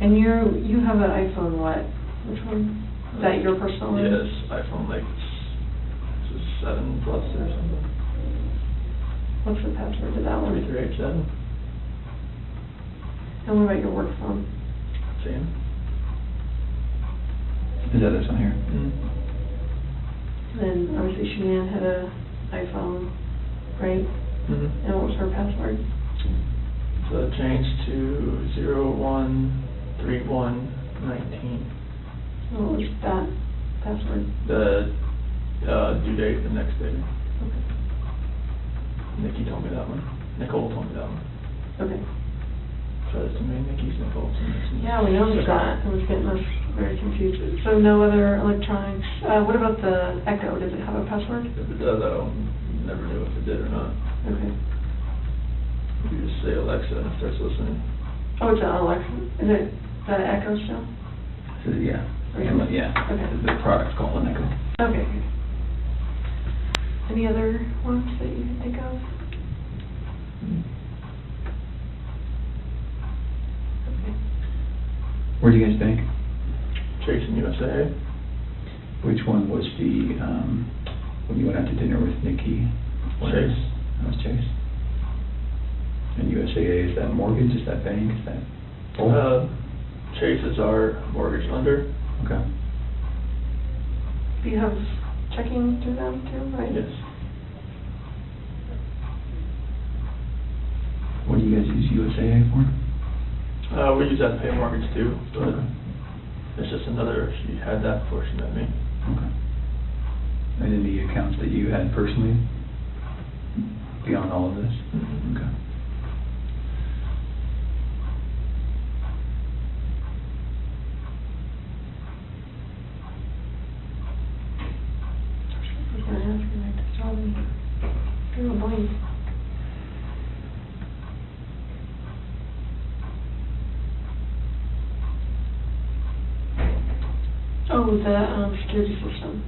And you have an iPhone, what? Which one? Is that your personal one? Yes, iPhone, like, it's 7 plus or something. What's the password to that one? 3387. And what about your work phone? Same. Is that this one here? Then obviously Shanann had a iPhone, right? And what was her password? So it changed to 013119. What was that password? The due date the next day. Okay. Nikki told me that one. Nicole told me that one. Okay. Try this to me, Nikki's Nicole. Yeah, we noticed that. It was getting us very confused. So no other electronics. What about the Echo? Does it have a password? If it does, I never knew if it did or not. Okay. You just say Alexa and it starts listening. Oh, it's an Alexa. Is that an Echo still? So, yeah. Okay. Yeah. Okay. The product's called an Echo. Okay. Any other ones that you can think of? Okay. Where do you guys think? Chase in USA. Which one was the, when you went out to dinner with Nikki? Chase. That was Chase. And USAA, is that mortgage, is that bank, is that both? Chase is our mortgage lender. Okay. Do you have checking through them too, right? Yes. What do you guys use USAA for? We use that to pay mortgage too, but Okay. it's just another, she had that before she met me. Okay. And then the accounts that you had personally, beyond all of this? Okay. I was gonna ask you, I just saw them. Drew a blank. Oh, the security system.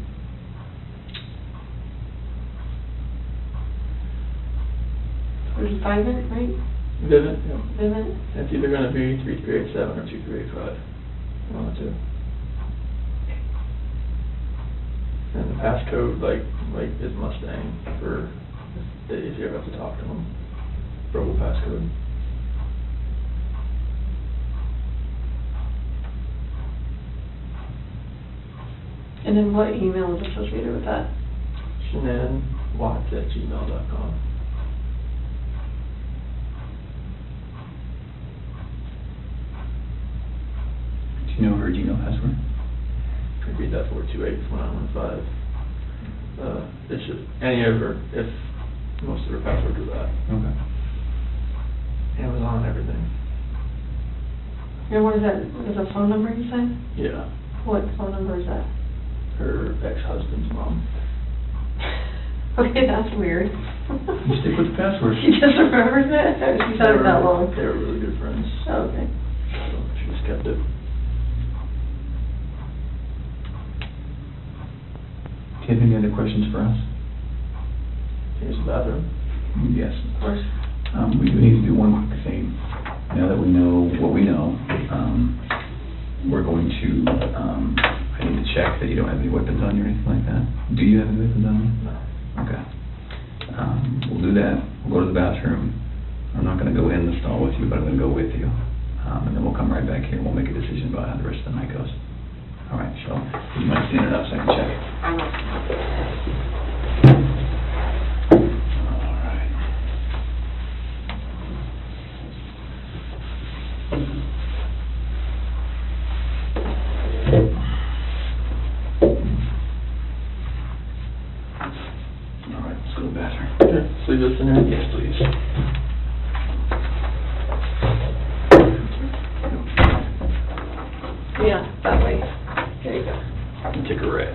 There's Vivint, right? Vivint, yeah. Vivint? It's either gonna be 3387 or 2385. One of the two. And the passcode, like is Mustang for if you ever have to talk to them. Verbal passcode. And then what email is associated with that? ShanannWatts@gmail.com. Do you know her Gmail password? Repeat that 428-1915. It's just any of her, if most of her passwords are that. Okay. Amazon, everything. And what is that? Is a phone number you said? Yeah. What phone number is that? Her ex-husband's mom. Okay, that's weird. You stick with the password. She just remembers it? She's had it that long? They were really good friends. Oh, okay. So she just kept it. Do you have any other questions for us? Use the bathroom. Yes. Of course. We do need to do one quick thing. Now that we know what we know, we're going to, I need to check that you don't have any weapons on you or anything like that. Do you have any weapons on you? No. Okay. We'll do that. We'll go to the bathroom. I'm not going to go in the stall with you, but I'm going to go with you. And then we'll come right back here and we'll make a decision about how the rest of the night goes. All right, so you might stand it up so I can check it. All right. All right, let's go to the bathroom. Okay, so leave this in there? Yes, please. Yeah, that way. There you go. Take a red.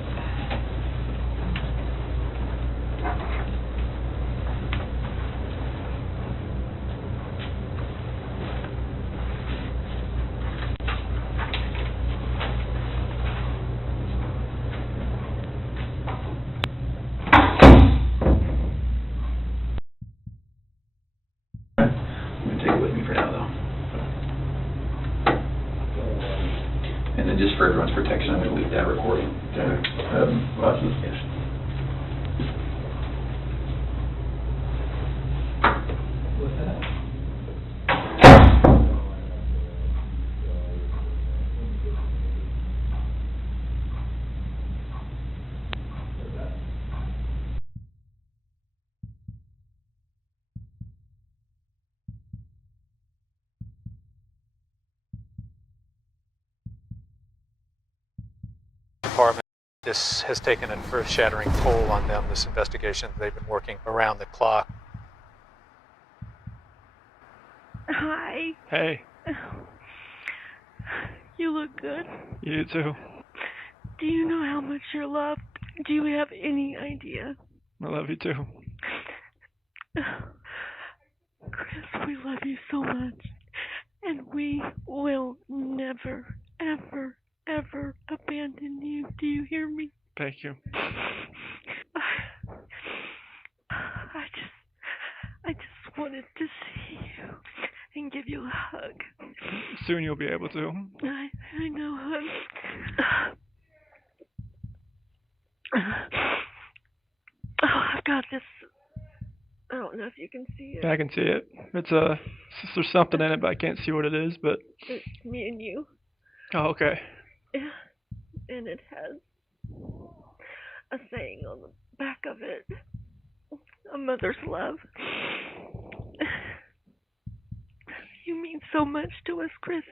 I'm going to take it with me for now, though. And just for everyone's protection, I'm going to leave that recording. Glasses? Yes. With that. Department. This has taken an earth-shattering toll on them, this investigation. They've been working around the clock. Hi. Hey, You look good. you too. Do you know how much you're loved? Do you have any idea? I love you too. Chris, we love you so much. And we will never, ever, ever abandon you. Do you hear me? Thank you. I just wanted to see you and give you a hug. Soon you'll be able to. I know, hon. Oh, I've got this. I don't know if you can see it. I can see it. It's there's something in it, but I can't see what it is. But It's me and you. oh, okay. And it has a saying on the back of it. A mother's love. You mean so much to us, Chris.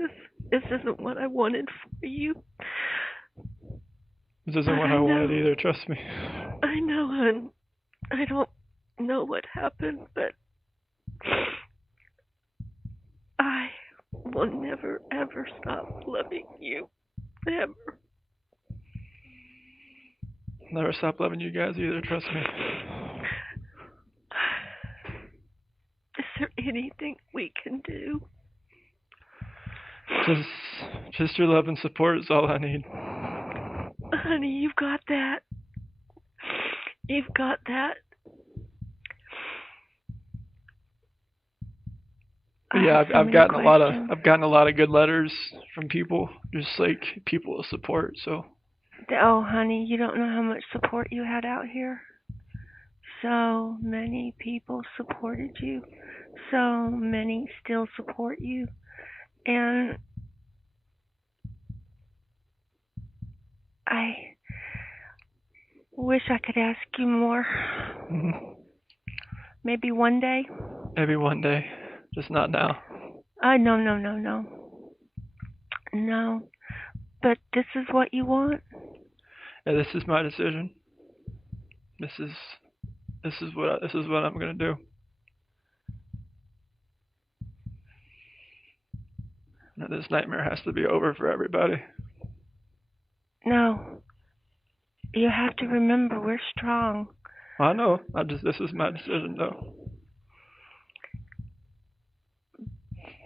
This isn't what I wanted for you. This isn't what I wanted either. Trust me. I know, hon. I don't know what happened, but I will never, ever stop loving you. Ever. Never stop loving you guys either. Trust me. Is there anything we can do? Just your love and support is all I need. Honey, you've got that. You've got that. Yeah, I've gotten a lot of good letters from people, just like people of support. So. Oh, honey, you don't know how much support you had out here. So many people supported you. So many still support you. And I wish I could ask you more. Mm-hmm. Maybe one day. Maybe one day, just not now. No. No. But this is what you want? Yeah, this is my decision. This is what I'm gonna do. Now, this nightmare has to be over for everybody. No. You have to remember we're strong. I know. This is my decision, though.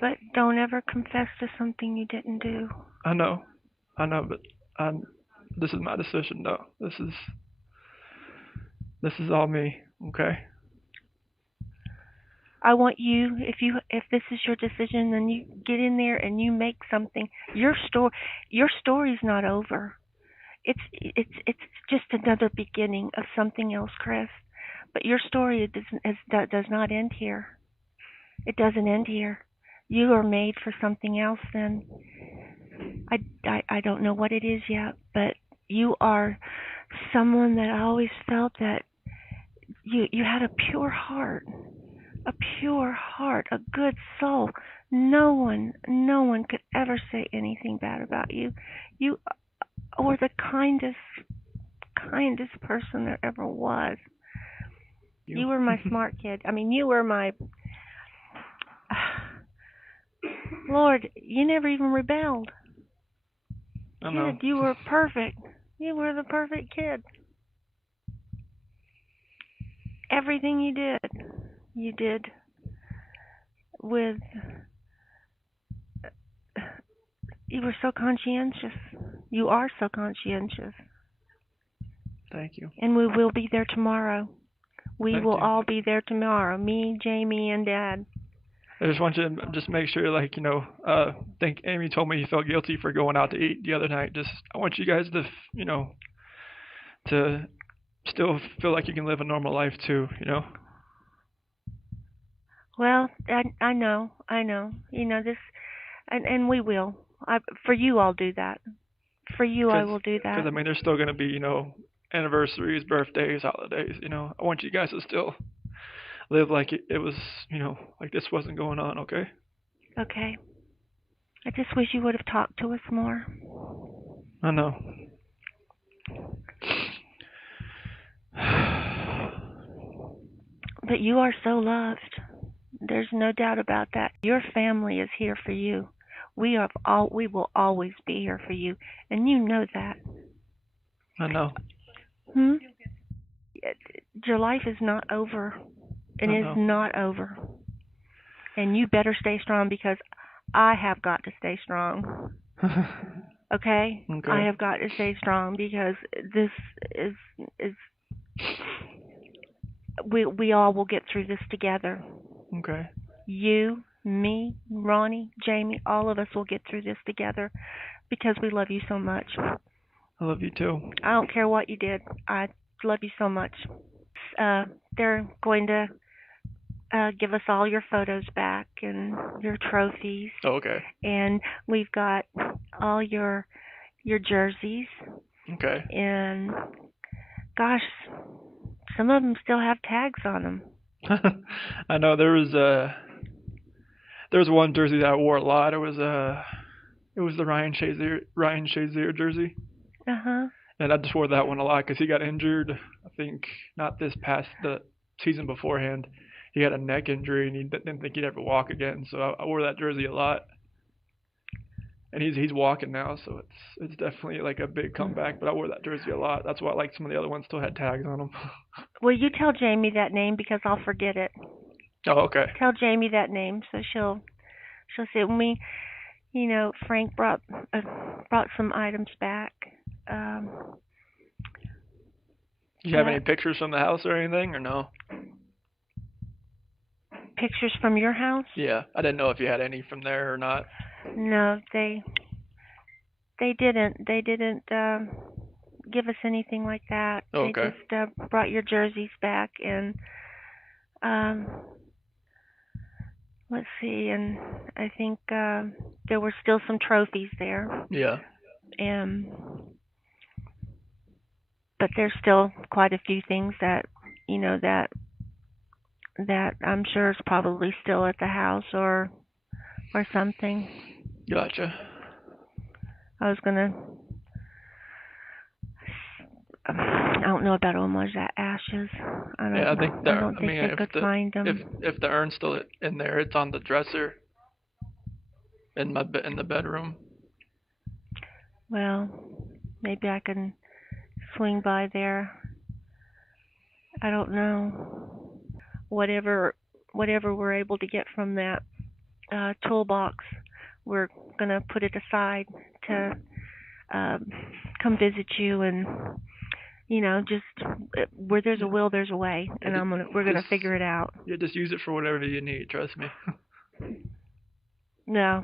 But don't ever confess to something you didn't do. I know, but this is my decision, though. This is all me, okay? I want you, if this is your decision, then you get in there and you make something. Your story's not over. It's just another beginning of something else, Chris. But your story does not end here. It doesn't end here. You are made for something else. Then I don't know what it is yet, but you are someone that I always felt that you had a pure heart, a good soul. No one could ever say anything bad about you. You were the kindest person there ever was. You were my smart kid. I mean, you were my... Lord, you never even rebelled. I know. Kid, you were perfect. You were the perfect kid. Everything you did with... You were so conscientious. You are so conscientious. Thank you. And we will be there tomorrow. We Thank will you. all be there tomorrow. Me, Jamie, and Dad. I just want you to just make sure, like, I think Amy told me you felt guilty for going out to eat the other night. Just, I want you guys to, to still feel like you can live a normal life too. Well, I know, this, and we will. For you, I'll do that. For you, I will do Because that. I mean, there's still going to be, anniversaries, birthdays, holidays. I want you guys to still live like it was, like this wasn't going on. Okay. Okay. I just wish you would have talked to us more. I know. But you are so loved. There's no doubt about that. Your family is here for you. We will always be here for you, and you know that. I know. Hmm? Your life is not over. It is know. not over. And you better stay strong because I have got to stay strong. Okay? Okay. I have got to stay strong because this is we all will get through this together. Okay. You, me, Ronnie, Jamie, all of us will get through this together because we love you so much. I love you too. I don't care what you did. I love you so much. They're going to give us all your photos back and your trophies. Oh, okay. And we've got all your jerseys. Okay. And gosh, some of them still have tags on them. I know there was one jersey that I wore a lot. It was the Ryan Shazier jersey. Uh-huh. And I just wore that one a lot because he got injured. I think not this past the season beforehand. He had a neck injury and he didn't think he'd ever walk again. So I wore that jersey a lot. And he's walking now, so it's definitely like a big comeback. But I wore that jersey a lot. That's why like some of the other ones still had tags on them. Will you tell Jamie that name because I'll forget it. Oh, okay. Tell Jamie that name so she'll say when we, Frank brought some items back. Do you have any pictures from the house or anything, or no? Pictures from your house? Yeah, I didn't know if you had any from there or not. No, they didn't. They didn't give us anything like that. Okay. They just brought your jerseys back and let's see, and I think there were still some trophies there. Yeah. But there's still quite a few things that that I'm sure is probably still at the house or something. Gotcha. I don't know about Omar's ashes. I think I don't think they could find them. If the urn's still in there, it's on the dresser in the bedroom. Well, maybe I can swing by there. I don't know. Whatever we're able to get from that toolbox, we're gonna put it aside to come visit you, and just where there's a will, there's a way, and we're gonna figure it out. Yeah, just use it for whatever you need. Trust me. No,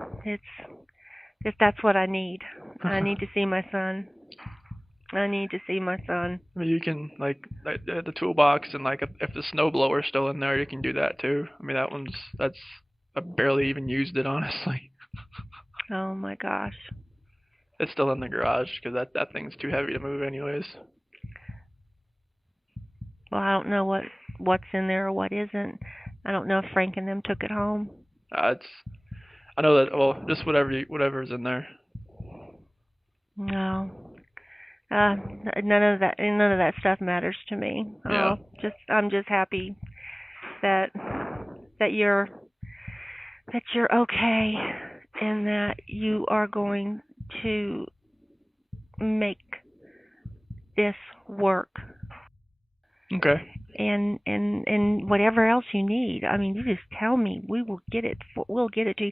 that's what I need. I need to see my son. I need to see my son. I mean, you can like the toolbox, and like if the snowblower's still in there, you can do that too. I mean, I barely even used it, honestly. Oh my gosh. It's still in the garage because that thing's too heavy to move anyways. Well, I don't know what's in there or what isn't. I don't know if Frank and them took it home. I know that. Well, just whatever's in there. No. None of that stuff matters to me. Yeah. I'm just happy that you're okay and that you are going to make this work. Okay. And whatever else you need, I mean, you just tell me. We will get it. We'll get it to you,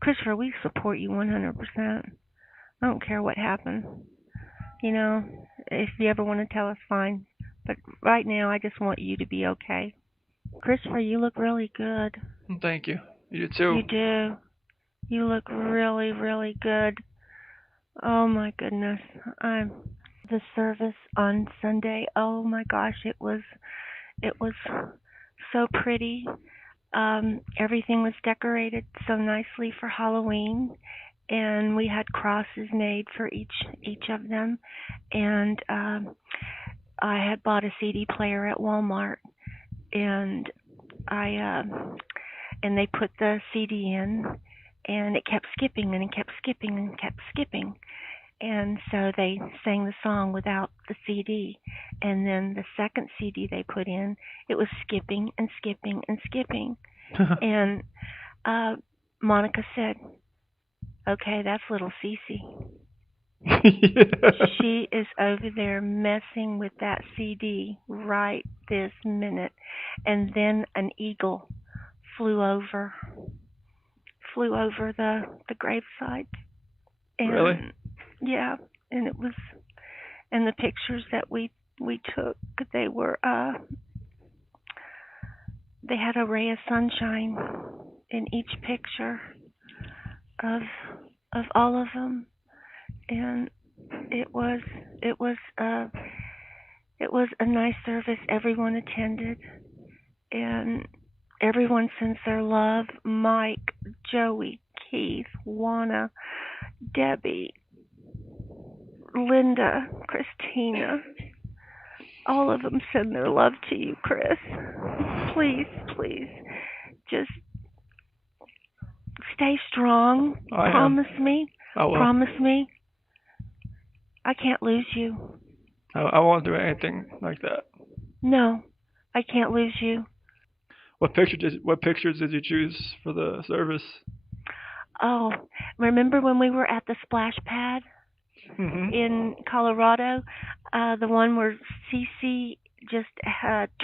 Christopher. We support you 100%. I don't care what happens. If you ever want to tell us, fine. But right now, I just want you to be okay. Christopher, you look really good. Thank you. You too. You do. You look really, really good. Oh my goodness. The service on Sunday. Oh my gosh, it was so pretty. Everything was decorated so nicely for Halloween, and we had crosses made for each of them. And I had bought a CD player at Walmart, and I and they put the CD in, and it kept skipping and it kept skipping and kept skipping. And so they sang the song without the CD. And then the second CD they put in, it was skipping and skipping and skipping. And Monica said, "Okay, that's little Cece. She is over there messing with that CD right this minute." And then an eagle flew over the gravesite. And Really? yeah, and it was, and the pictures that we took, they were they had a ray of sunshine in each picture of all of them, and it was a nice service. Everyone attended, and everyone sends their love. Mike, Joey, Keith, Juana, Debbie, Linda, Christina, all of them send their love to you, Chris. Please, please, just stay strong. I am. Promise me. I will. Promise me. I can't lose you. I won't do anything like that. No, I can't lose you. What pictures did you choose for the service? Oh, remember when we were at the splash pad Mhm. in Colorado? The one where Cece just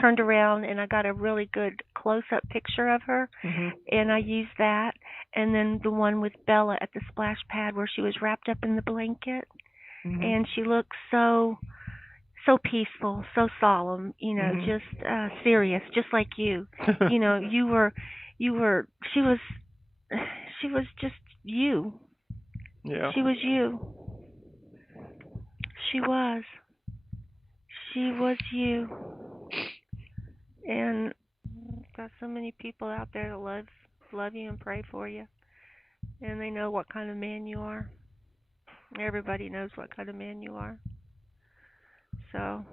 turned around and I got a really good close-up picture of her, Mhm. and I used that. And then the one with Bella at the splash pad where she was wrapped up in the blanket, Mhm. and she looked so peaceful, so solemn, Mhm. just serious, just like you. You were she was just you. Yeah. She was you. She was. She was you. And got so many people out there that love you and pray for you. And they know what kind of man you are. Everybody knows what kind of man you are. So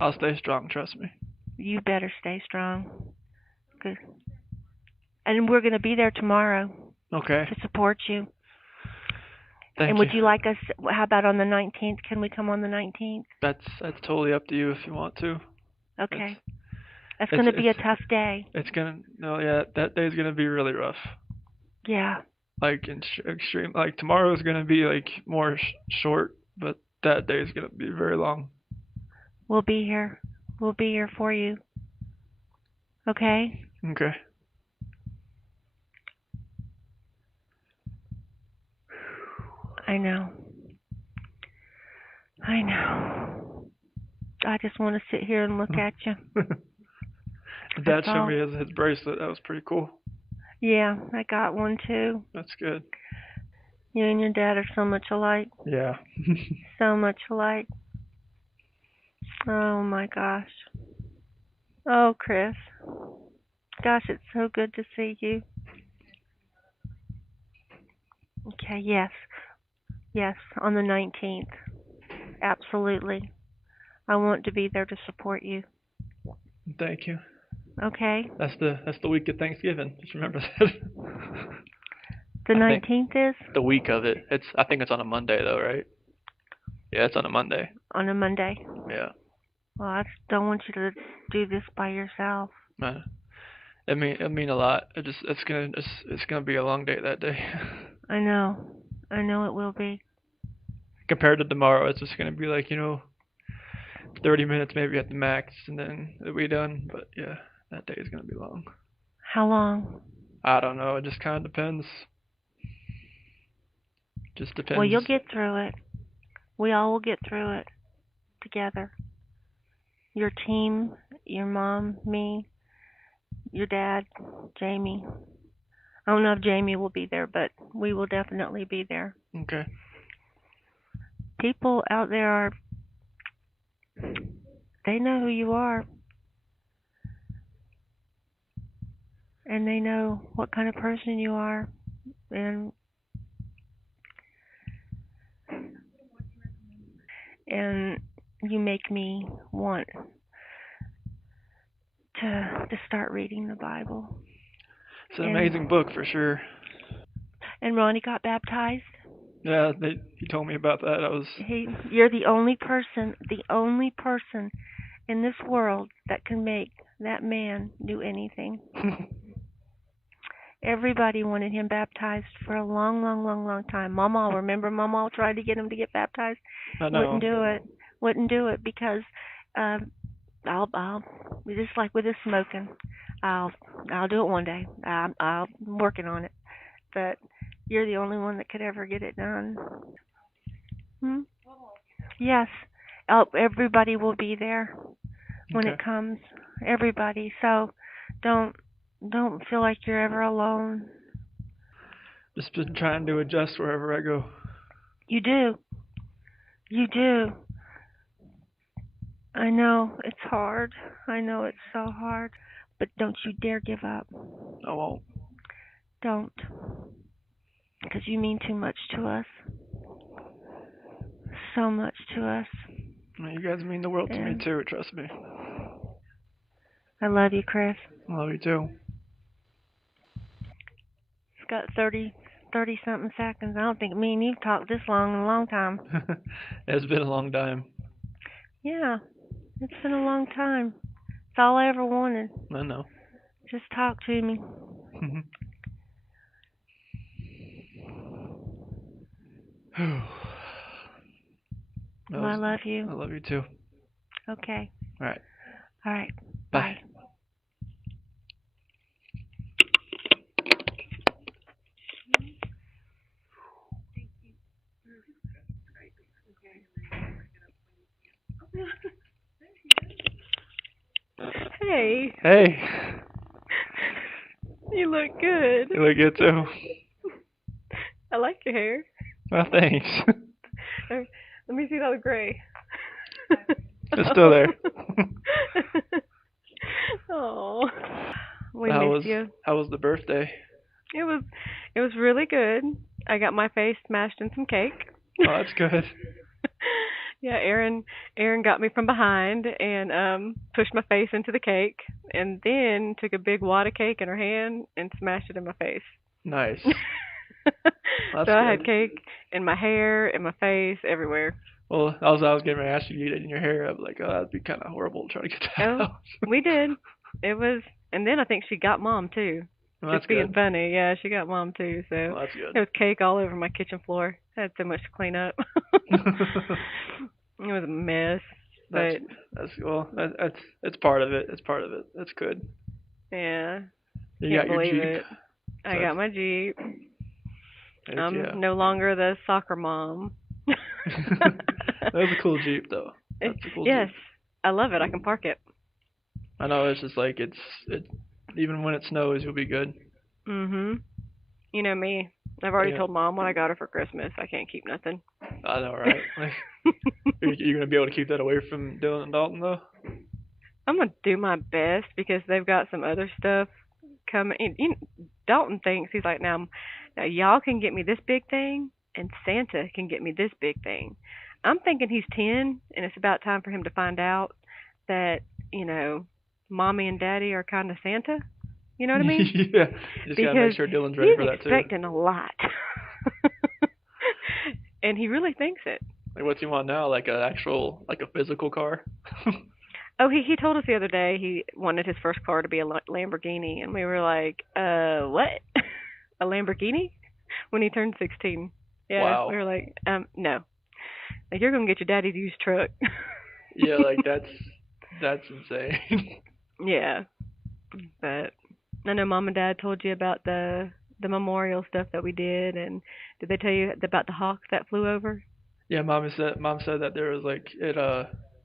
I'll stay strong. Trust me. you better stay strong. 'Cause- And we're going to be there tomorrow Okay. to support you. Thank And you. would you like us, how about on the 19th? Can we come on the 19th? That's totally up to you if you want to. Okay. That's it's- going to be a it's- tough day. It's gonna no yeah that day's gonna be really rough. Yeah. Like in extreme. Like tomorrow's gonna be like more short, but that day's gonna be very long. We'll be here. We'll be here for you. Okay? Okay. I know. I know. I just want to sit here and look at you. Dad That's showed all. me his bracelet. That was pretty cool. Yeah, I got one too. That's good. You and your dad are so much alike. Yeah. So much alike. Oh my gosh. Oh, Chris. Gosh, it's so good to see you. Okay, yes. Yes, on the 19th. Absolutely. I want to be there to support you. Thank you. Okay? That's the week of Thanksgiving. Just remember that. The I think 19th is? the week of it. I think it's on a Monday though, right? Yeah, it's on a Monday. On a Monday. Yeah. Well, I just don't want you to do this by yourself. It mean a lot. It's gonna be a long day that day. I know. I know it will be. Compared to tomorrow, it's just gonna be like 30 minutes maybe at the max, and then it'll be done. But yeah, that day is gonna be long. How long? I don't know. It just kind of depends. Just depends. Well, you'll get through it. We all will get through it together. Your team, your mom, me, your dad, Jamie. I don't know if Jamie will be there, but we will definitely be there. Okay. People out there they know who you are, and they know what kind of person you are, and and you make me want to start reading the Bible. It's an And- amazing book for sure. And Ronnie got baptized. Yeah, he told me about that. You're the only person in this world that can make that man do anything. Everybody wanted him baptized for a long, long, long, long time. Remember Mama tried to get him to get baptized? I know. Wouldn't do it because I'll just like with this smoking. I'll do it one day. I'm working on it. But you're the only one that could ever get it done. Yes. Oh, everybody will be there when it Okay. comes. Everybody. So don't feel like you're ever alone. Just been trying to adjust wherever I go. You do. You do. I know it's hard. I know it's so hard. But don't you dare give up. I won't. Don't. Because you mean too much to us. So much to us. You guys mean the world to me too, trust me. I love you, Chris. I love you too. It's got 30 something seconds. I don't think me and you've talked this long in a long time. It's been a long time. Yeah, it's been a long time. It's all I ever wanted. I know. Just talk to me. Well, I love you. I love you too. Okay. All right. All right. Bye. Bye. Hey. Hey. You look good. You look good too. I like your hair. Well, thanks. Let me see all the gray. It's still there. Oh, we How miss you. How was the birthday? It was really good. I got my face smashed in some cake. Oh, that's good. Yeah, Erin got me from behind and pushed my face into the cake, and then took a big wad of cake in her hand and smashed it in my face. Nice. So I had cake in my hair, in my face, everywhere. Well, I was getting ready to ask you to get in your hair up. Like, oh, that'd be kind of horrible to try to get that out. We did. It was, and then I think she got Mom too. Well, Just being funny. Yeah, she got Mom too. So well, that's good. There was cake all over my kitchen floor. I had so much to clean up. It was a mess. But it's part of it. It's part of it. That's good. Yeah. You got your Jeep. It. I got my Jeep. I'm no longer the soccer mom. That was a cool Jeep, though. That's a cool yes, Jeep. I love it. I can park it. I know. It's just like it. Even when it snows, you'll be good. Mhm. You know me. I've already told Mom what I got her for Christmas. I can't keep nothing. I know, right? Like, you're gonna be able to keep that away from Dylan and Dalton, though. I'm gonna do my best because they've got some other stuff coming. Dalton thinks he's like, now y'all can get me this big thing, and Santa can get me this big thing. I'm thinking he's 10, and it's about time for him to find out that Mommy and Daddy are kind of Santa. You know what I mean? Yeah. Just gotta make sure Dylan's ready for that too. He's expecting a lot, and he really thinks it. Like, what's he want now? Like a physical car? Oh, he told us the other day he wanted his first car to be a Lamborghini, and we were like, what? A Lamborghini? When he turned 16. Yeah, wow. We were like, no. Like, you're going to get your daddy's used truck. Yeah, like, that's insane. Yeah. But I know Mom and Dad told you about the memorial stuff that we did, and did they tell you about the hawk that flew over? Yeah, Mom said that there was like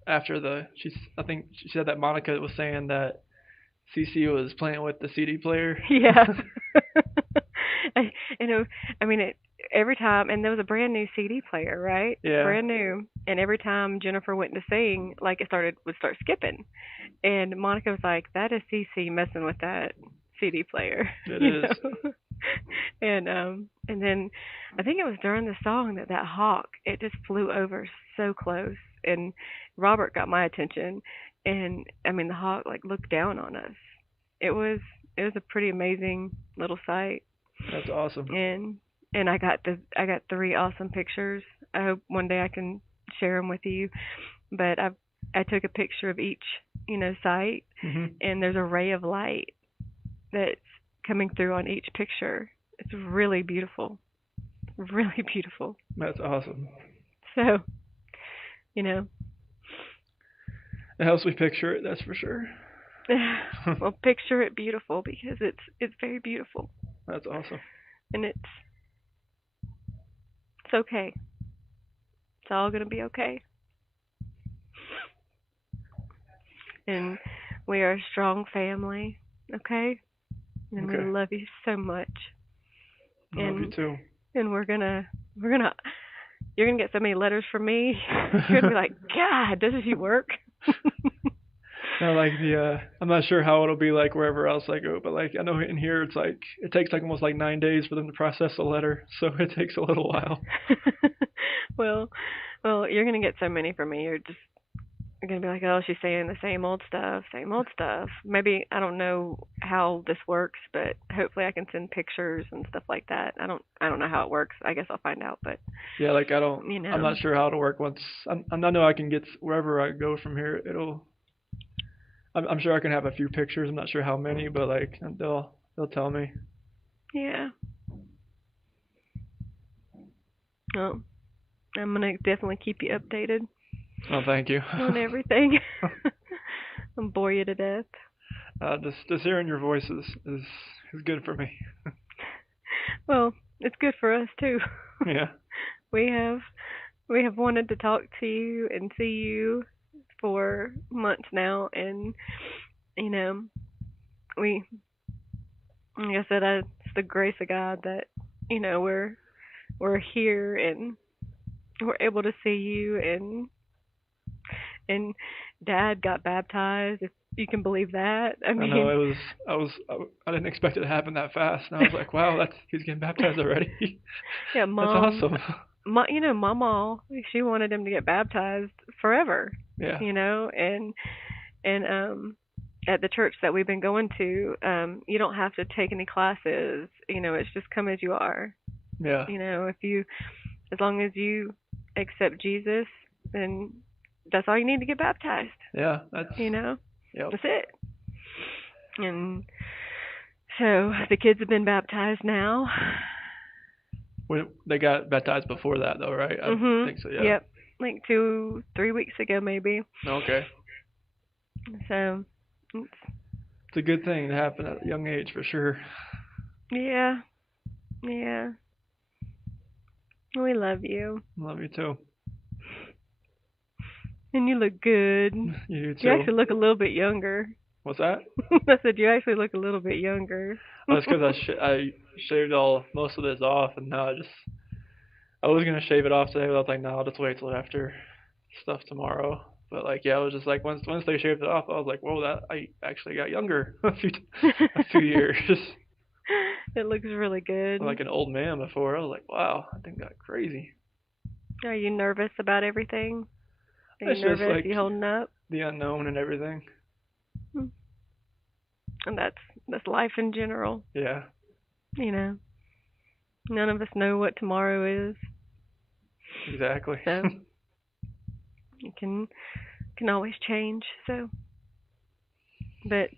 after I think she said that Monica was saying that Cece was playing with the CD player. Yeah. And I mean, every time, and there was a brand new CD player, right? Yeah. Brand new. And every time Jennifer went to sing, like would start skipping. And Monica was like, "That is CC messing with that CD player." It you is. know? And then I think it was during the song that hawk, it just flew over so close, and Robert got my attention, and I mean the hawk like looked down on us. It was a pretty amazing little sight, That's awesome. and I got 3 awesome pictures. I hope one day I can share them with you, but I took a picture of each sight, and there's a ray of light that's coming through on each picture. It's really beautiful. Really beautiful. That's awesome. So, you know, It helps me picture it, that's for sure. well, picture it beautiful because it's very beautiful. That's awesome. And it's okay. It's all going to be okay. And we are a strong family, okay? And Okay. we love you so much. I love you too. And you're gonna get so many letters from me. You're gonna be like, God, does he work? No, like I'm not sure how it'll be like wherever else I go, but like I know in here it's like it takes like almost like 9 days for them to process a letter, so it takes a little while. well, you're gonna get so many from me. You're gonna be like, oh, she's saying the same old stuff. Maybe I don't know how this works, but hopefully I can send pictures and stuff like that. I don't know how it works. I guess I'll find out. But yeah, like I'm not sure how it'll work once. I know I can get wherever I go from here. I'm sure I can have a few pictures. I'm not sure how many, but like they'll tell me. Yeah. Well, I'm gonna definitely keep you updated. Oh, thank you. On everything. I'll bore you to death. Just hearing your voice is good for me. Well, it's good for us too. Yeah. We have wanted to talk to you and see you for months now, and like I said, it's the grace of God that we're here and we're able to see you, and Dad got baptized, if you can believe that. I mean, know I didn't expect it to happen that fast, and I was like, wow, he's getting baptized already. Yeah, Mom. That's awesome. Mama, she wanted him to get baptized forever. Yeah. And at the church that we've been going to, you don't have to take any classes. It's just come as you are. Yeah. As long as you accept Jesus, then that's all you need to get baptized. Yeah, that's Yep. That's it. And so the kids have been baptized now. They got baptized before that, though, right? I think so. Yeah. Yep. Like 2-3 weeks ago, maybe. Okay. So it's a good thing to happen at a young age, for sure. Yeah. Yeah. We love you. Love you too. And you look good. You do too. You actually look a little bit younger. What's that? I said you actually look a little bit younger. That's because I shaved most of this off, and now I was gonna shave it off today, but I was like, no, I'll just wait till after stuff tomorrow. But like, yeah, it was just like once they shaved it off, I was like, whoa, I actually got younger a few years. It looks really good. Like an old man before. I was like, wow, I think got crazy. Are you nervous about everything? Are It's you just nervous? like You holding up? the unknown and everything. And that's life in general. Yeah. None of us know what tomorrow is. Exactly. So it can always change. So, but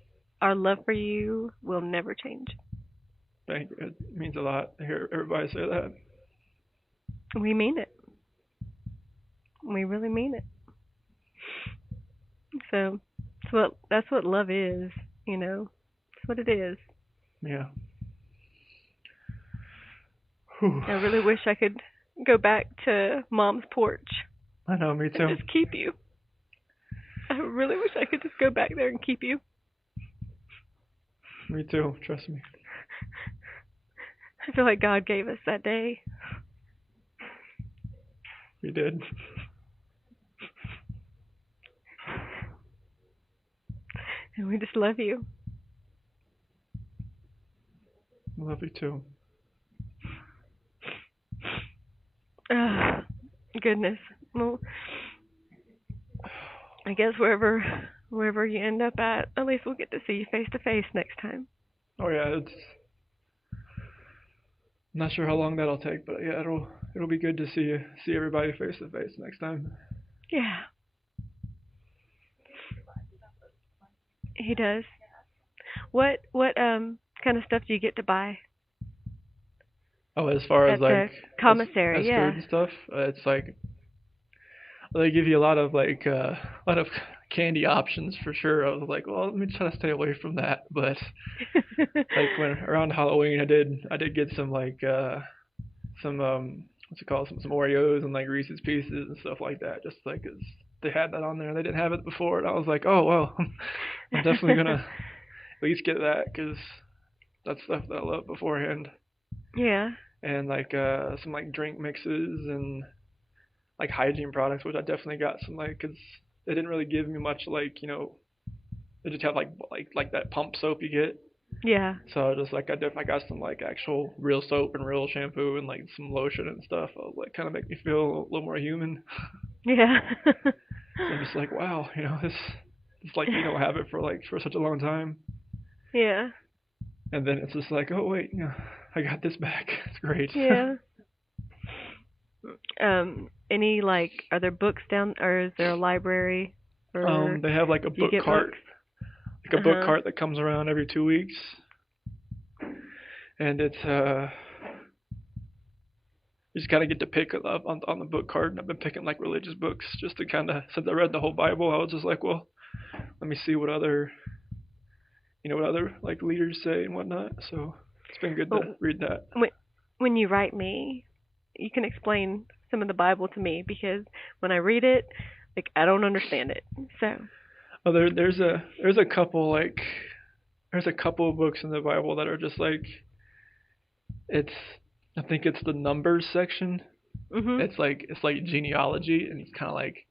our love for you will never change. Thank you. It means a lot to hear everybody say that. We mean it. We really mean it. So that's what love is. That's what it is. Yeah. Whew. I really wish I could go back to Mom's porch. I know, me too. And just keep you. I really wish I could just go back there and keep you. Me too, trust me. I feel like God gave us that day. We did. And we just love you. Love you too. Oh, goodness. Well, I guess wherever you end up at least we'll get to see you face to face next time. Oh yeah, it's. I'm not sure how long that'll take, but yeah, it'll be good to see everybody face to face next time. Yeah. He does. What kind of stuff do you get to buy? Oh, as far At as the like commissary, as yeah. food and stuff, it's like they give you a lot of candy options for sure. I was like, well, let me try to stay away from that. But like when around Halloween, I did get some some what's it called, some Oreos and like Reese's Pieces and stuff like that, just like 'cause they had that on there. They didn't have it before, and I was like, oh well, I'm definitely gonna at least get that because that's stuff that I love beforehand. Yeah. And like some like drink mixes and like hygiene products, which I definitely got some like because they didn't really give me much like they just have like that pump soap you get. Yeah. So just like I got some like actual real soap and real shampoo and like some lotion and stuff. I was like kind of make me feel a little more human. Yeah. I'm just like wow, this it's like you don't have it for such a long time. Yeah. And then it's just like oh wait, I got this back. It's great. Yeah. Any are there books down, or is there a library? Or They have like a do you book get cart, books? like a book cart that comes around every 2 weeks, and it's you just kind of get to pick it up on the book cart. And I've been picking like religious books just to kind of since I read the whole Bible, I was just like, well, let me see what other what other like leaders say and whatnot. So it's been good to read that. When you write me, you can explain some of the Bible to me because when I read it, I don't understand it. So. Oh, there's a couple there's a couple of books in the Bible that are just like I think it's the Numbers section. Mhm. It's like genealogy, and it's kind of like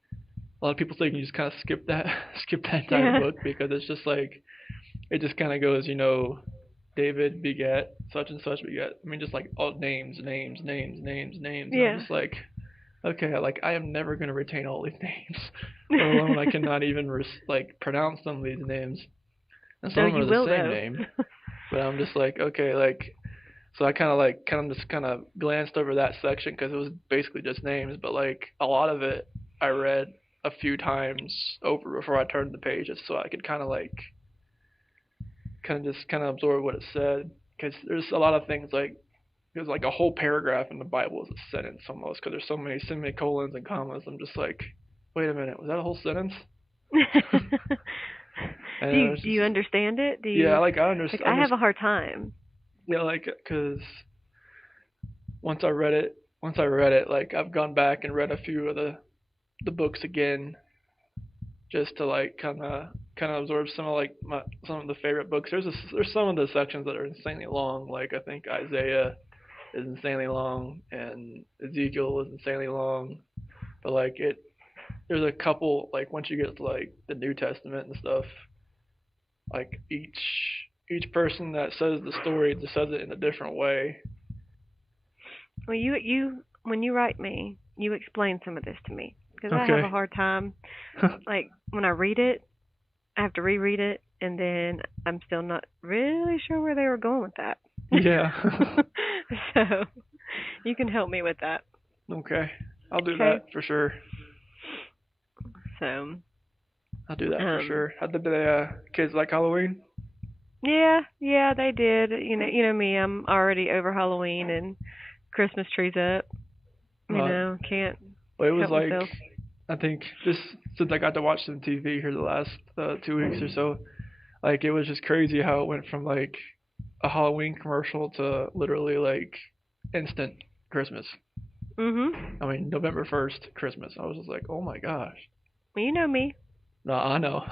a lot of people say you can just kind of skip that entire book because it's just like it just kind of goes David begat such and such begat. I mean just like all names. Yeah. And I'm just like okay, like I am never gonna retain all these names, let alone I cannot even pronounce some of these names. And some of them are the same name, but I'm just like okay, so I kind of glanced over that section because it was basically just names, but like a lot of it I read a few times over before I turned the page, just so I could kind of absorb what it said, because there's a lot of things there's like a whole paragraph in the Bible is a sentence almost, because there's so many semicolons and commas. I'm just like, wait a minute, was that a whole sentence? Do you understand it? Yeah, I understand. I have a hard time. Yeah, because once I read it, I've gone back and read a few of the books again, just to kind of absorb some of some of the favorite books. There's some of the sections that are insanely long. Like I think Isaiah is insanely long and Ezekiel is insanely long, but there's a couple once you get to the New Testament and stuff, each person that says the story just says it in a different way. Well, you when you write me, you explain some of this to me because Okay. I have a hard time. When I read it, I have to reread it, and then I'm still not really sure where they were going with that. Yeah. So you can help me with that. Okay, I'll do that for sure. So I'll do that for sure. How did the kids like Halloween? Yeah, they did. You know me. I'm already over Halloween and Christmas trees up. Can't. Well, it was help myself. I think just since I got to watch some TV here the last 2 weeks or so, it was just crazy how it went from a Halloween commercial to literally instant Christmas. Mhm. I mean November 1st Christmas. I was just like, oh my gosh. Well, you know me. No, I know.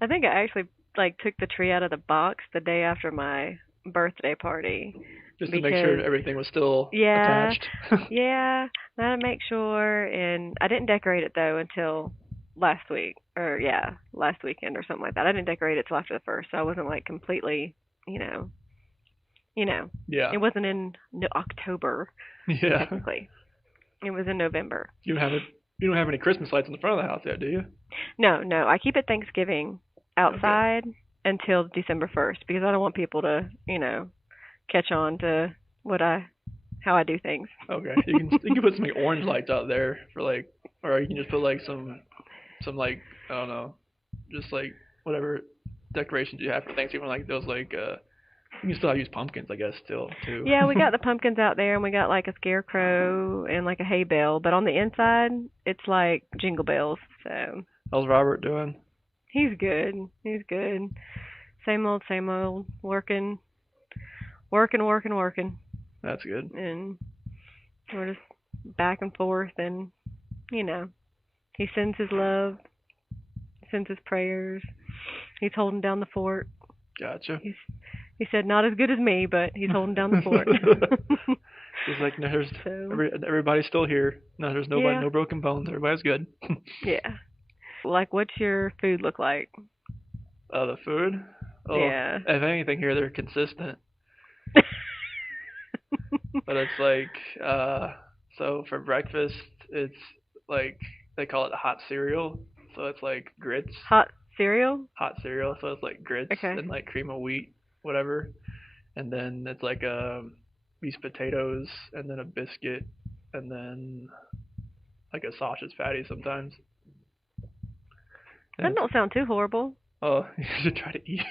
I think I actually like took the tree out of the box the day after my birthday party. Just to make sure Because- everything was still Yeah, attached. yeah, I had to make sure, and I didn't decorate it though until last week, or yeah, last weekend or something like that. I didn't decorate it till after the first, so I wasn't like completely, you know, Yeah. it wasn't in October Yeah. technically. It was in November. You don't have any Christmas lights in the front of the house yet, do you? No, I keep it Thanksgiving outside until December 1st because I don't want people to, catch on to how I do things. Okay. You can put some like orange lights out there for like, or you can just put like some like, I don't know, just like whatever decorations you have for Thanksgiving, like those like you can still use pumpkins, I guess, still too. Yeah, we got the pumpkins out there, and we got like a scarecrow and like a hay bale, but on the inside it's like jingle bells. So How's Robert doing? he's good. Same old, working. That's good. And we're just back and forth, and he sends his love, sends his prayers. He's holding down the fort. Gotcha. He said not as good as me, but he's holding down the fort. He's like, no, there's So- everybody's still here. No, there's nobody, Yeah. no broken bones. Everybody's good. Yeah. Like, what's your food look like? The food? Oh, Yeah. If anything here, they're consistent. But it's like, so for breakfast, it's like, they call it hot cereal. So it's like grits. Hot cereal? Hot cereal. So it's like grits Okay. and like cream of wheat, whatever. And then it's like these potatoes and then a biscuit and then like a sausage patty sometimes. That don't sound too horrible. Oh, you should try to eat.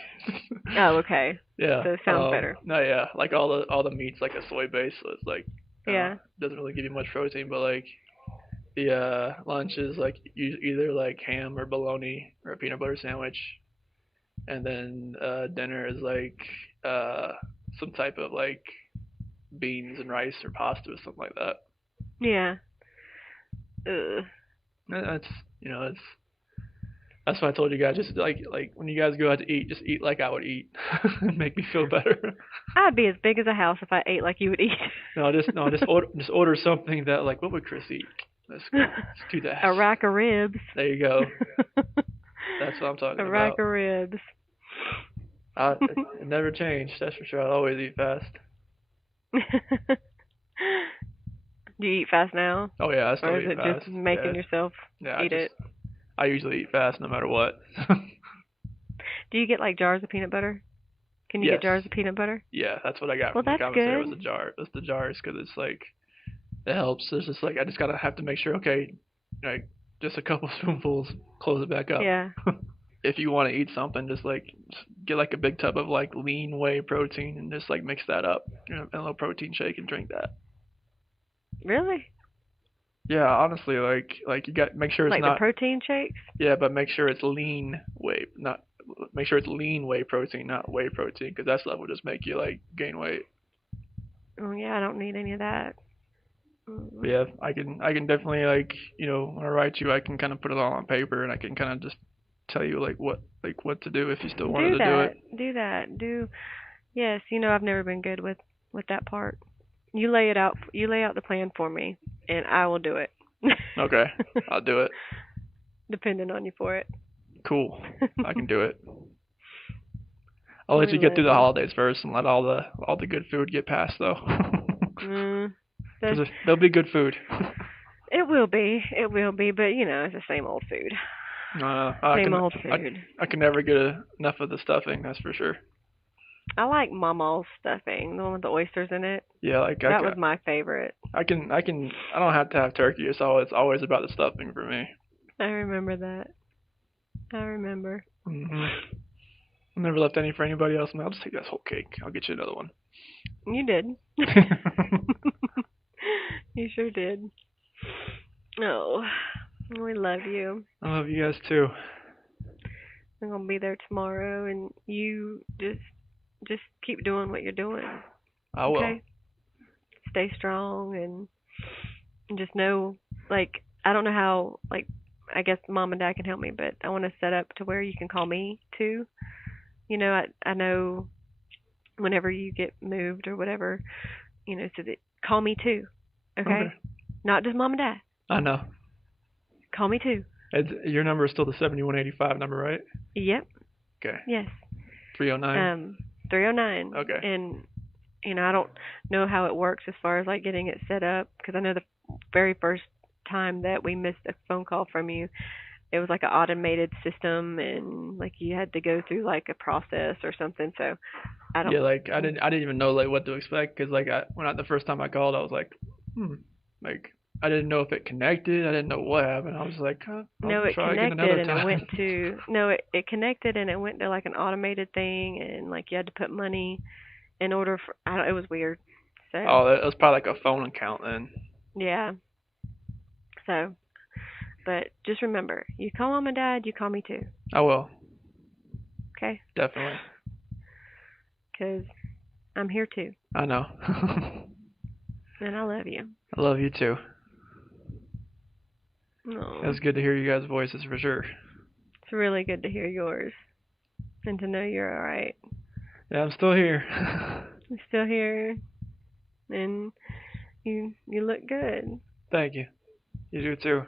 Oh, okay. Yeah. So it sounds better. No, yeah. Like all the meat's like a soy base, so it's like Yeah. doesn't really give you much protein, but like the lunch is like either like ham or bologna or a peanut butter sandwich, and then dinner is like some type of like beans and rice or pasta or something like that. Yeah. Ugh. And that's why I told you guys, just like when you guys go out to eat, just eat like I would eat. Make me feel better. I'd be as big as a house if I ate like you would eat. Just order something that like, what would Chris eat? Let's do that. A rack of ribs. There you go. That's what I'm talking A about. rack of ribs. It never changed, that's for sure. I'll always eat fast. Do you eat fast now? Oh yeah, I still Or is eat it fast. just making Yeah. yourself Yeah, eat it? I usually eat fast no matter what. Do you get like jars of peanut butter? Can you Yes. get jars of peanut butter? Yeah, that's what I got Well, from the that's commissary good. was the jar. It's the jars because it's like it helps. It's just like I just gotta have to make sure. Okay, like just a couple spoonfuls, close it back up. Yeah. If you want to eat something, just get like a big tub of like lean whey protein and just like mix that up, in a little protein shake and drink that. Really? Yeah, honestly, like you got make sure it's Like not. the protein shakes? Yeah, but make sure it's lean whey, not make sure it's lean whey protein, not whey protein, because that stuff will just make you like gain weight. Oh yeah, I don't need any of that. But yeah, I can definitely like when I write you, I can kind of put it all on paper and I can kind of just tell you like what to do if you still wanted to do it. Do that. Yes, I've never been good with that part. You lay it out. You lay out the plan for me, and I will do it. Okay, I'll do it. Depending on you for it. Cool, I can do it. I'll let you get through the holidays first and let all the good food get past though. Because there'll be good food. It will be, but it's the same old food. Same old food. I can never get enough of the stuffing, that's for sure. I like Mama's stuffing, the one with the oysters in it. Yeah, that was my favorite. I don't have to have turkey, so it's always about the stuffing for me. I remember that. Mhm. I never left any for anybody else. I'll just take this whole cake. I'll get you another one. You did. You sure did. Oh, we love you. I love you guys too. I'm gonna be there tomorrow, and you just keep doing what you're doing. I will. Okay? Stay strong and just know, like, I don't know how, like, I guess Mom and Dad can help me, but I want to set up to where you can call me too. I know whenever you get moved or whatever, so that call me too. Okay? Not just mom and dad. I know. Call me too. Your number is still the 7185 number, right? Yep. Okay. Yes. 309? 309. Okay. And, I don't know how it works as far as like getting it set up, because I know the very first time that we missed a phone call from you, it was like an automated system, and like you had to go through like a process or something. So I don't. Yeah, like I didn't even know like what to expect, because like the first time I called, I was like, like I didn't know if it connected. I didn't know what happened. I was like, No, it try again connected another and time. it went to it connected and it went to like an automated thing, and like you had to put money in order for. It was weird. So. Oh, it was probably like a phone account then. Yeah. So, but just remember, you call mom and dad, you call me too. I will. Okay. Definitely. 'Cause I'm here too. I know. And I love you. I love you too. No. It was good to hear you guys' voices for sure. It's really good to hear yours and to know you're all right. Yeah, I'm still here. I'm still here, and you look good. Thank you. You do too.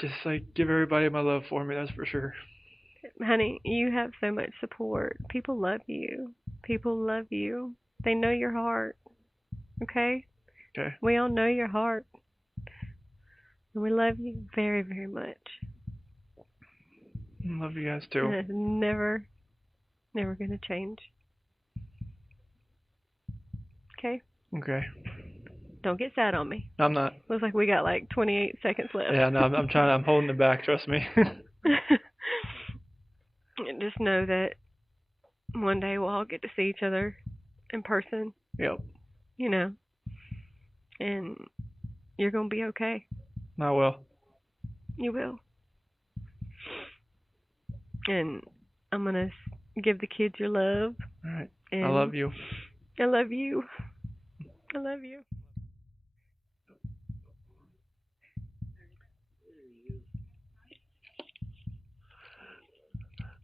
Just like give everybody my love for me, that's for sure. Honey, you have so much support. People love you. People love you. They know your heart. Okay? Okay. We all know your heart. And we love you very, very much. Love you guys too. And it's never going to change. Okay? Okay. Don't get sad on me. I'm not. Looks like we got like 28 seconds left. Yeah, no, I'm holding it back, trust me. And just know that one day we'll all get to see each other in person. Yep. And you're going to be okay. I will. You will. And I'm going to give the kids your love. All right. And I love you. I love you. I love you.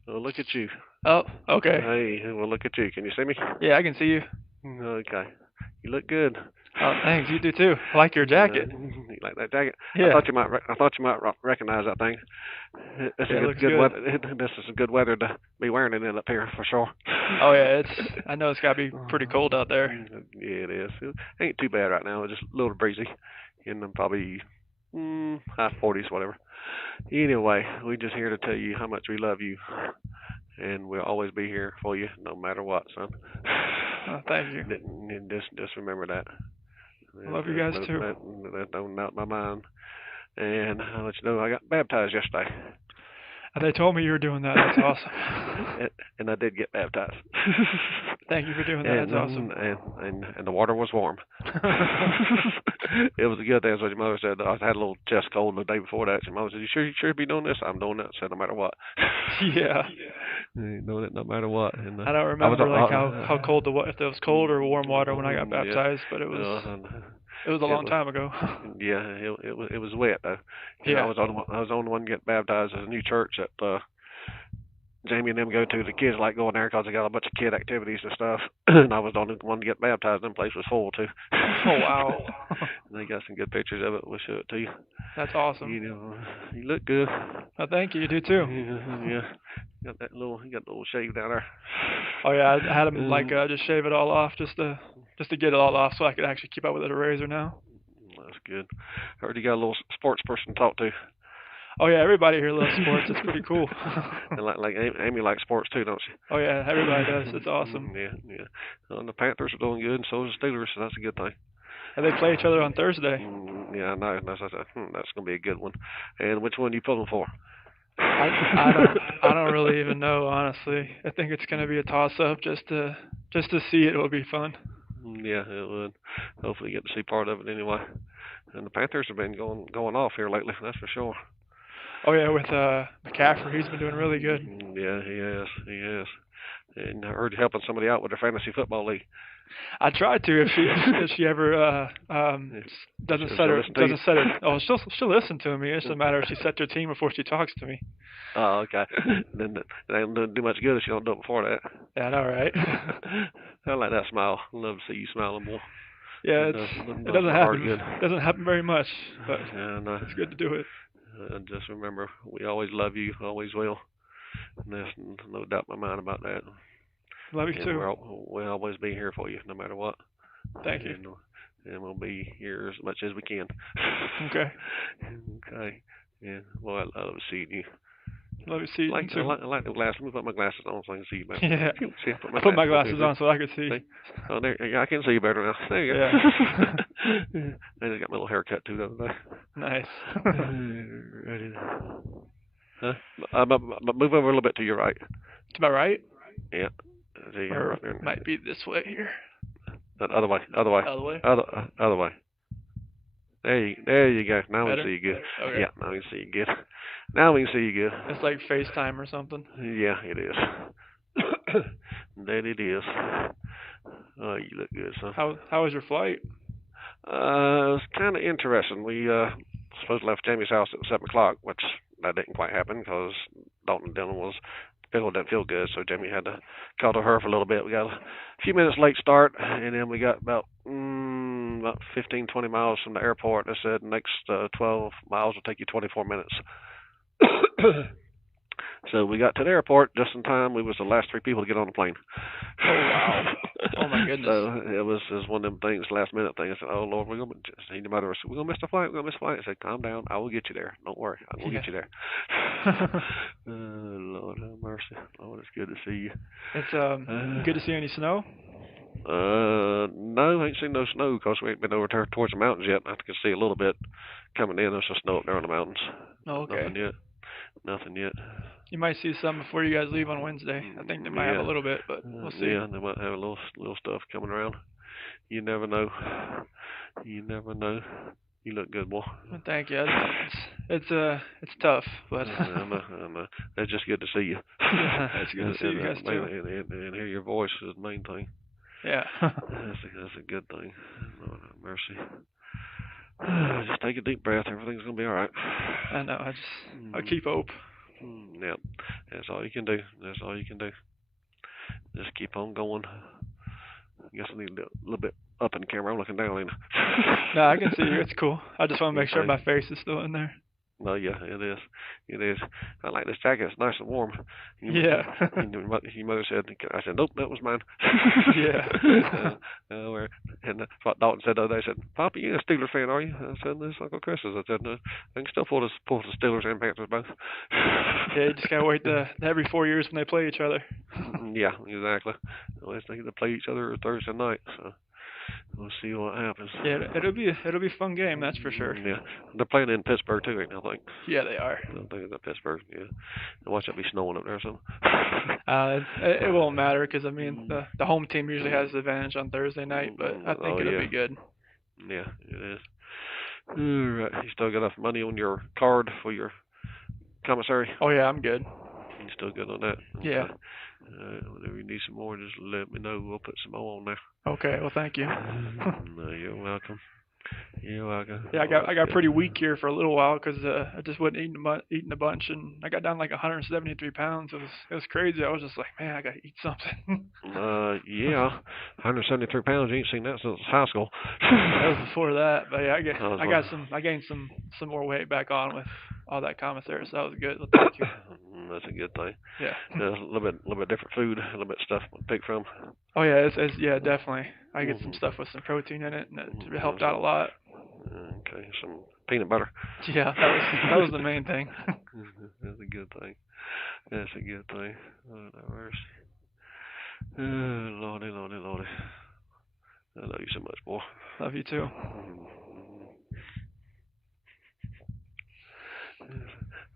Well, look at you. Oh, okay. Hey, well, look at you. Can you see me? Yeah, I can see you. Okay. You look good. Oh, thanks. You do too. I like your jacket. You like that jacket? Yeah. I thought you might recognize that thing. This Yeah, it is looks good good. weather. This is good weather to be wearing it in up here for sure. Oh yeah, I know it's gotta be pretty cold out there. Yeah, it is. It ain't too bad right now. It's just a little breezy, and probably high 40s, whatever. Anyway, we're just here to tell you how much we love you, and we'll always be here for you, no matter what, son. Oh, thank you. And just remember that. I love you guys too. That don't melt my mind. And I'll let you know I got baptized yesterday. They told me you were doing that. That's awesome. And I did get baptized. Thank you for doing that. That's awesome. And the water was warm. It was a good day. That's what your mother said. I had a little chest cold the day before that. Your mother said, "You sure be doing this?" I'm doing that. I said, no matter what. Yeah. Doing it no matter what. And I don't remember how cold if it was cold or warm water when I got baptized, but it was a long time ago. Yeah, it was wet though. Yeah. I was the only one to get baptized at a new church that Jamie and them go to. The kids like going there because they got a bunch of kid activities and stuff. And I was the only one to get baptized. And the place was full too. Oh wow! And they got some good pictures of it. We'll show it to you. That's awesome. You look good. Oh, thank you. You do too. Yeah. You got the little shave down there. Oh yeah, I had him just shave it all off just to get it all off so I could actually keep up with a razor now. That's good. Heard you got a little sports person to talk to. Oh yeah, everybody here loves sports. It's pretty cool. And like Amy likes sports too, don't she? Oh yeah, everybody does. It's awesome. Yeah. And the Panthers are doing good, and so is the Steelers, so that's a good thing. And they play each other on Thursday. Yeah, I know. That's going to be a good one. And which one are you pulling for? I don't really even know, honestly. I think it's going to be a toss-up. Just to see it will be fun. Yeah, it would. Hopefully, get to see part of it anyway. And the Panthers have been going off here lately. That's for sure. Oh yeah, with McCaffrey, he's been doing really good. Yeah, he has. And I heard you helping somebody out with their fantasy football league. I tried to if she ever doesn't set her. Oh, she'll listen to me. It's just a matter if she sets her team before she talks to me. Oh, okay. Then it ain't do much good if you don't do it before that. Yeah, I know, right? I like that smile. I love to see you smiling, boy. Yeah, it doesn't happen. It doesn't happen very much, but it's good to do it. Just remember, we always love you, always will. And there's no doubt in my mind about that. Love you too. We'll always be here for you, no matter what. Thank you. And we'll be here as much as we can. Okay. Okay. Yeah. Well, I love seeing you. Love you seeing you too. I like the glasses. Let me put my glasses on so I can see you better. Yeah. See, I put my glasses on so I can see. Oh, there. Yeah, I can see you better now. There you go. Yeah. I just got my little haircut too the other day. Nice. Ready. Huh? But move over a little bit to your right. To my right? Yeah. See, right there. Might be this way here. Other way. Other way. Other way. There you go. Now we can see you good. Okay. Yeah, now we can see you good. Now we can see you good. It's like FaceTime or something. Yeah, it is. That it is. Oh, you look good, son. How was your flight? It was kind of interesting. We supposed to left Jamie's house at 7 o'clock, which that didn't quite happen because Dalton Dillon didn't feel good, so Jamie had to call to her for a little bit. We got a few minutes late start, and then we got about 15, 20 miles from the airport. They said next 12 miles will take you 24 minutes. So we got to the airport just in time. We was the last 3 people to get on the plane. Oh, wow. Oh, my goodness. So it was one of them things, last minute thing. I said, oh, Lord, we're going to miss the flight. I said, calm down. I will get you there. Don't worry. I will get you there. Lord have mercy. Lord, it's good to see you. It's good to see any snow? No, I ain't seen no snow because we ain't been over towards the mountains yet. I can see a little bit coming in. There's some snow up there on the mountains. Oh, okay. Nothing yet. You might see some before you guys leave on Wednesday. I think they might have a little bit, but we'll see. Yeah, they might have a little stuff coming around. You never know. You look good, boy. Well, thank you. It's tough, but I know. It's just good to see you. Yeah, it's good to see you guys too. And hear your voice is the main thing. Yeah. That's a good thing. Lord have mercy. Just take a deep breath. Everything's gonna be all right. I know. I keep hope. Yeah, that's all you can do. Just keep on going. I guess I need a little bit up in the camera. I'm looking down, ain't I? No, I can see you. It's cool. I just want to make sure my face is still in there. No, yeah, it is. I like this jacket. It's nice and warm. Yeah. Your mother said, I said, nope, that was mine. Yeah. And what Dalton said the other day, said, Papa, you a Steelers fan, are you? I said, this Uncle Chris is. I said, no, I can still pull the Steelers and Panthers both. Yeah, you just gotta wait every 4 years when they play each other. Yeah, exactly. Unless they play each other Thursday night, so we'll see what happens. Yeah, it'll be a fun game, that's for sure. Yeah, they're playing in Pittsburgh too, I think. Yeah, they are. I think it's at Pittsburgh. Yeah, and watch it be snowing up there or something. It won't matter because I mean the home team usually has the advantage on Thursday night, but I think it'll be good. Yeah, it is. All right, you still got enough money on your card for your commissary? Oh yeah, I'm good. You still good on that? Yeah. Whenever you need some more, just let me know. We'll put some more on there. Okay, well thank you. No, you're welcome. You're welcome. Yeah, I got pretty weak here for a little while because I just wasn't eating a bunch, and I got down like 173 pounds. It was crazy. I was just like, man, I gotta eat something. Yeah, 173 pounds. You ain't seen that since high school. That was before that, but yeah, I gained some more weight back on with all that commissary, so that was good. Well, thank you. That's a good thing. Yeah. A little bit different food, a little bit stuff to pick from. Oh yeah, yeah, definitely. I get some stuff with some protein in it, and it helped out a lot. Okay, some peanut butter. Yeah, that was the main thing. That's a good thing. Oh, Lordy. I love you so much, boy. Love you too.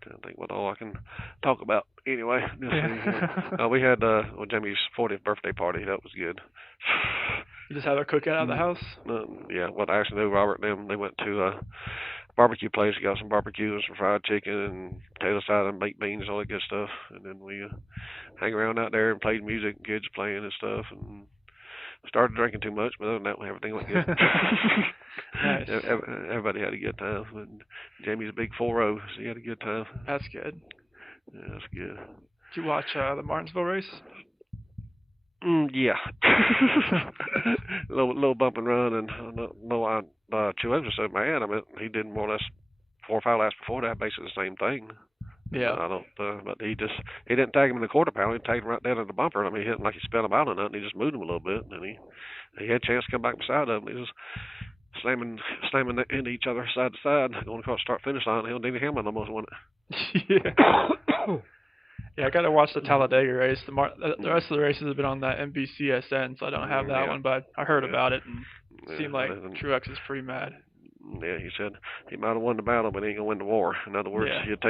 I think what all I can talk about anyway. We had Jamie's 40th birthday party. That was good. You just had a cookout out of the house? Yeah, what I actually knew Robert and them, they went to barbecue place. We got some barbecue and some fried chicken and potato salad and baked beans and all that good stuff. And then we hang around out there and played music, kids playing and stuff. And started drinking too much, but other than that, everything went good. Nice. Everybody had a good time. And Jamie's a big 4-0, so he had a good time. That's good. Yeah, that's good. Did you watch the Martinsville race? Yeah. little bump and run, and Truex was so mad. I mean, he did more or less 4 or 5 laps before that, basically the same thing. Yeah. I don't, but he didn't tag him in the quarter panel. He tagged him right down at the bumper. I mean, he didn't like he spelled him out or nothing. He just moved him a little bit, and he had a chance to come back beside him. He was slamming into each other side to side, going across start finish line. Hell, Denny Hamlin almost won it. Yeah. Yeah, I gotta watch the Talladega race. The rest of the races have been on that NBCSN, so I don't have that one. But I heard about it and it seemed like Truex is pretty mad. Yeah, he said he might have won the battle, but he ain't gonna win the war. In other words, he would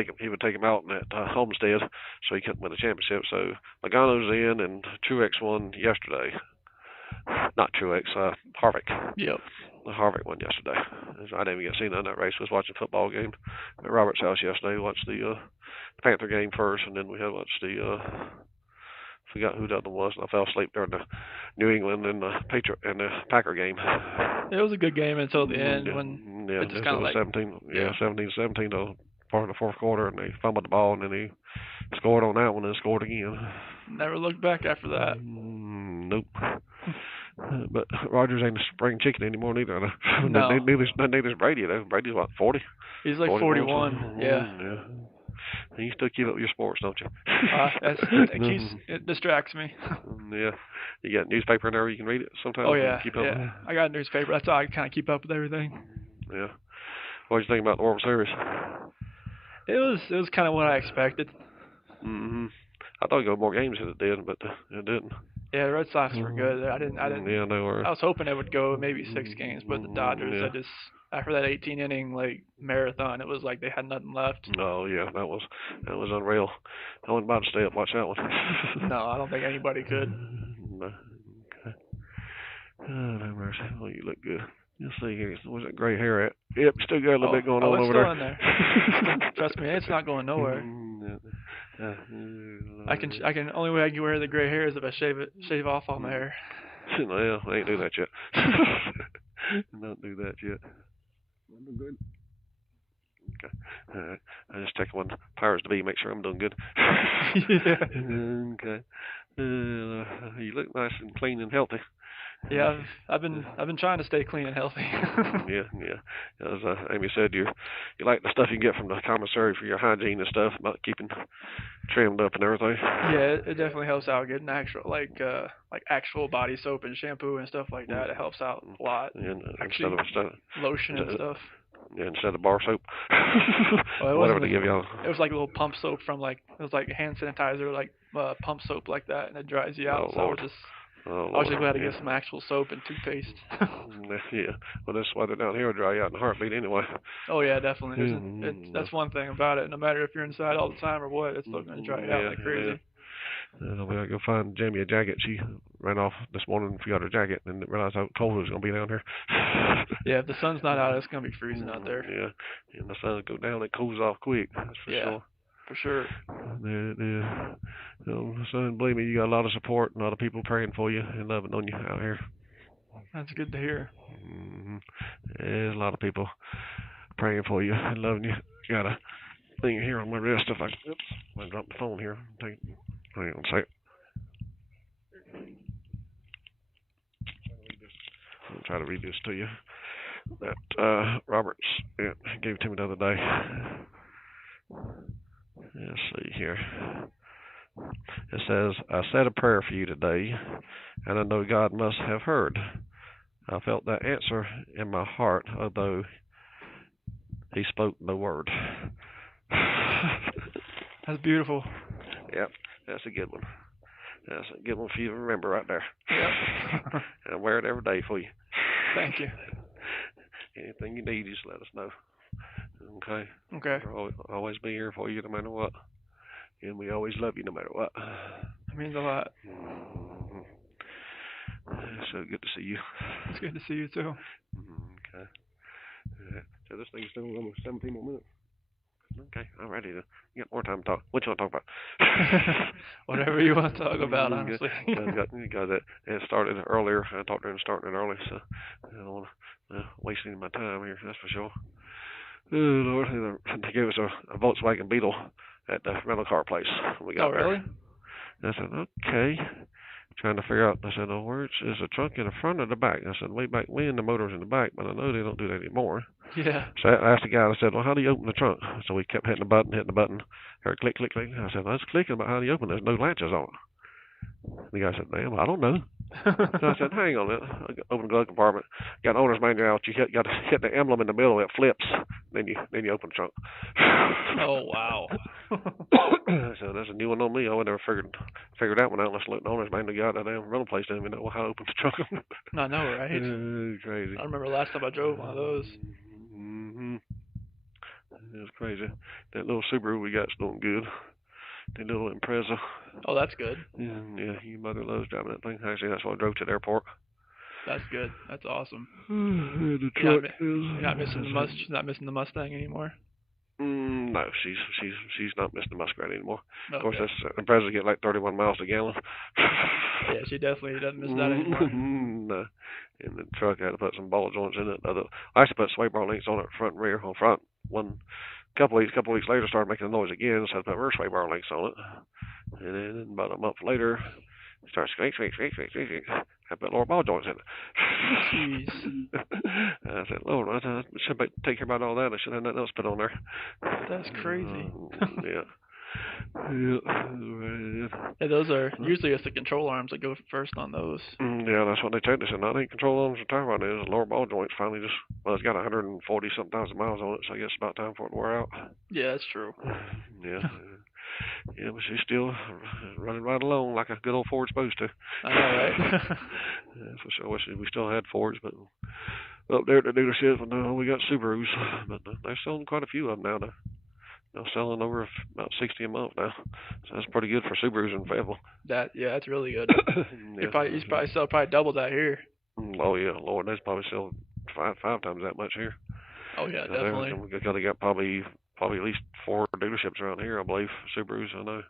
take him out in that Homestead, so he couldn't win the championship. So Logano's in, and Truex won yesterday. Not Truex, Harvick. Yep. Harvick won yesterday. I didn't even get to see none of that race. I was watching a football game at Robert's house yesterday. We watched the Panther game first, and then we had watched the forgot who the other was, and I fell asleep during the New England and the Packer game. It was a good game until the end when it just kind of like 17-17 to part of the fourth quarter, and they fumbled the ball, and then he scored on that one and scored again. Never looked back after that. Nope. But Rogers ain't a spring chicken anymore neither. No. Neither's Brady though. Brady's what, 40? He's like 41. Yeah. You still keep up with your sports, don't you? It distracts me. Yeah. You got newspaper in there you can read it sometimes? Oh yeah. Keep up Yeah. I got a newspaper. That's how I kind of keep up with everything. Yeah. What did you think about the World Series? It was kind of what I expected. I thought it'd go more games than it did, but it didn't. Yeah, the Red Sox were good. I didn't. Yeah, they were. I was hoping it would go maybe 6 games, but the Dodgers, after that 18-inning marathon, it was like they had nothing left. Oh yeah, that was unreal. I wasn't about to stay up and watch that one. No, I don't think anybody could. No. Okay. No mercy. Oh, you look good. You'll see here. Where's that gray hair at? Yep, still got a little bit going on over there. It's still in there. Trust me, it's not going nowhere. I can only way I can wear the gray hair is if I shave off all my hair. Well, I ain't do that yet. Don't do that yet. Good. Okay. All right. I just check one powers to be, make sure I'm doing good. Yeah. Okay. You look nice and clean and healthy. Yeah, I've been trying to stay clean and healthy. Yeah. As Amy said, you like the stuff you get from the commissary for your hygiene and stuff, about keeping trimmed up and everything. Yeah, it definitely helps out getting actual body soap and shampoo and stuff like that. It helps out a lot. And actually, instead of lotion and stuff. Yeah, instead of bar soap. Well, whatever they give y'all. It was like a little pump soap from it was like hand sanitizer, pump soap like that, and it dries you out. Oh, Lord. I was just glad to get some actual soap and toothpaste. Yeah, well, that's why they're down here will dry you out in a heartbeat anyway. Oh yeah, definitely. That's one thing about it. No matter if you're inside all the time or what, it's still going to dry you out like crazy. Yeah. We gotta go find Jamie a jacket. She ran off this morning and forgot her jacket, and didn't realize how cold it was gonna be down here. Yeah, if the sun's not out, it's gonna be freezing out there. Yeah, and the sun go down, it cools off quick. That's for sure. For sure. Yeah. Son, believe me, you got a lot of support and a lot of people praying for you and loving on you out here. That's good to hear. There's a lot of people praying for you and loving you. Got a thing here on my wrist. If I drop the phone here. Hang on a sec. I'll try to read this to you. That Roberts gave it to me the other day. Let's see here. It says, I said a prayer for you today, and I know God must have heard. I felt that answer in my heart, although he spoke no word. That's beautiful. Yep, that's a good one. That's a good one for you to remember right there. Yep. And I wear it every day for you. Thank you. Anything you need, just let us know. Okay? Okay. We'll always be here for you no matter what. And we always love you no matter what. That means a lot. So good to see you. It's good to see you too. Okay. So because this thing's still almost 17 more minutes. Okay, I'm ready to get more time to talk. What you want to talk about? Whatever you want to talk about, honestly. Got that. It started earlier. I talked to him starting it early, so I don't want to waste any of my time here, that's for sure. Oh, Lord, they gave us a Volkswagen Beetle at the rental car place when we got there. Really? I said, okay. Trying to figure out, I said, oh, where is the trunk in the front or the back? I said, way back when the motor's in the back, but I know they don't do that anymore. Yeah. So I asked the guy, I said, well, how do you open the trunk? So we kept hitting the button. Heard click, click, click. I said, well, I was clicking about how do you open it? There's no latches on it. The guy said, damn, I don't know. So I said, hang on a minute. I opened the glove compartment, got an owner's manual out. You got to hit the emblem in the middle, it flips. Then you open the trunk. Oh, wow. So that's a new one on me. I would never figured that one out unless I looked at the owner's manual. Got that damn rental place didn't even know how to open the trunk. I know, right? Crazy. I remember last time I drove one of those. Mm-hmm. It was crazy. That little Subaru we got's doing good. The little Impreza. Oh, that's good. Yeah, your mother loves driving that thing. Actually, that's why I drove to the airport. That's good. That's awesome. The truck You're not missing the Mustang anymore. No, she's not missing the Muskrat anymore. Okay. Of course, that's Impreza get like 31 miles a gallon. Yeah, she definitely doesn't miss that anymore. No. And the truck had to put some ball joints in it. I used to put sway bar links on it, front and rear. On front, couple weeks later, started making a noise again, so I put rear sway bar links on it. And then about a month later, it started squeak. I put lower ball joints in it. Jeez. I said, Lord, I should take care about all that. I should have nothing else put on there. That's crazy. Yeah. Yeah, those are usually it's the control arms that go first on those. Yeah, that's what they checked. They said, no, it ain't control arms or tire rod. It is lower ball joints. Finally, it's got 140-something thousand miles on it, so I guess it's about time for it to wear out. Yeah, that's true. Yeah. Yeah, but she's still running right along like a good old Ford's supposed to. I know, right? Yeah, for sure. I wish we still had Fords, but up there at the dealership, we got Subarus. But they're selling quite a few of them now. They're selling over about 60 a month now. So that's pretty good for Subarus in Fayetteville. That's really good. Yeah. You probably sell double that here. Oh, yeah, Lord, they probably sell five times that much here. Oh, yeah, definitely. Because they got probably at least 4 dealerships around here, I believe, Subarus, I know.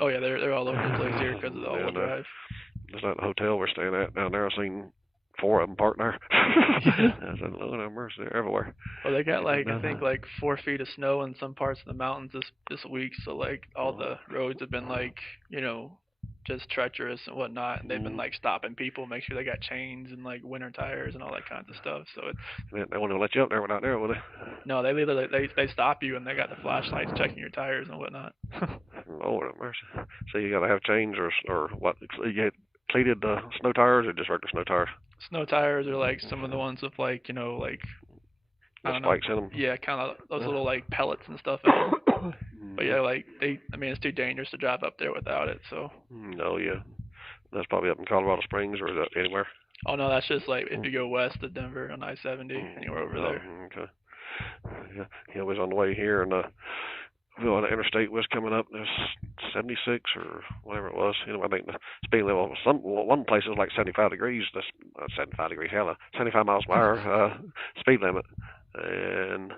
Oh yeah, they're all over the place here because of the all-wheel drive. It's like the hotel we're staying at down there. I've seen 4 of them parked there. I said, Lord have mercy, they're everywhere. Well, they got I think 4 feet of snow in some parts of the mountains this week. So all the roads have been just treacherous and whatnot, and they've been stopping people, make sure they got chains and winter tires and all that kinds of stuff. So they won't even let you up there without there, will they? No, they stop you and they got the flashlights checking your tires and whatnot. Lord have mercy. So you got to have chains or what? You had cleated snow tires or just regular snow tires? Snow tires are some of the ones with I don't know. Spikes in them. Yeah, kind of those little pellets and stuff in them. But yeah, it's too dangerous to drive up there without it. So. Oh yeah, that's probably up in Colorado Springs, or is that anywhere? Oh no, that's just if you go west of Denver on I-70, anywhere over there. Okay. Yeah, I was on the way here, and the interstate was coming up. There's 76 or whatever it was. I think the speed level one place was 75 degrees. That's 75 degrees, 75 miles per hour speed limit, and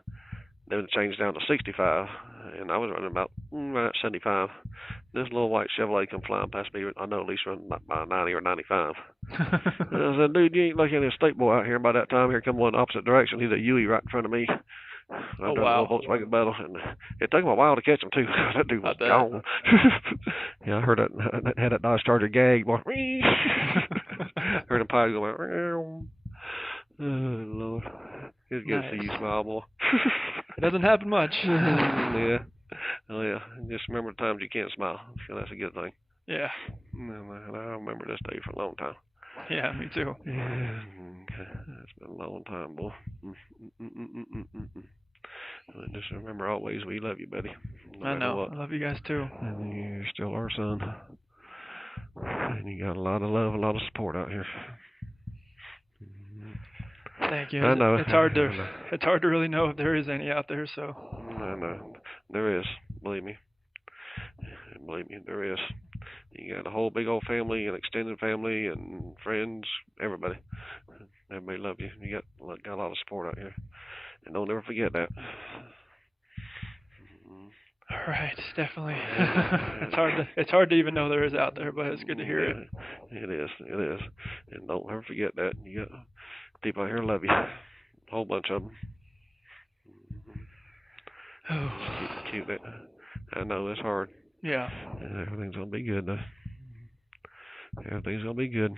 then it changed down to 65, and I was running about 75. This little white Chevrolet come flying past me. I know at least running by 90 or 95. And I said, dude, you ain't like any estate boy out here. By that time, here come one opposite direction. He's a Yui right in front of me. Oh, wow. Volkswagen battle, and it took him a while to catch him too. That dude was gone. Yeah, I heard that had that Dodge Charger gag. Boy. Heard him probably go. Oh Lord, it's good to see you smile, boy. It doesn't happen much. Yeah. Oh yeah. Just remember the times you can't smile. So that's a good thing. Yeah. Man, I remember this day for a long time. Yeah, me too. Yeah. Okay. It's been a long time, boy. Just remember always we love you, buddy. I know. I love you guys too. And you're still our son. And you got a lot of love, a lot of support out here. Thank you. I know. It's hard to really know if there is any out there, so. I know. There is. Believe me. Believe me, there is. You got a whole big old family and extended family and friends, everybody. Everybody love you. You got a lot of support out here. And don't ever forget that. All right, definitely. It's hard to even know there is out there, but it's good to hear it. It is. And don't ever forget that. You got people out here love you. A whole bunch of them. Keep it. I know it's hard. Yeah. Everything's gonna be good though. Everything's gonna be good.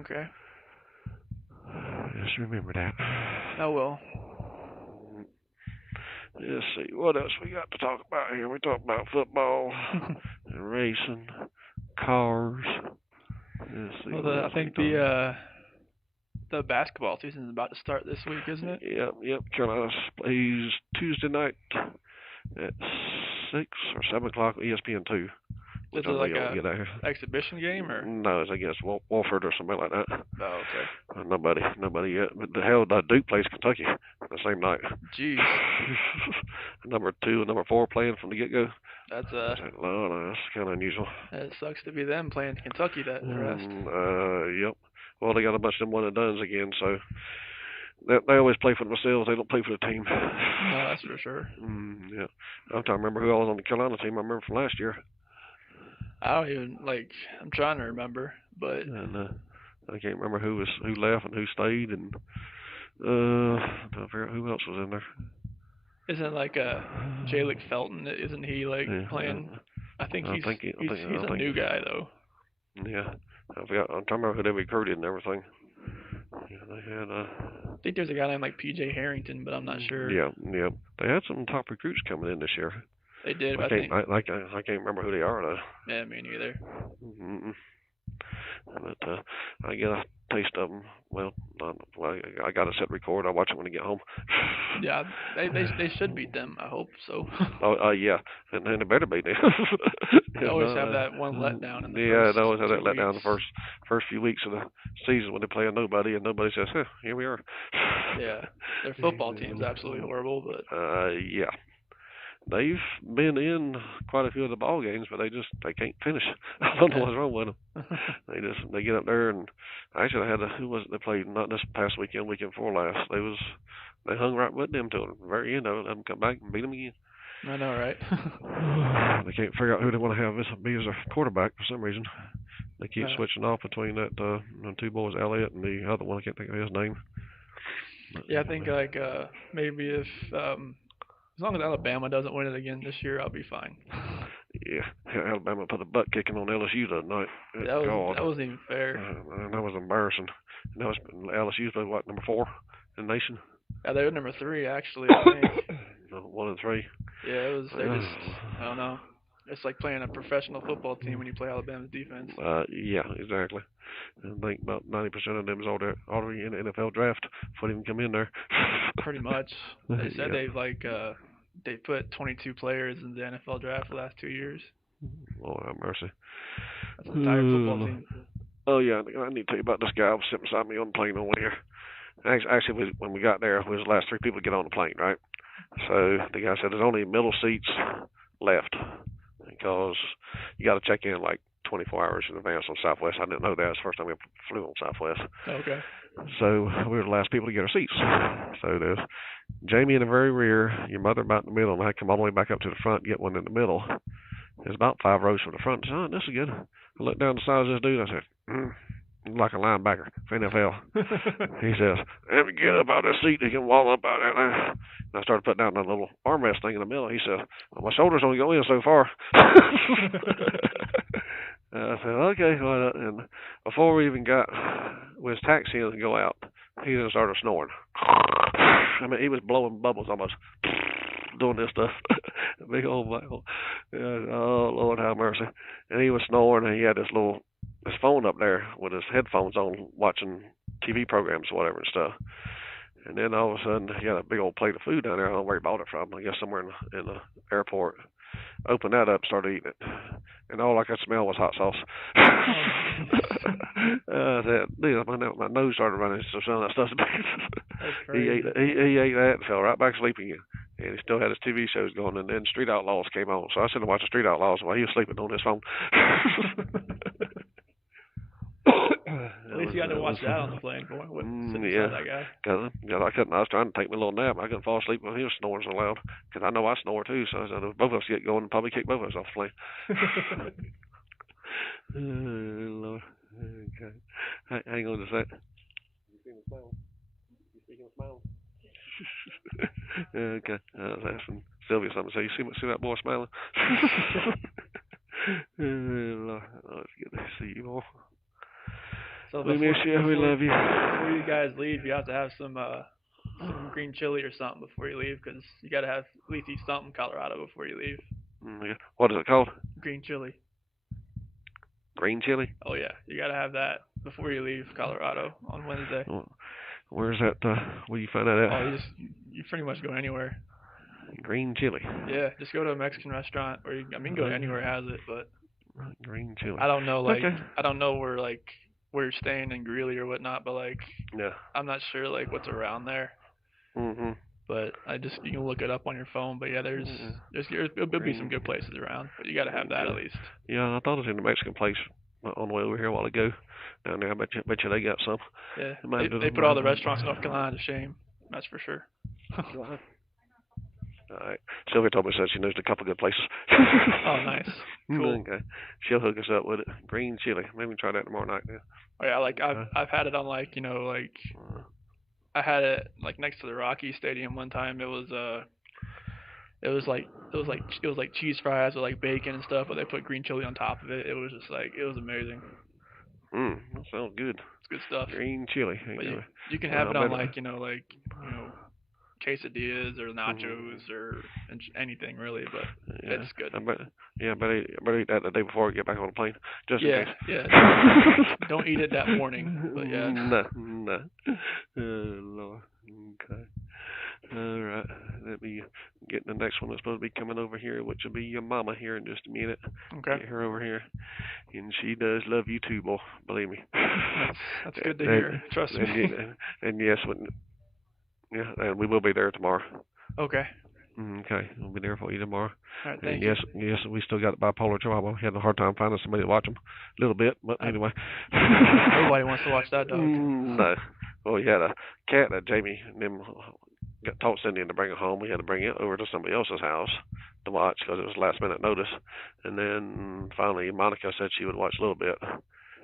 Okay. Just remember that. I will. Let's see, what else we got to talk about here? We talk about football and racing, cars. Let's see. Well, I think the basketball season is about to start this week, isn't it? Yep. Carolina plays Tuesday night at 6 or 7 o'clock, ESPN2. Is it like a exhibition game or? No, it's against Wolford or something like that. Oh, okay. Nobody yet. But the hell, Duke plays Kentucky the same night. Jeez. Number 2 and number 4 playing from the get-go. That's that's kind of unusual. It sucks to be them playing Kentucky that rest. Yep. Well, they got a bunch of them one and dones again, so they always play for themselves. They don't play for the team. No, that's for sure. Yeah. I'm trying to remember who I was on the Carolina team. I remember from last year. I don't even I'm trying to remember, but and I can't remember who left and who stayed, and I don't figure out who else was in there. Isn't Jalik Felton? Isn't he playing? I think he's a new guy though. Yeah, I'm trying to remember who they recruited and everything. Yeah, they had. I think there's a guy named PJ Harrington, but I'm not sure. Yeah. They had some top recruits coming in this year. They did. I can't remember who they are though. Yeah, me neither. But I get a taste of them. Well, I got to set record. I'll watch it when I get home. Yeah, they should beat them. I hope so. Yeah, and they better beat them. They always have that one letdown in the first they always have that weeks. letdown in the first few weeks of the season when they play a nobody and nobody says, here we are. Yeah, their football team's absolutely horrible, but yeah. They've been in quite a few of the ball games, but they can't finish. I don't know what's wrong with them. They get up there and actually who was it they played not this past weekend before last. They hung right with them till the very end of it. Let them come back and beat them again. I know, right? They can't figure out who they want to have be as their quarterback for some reason. They keep switching off between the two boys, Elliott and the other one. I can't think of his name. Yeah, I think maybe if as long as Alabama doesn't win it again this year, I'll be fine. Yeah, Alabama put a butt kicking on LSU the other night. That wasn't even fair. That was embarrassing. And that was LSU's been number 4 in the nation. Yeah, they were number 3 actually. I think. 1 and 3. Yeah, it was. I don't know. It's like playing a professional football team when you play Alabama's defense. Yeah, exactly. I think about 90% of them is already in the NFL draft before they even come in there. Pretty much. They said they put 22 players in the NFL draft the last 2 years. Lord have mercy. That's an entire football team. Oh yeah, I need to tell you about this guy who was sitting beside me on the plane on the way here. Actually, when we got there, we was the last 3 people to get on the plane, right? So the guy said there's only middle seats left because you got to check in 24 hours in advance on Southwest. I didn't know that. It's the first time we flew on Southwest. Okay. So we were the last people to get our seats. So there's Jamie in the very rear, your mother about in the middle, and I come all the way back up to the front and get one in the middle. There's about 5 rows from the front. I said, oh, this is good. I looked down the size of this dude. I said, like a linebacker for NFL. He says, let me get up out of this seat. He can wall up out there. And I started putting down that little armrest thing in the middle. He said, well, my shoulders only go in so far. I said, okay. Well, and before we even got with his taxi to go out, he just started snoring. I mean, he was blowing bubbles almost, doing this stuff. Big old black hole. Oh, Lord have mercy. And he was snoring, and he had his phone up there with his headphones on, watching TV programs or whatever and stuff. And then all of a sudden, he had a big old plate of food down there. I don't know where he bought it from. I guess somewhere in the airport. Opened that up, started eating it, and all I could smell was hot sauce. My nose started running, so some of that stuff. He ate that and fell right back asleep again. And he still had his TV shows going, and then Street Outlaws came on. So I sat and watched the Street Outlaws while he was sleeping on his phone. At least you got to watch that on the plane. Sitting beside that guy. Cause I couldn't. I was trying to take my little nap. I couldn't fall asleep when he was snoring so loud. Cause I know I snore too. So I said, if both of us get going, and probably kick both of us off the plane. Lord. Okay. Hang on a sec. You see him smile? You see him smile? Okay. I was asking Sylvia something. So you see that boy smiling? Lord, it's good to see you all. So We miss you. We love you. Before you guys leave, you have to have some green chili or something before you leave, because you got to have at least eat something in Colorado before you leave. Yeah. What is it called? Green chili. Green chili? Oh yeah, you got to have that before you leave Colorado on Wednesday. Where's that? Where you find that at? Oh, you pretty much go anywhere. Green chili. Yeah, just go to a Mexican restaurant, or go anywhere has it, but green chili. I don't know, like okay. I don't know where you're staying in Greeley or whatnot, but yeah, I'm not sure what's around there. Mhm. But you can look it up on your there'll be some good places around, but you got to have that at least. Yeah, I thought it was in the Mexican place on the way over here a while ago. Down there, I bet you they got some. Yeah, they put all the restaurants in North Carolina to shame. That's for sure. All right. Sylvia told me that she knows a couple good places. Oh, nice. Cool. Okay. She'll hook us up with it. Green chili. Maybe try that tomorrow night. Yeah. Oh yeah, I've had it on I had it next to the Rockies Stadium one time. It was cheese fries with bacon and stuff, but they put green chili on top of it. It was just it was amazing. That sounds good. It's good stuff. Green chili. But you can have it on quesadillas or nachos or anything really, but it's good. I better eat that the day before I get back on the plane, just in case. Yeah. Don't eat it that morning, but yeah. No. Lord. Okay. All right. Let me get the next one that's supposed to be coming over here, which will be your mama here in just a minute. Okay. Get her over here. And she does love you too, boy. Believe me. That's good to hear. Trust me. And yes, and we will be there tomorrow. Okay. Okay, we'll be there for you tomorrow. All right, thank you. Yes, we still got bipolar Chihuahua. We had a hard time finding somebody to watch him. A little bit, but anyway. Nobody wants to watch that dog. No. Well, we had a cat that Jamie and them taught Cindy to bring it home. We had to bring it over to somebody else's house to watch because it was last minute notice. And then finally, Monica said she would watch a little bit.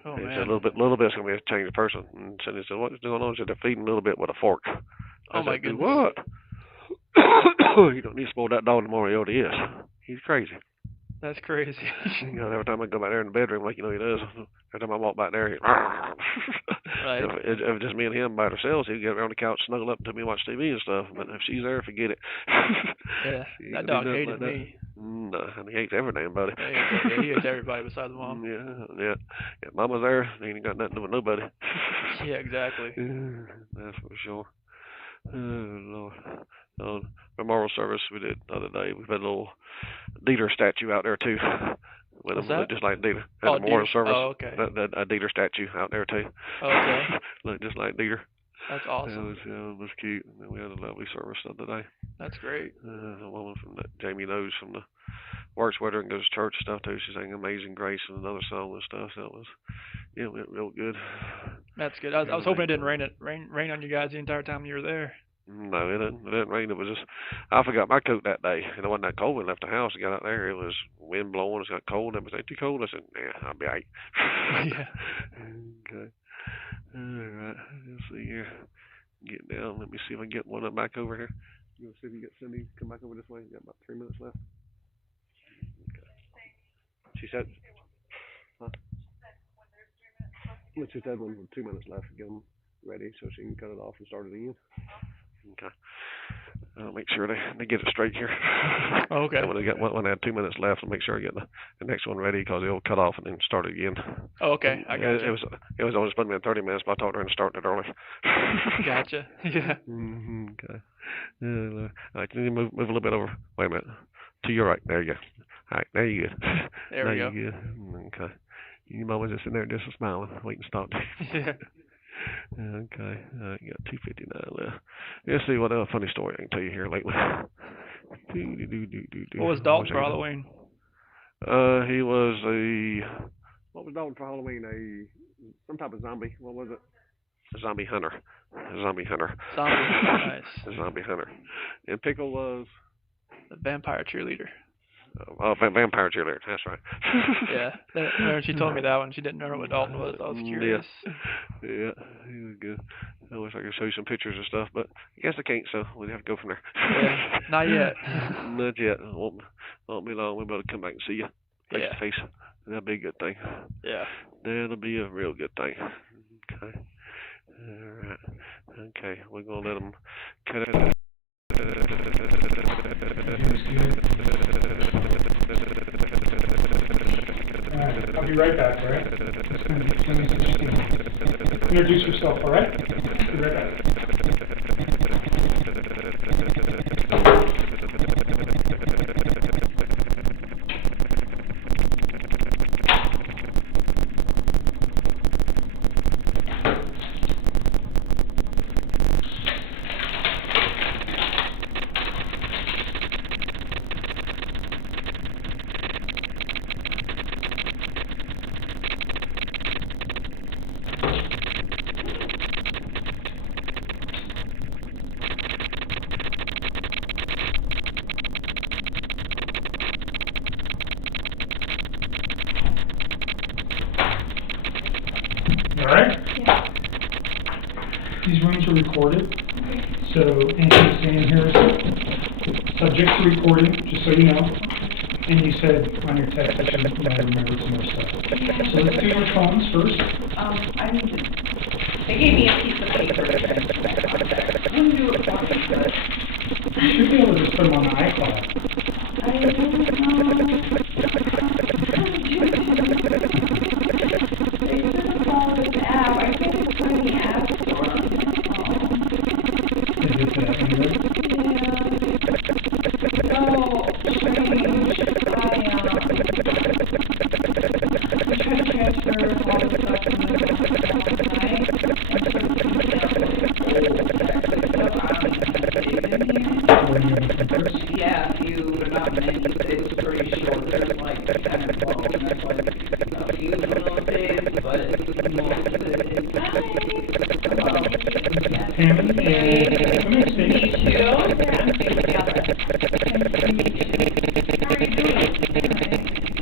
Oh, and man. said a little bit's going to be a change of person. And Cindy said, what's going on? She said, they're feeding a little bit with a fork. Oh, my goodness. What? You don't need to spoil that dog the more he already is. He's crazy. That's crazy. Every time I go back there in the bedroom, he does. Every time I walk back there, Right. If it was just me and him by ourselves, he'd get around the couch, snuggle up to me, and watch TV and stuff. But if she's there, forget it. Yeah, that dog hated me. No, and he hates every damn buddy. Yeah, he hates everybody besides mom. Yeah. Mama's there, he ain't got nothing to do with nobody. Yeah, exactly. That's for sure. Lord. Memorial service we did the other day. We've had a little Dieter statue out there too. With What's him, that? just like Dieter. Had a memorial service. Oh, okay. A Dieter statue out there too. Okay. Look just like Dieter. That's awesome. It was cute. And then we had a lovely service the other day. That's great. A woman that Jamie knows from the works with her and goes to church and stuff too. She sang Amazing Grace and another song and stuff. So it was, it went real good. That's good. I was hoping it didn't rain on you guys the entire time you were there. No, it didn't rain. It was just, I forgot my coat that day. And it wasn't that cold when I left the house. I got out there. It was wind blowing. It got cold. It was too cold. I said, yeah, I'll be all right. Yeah. Okay. All right. Let's see here. Get down. Let me see if I can get one up back over here. You want to see if you get Cindy to come back over this way? You got about 3 minutes left. Okay. She said, huh? She said when 2 minutes left to get them ready so she can cut it off and start it again. Okay. I'll make sure they get it straight here. Oh, okay. When I had 2 minutes left, I'll make sure I get the next one ready because it'll cut off and then start it again. Oh, okay. I got you. It was only supposed to be in 30 minutes, but I talked her into starting it early. Gotcha. Yeah. Okay. All right, can you move a little bit over? Wait a minute. To your right. There you go. All right, there you go. There we go. You good. Okay. Your mama's just in there just smiling, waiting to stop. Yeah. Okay, you got 259 left. Let's see what funny story I can tell you here lately. What was Dalton for Halloween? He was what was Dalton for Halloween? A some type of zombie. What was it? A zombie hunter. A zombie hunter. Zombie. Nice. A zombie hunter. And Pickle was The vampire cheerleader. vampire cheerleader. That's right. Yeah. When she told me that one, she didn't know what Dalton was. I was curious. Yeah, he was good. I wish I could show you some pictures and stuff, but I guess I can't, so we'll have to go from there. Yeah. Not yet. Not yet. It won't be long. We'll be able to come back and see you face Yeah. to face. That'll be a good thing. Yeah. That'll be a real good thing. Okay. All right. Okay, we're gonna let them cut it. Alright, I'll be right back, alright? Introduce yourself, alright? Be right back. Alright? Yeah. These rooms are recorded, so anything saying here is subject to recording, just so you know. And you said on your text that you might remember some more stuff. So let's do your phones first. I need to, they gave me a piece of paper. I'm gonna do it for me. You should be able to just put them on the iCloud. I don't know. They should have followed this app. I think it's from the app store. Is it Android? Yeah. Oh, strange. I'm trying to transfer all the stuff from the yeah, a few, but not many, but it was pretty short. There was like 10 or 12, and that's why you was a little big, but it was most of it is nice. Tammy, Me too. Yeah, I'm feeling together. Nice to meet you. How are you doing?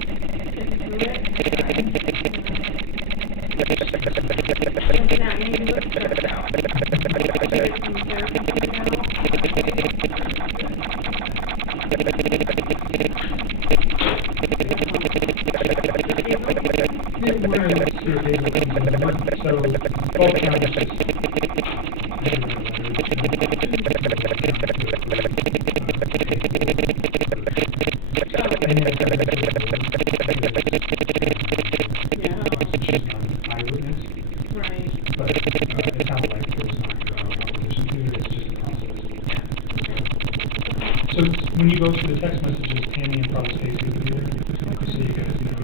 So when you go through the text messages, Tammy and probably Stacey will be there, so you guys know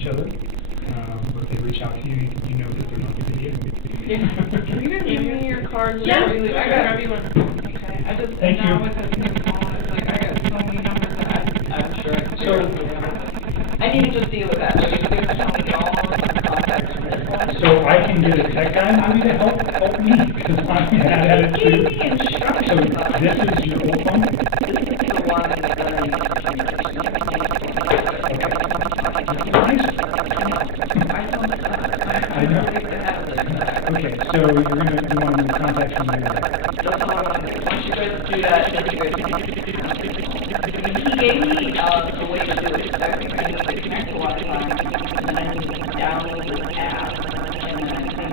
each other. Or if they reach out to you, you know that they're not going to be here. Yeah. Can you give me your cards? Yeah. I got you one. Okay. I just Thank you. with this new phone, it's like I got so many numbers that I'm sure I can So I need to just deal with that. Like, you're going to tell me all of the contacts from this one. So I can get a tech guy maybe to help me, because I'm bad at it too. Give me instructions. So this is your old phone? This is the one that I know. Okay, so you want to contact me later. Once you guys do that, then you're good. He gave me the way to do it. I think I need to connect to Wi-Fi, and then I need to download the app, and then I think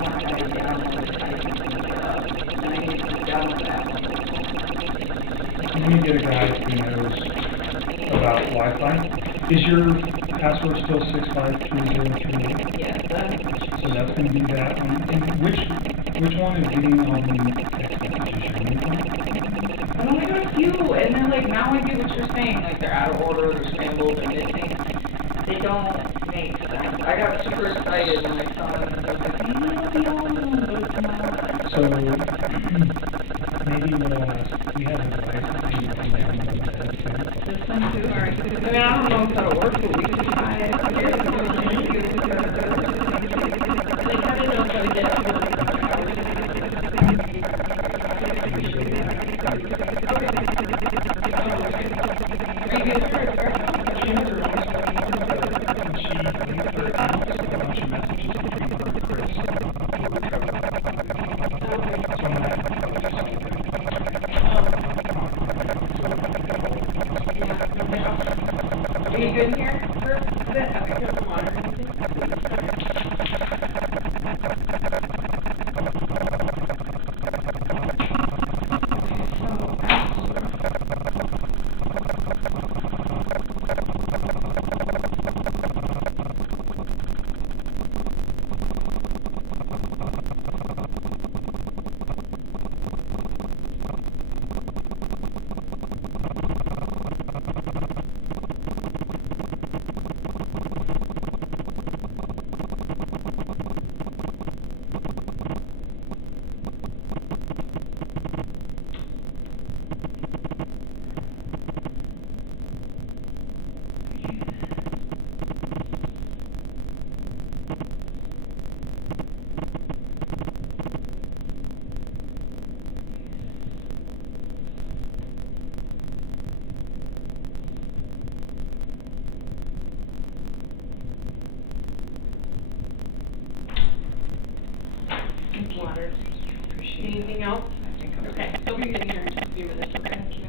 once I download it, I need to download the app. I'm going to get a guy who knows about Wi-Fi. Is your password still 653038? Yes, So that's going to be that one. And which one is getting all the text messages? Your new one? I've only got a few, and then like now I get what you're saying, like they're out of order, they're scrambled, they're missing. They don't make sense. I got super excited when I saw them, and I was like, maybe I'll be all alone, but it's not. So maybe what I'll ask, we have a device that can download that too. This one too, alright. I mean, I don't know if that'll work, but we can try it. So I'm gonna just skip it. Are you good in here for a bit? Okay, here's some water. Water. Anything else? Okay, so we're getting here in just a few minutes, okay? Thank you.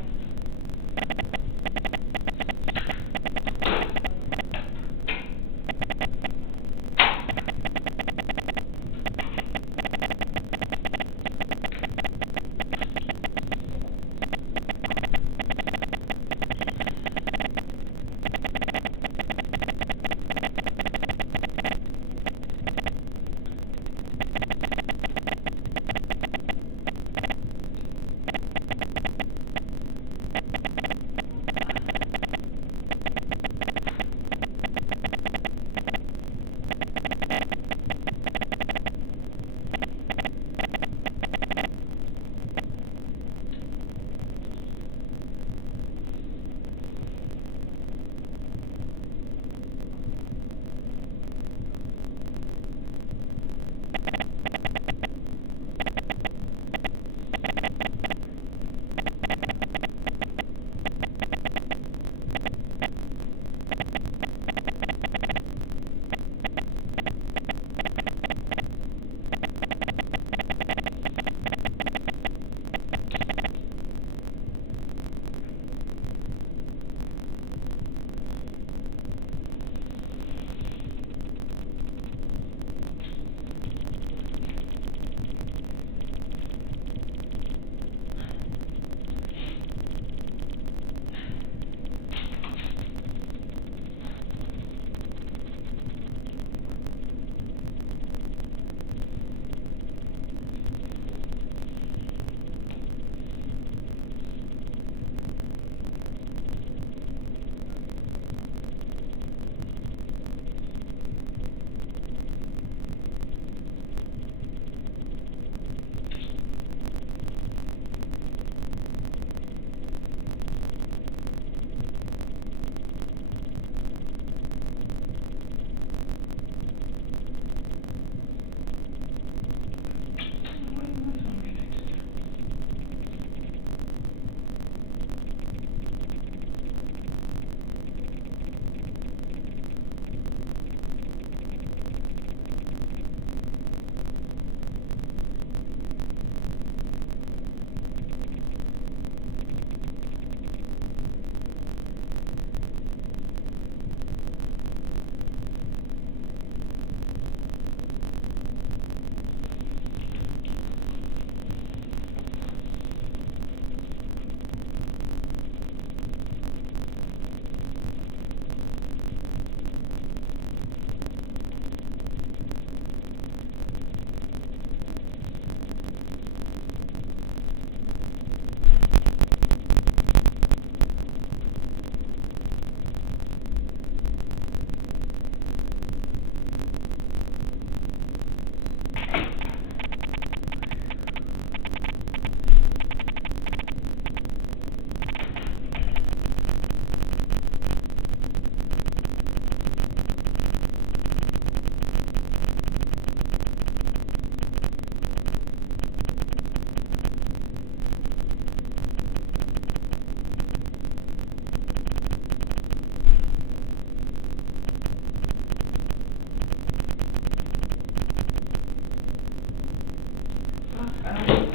I don't.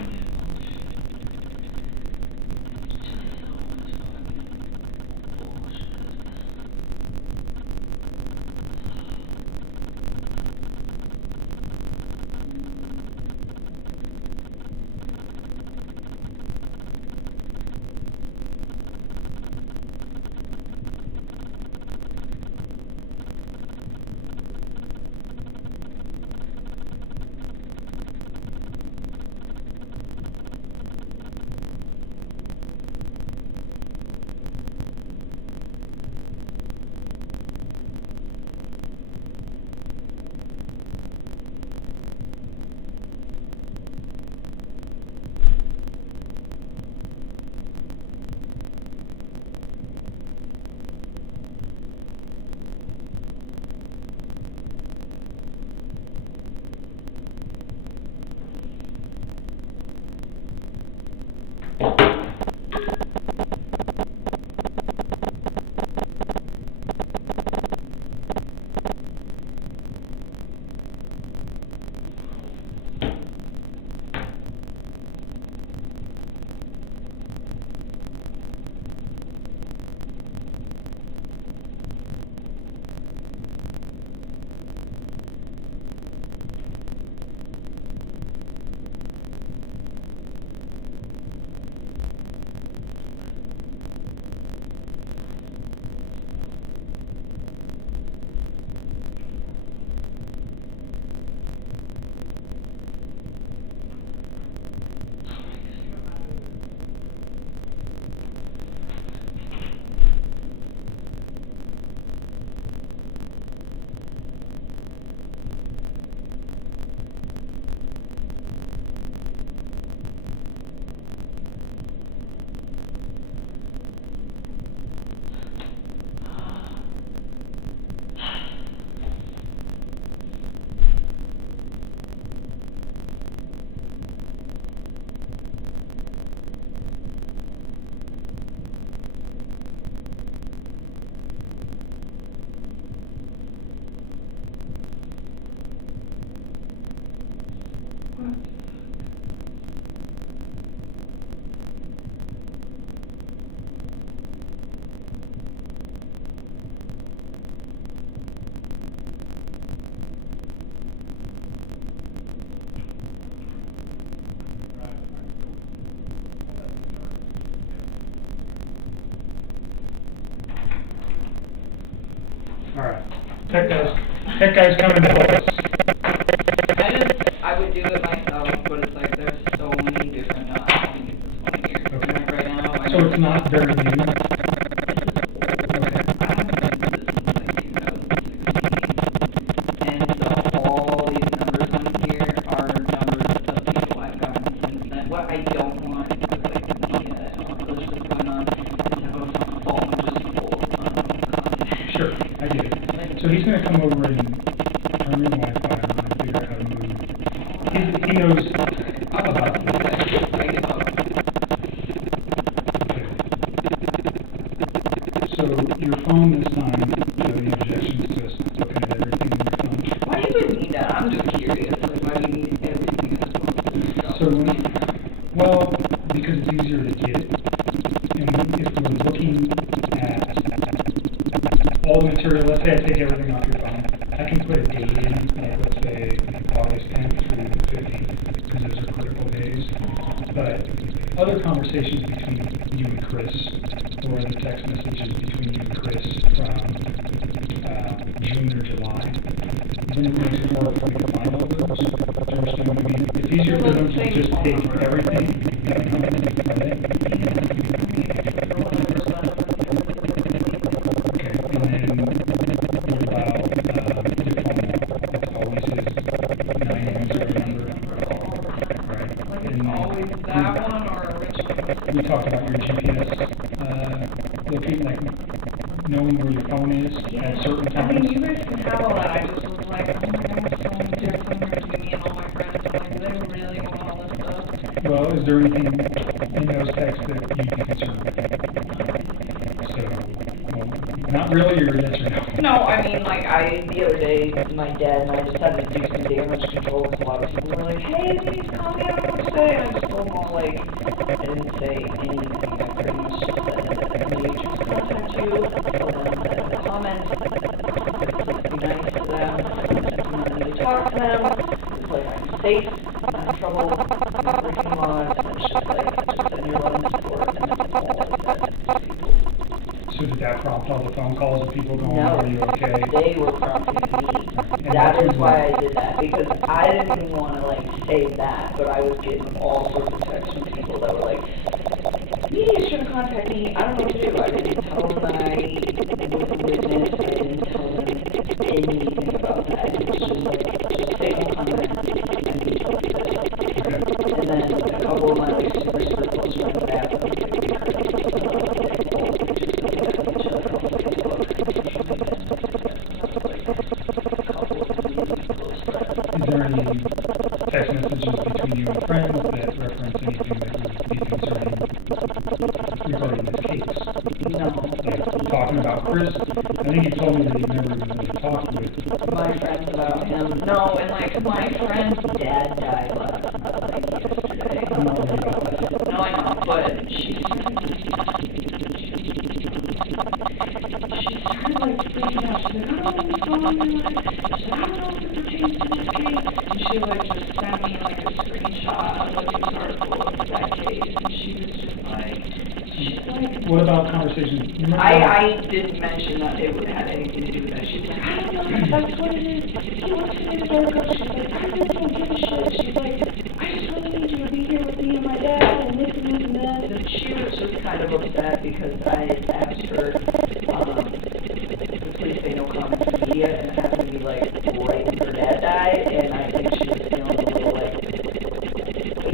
Alright. Tech guys coming to place. I would do it myself, but it's like there's so many different options at this point here. Okay. Like right now, So it's not very new? I haven't been to this since like 2016. And so all these numbers on here are numbers of people I've gotten since then. What I don't want is like the media and all this stuff going on to have a whole bunch of people Sure, I get it. So he's gonna come over and turn your Wi-Fi on and figure out how to move. He knows about this. So your phone this time, the interjection system, looking at everything on your phone. Why do you even need that? I'm just curious. Like, why do you need everything in this phone? So, well, because it's easier to get. And if we're looking at all the material, let's say I take everything off your phone, I can put a date in, like let's say August 10th through the 15th, because those are critical days. But other conversations between you and Chris, or the text messages between you and Chris from June or July, then it makes it harder for me to find all those. Do you understand what I mean? It's easier for them to just take everything and come in and print it. Okay, and then what about your phone? It's always his 910 number. Right. And Always that one or originally? we talked about your GPS, looking, like, knowing where your phone is at certain I times. mean, you guys can have all that. I just was like, oh my gosh, someone did somewhere between me and all my friends. I'm like, they really want all this stuff. Well, is there anything in those texts that you'd be concerned with? So, well, not really, or yes or no? No, I mean, like, the other day, my dad, and I just had to do some damage control because a lot of people were like, hey, please call me out on today. And I just told them all, like, I didn't say anything. I pretty much just said, I'm going to contact you, tell them that the comments, please be nice to them, I'm not going to talk to them, it's like I'm safe, I'm not in trouble, I'm not breaking laws, and shit like that. Just said you're running the store, and that's all I said to people. So did that prompt all the phone calls of people going, No, are you okay? they were prompting me. And That that's is when- why I did that, because I didn't even want to, like, say that, but I was getting all sorts of texts from people that were like, media's trying to contact me, I don't know what to do. I didn't tell them that I was a witness, I didn't tell them anything about that. It was just like, just say no comment, and be posted. And then a couple of my, like, super, super close friends back, like, Is there any text messages between you and friends that reference anything that would be concerning regarding this case? No. Like talking about Chris, I think you told me that you never even really talked with. My friends about him. No, and like my friend's dad died last night, yesterday. I'm not worried about that. No, I know, but she started like freaking out. She's like, I don't know what's going on. She's like, I don't know if it pertains to this case. And she like just sent me like a screenshot of like an article of that case, and she was just like, What about conversations? Remember I didn't mention that it would have anything to do with that. She's like, I don't know if that's what it is. He wants to be the dark girl. She's like, I really don't give a shit. She's like, I just really need you to be here with me and my dad and this and this and that. And she was just kind of upset because I asked her to please say no comment to media, and it happened to be like right when her dad died, and I think she was feeling a little like,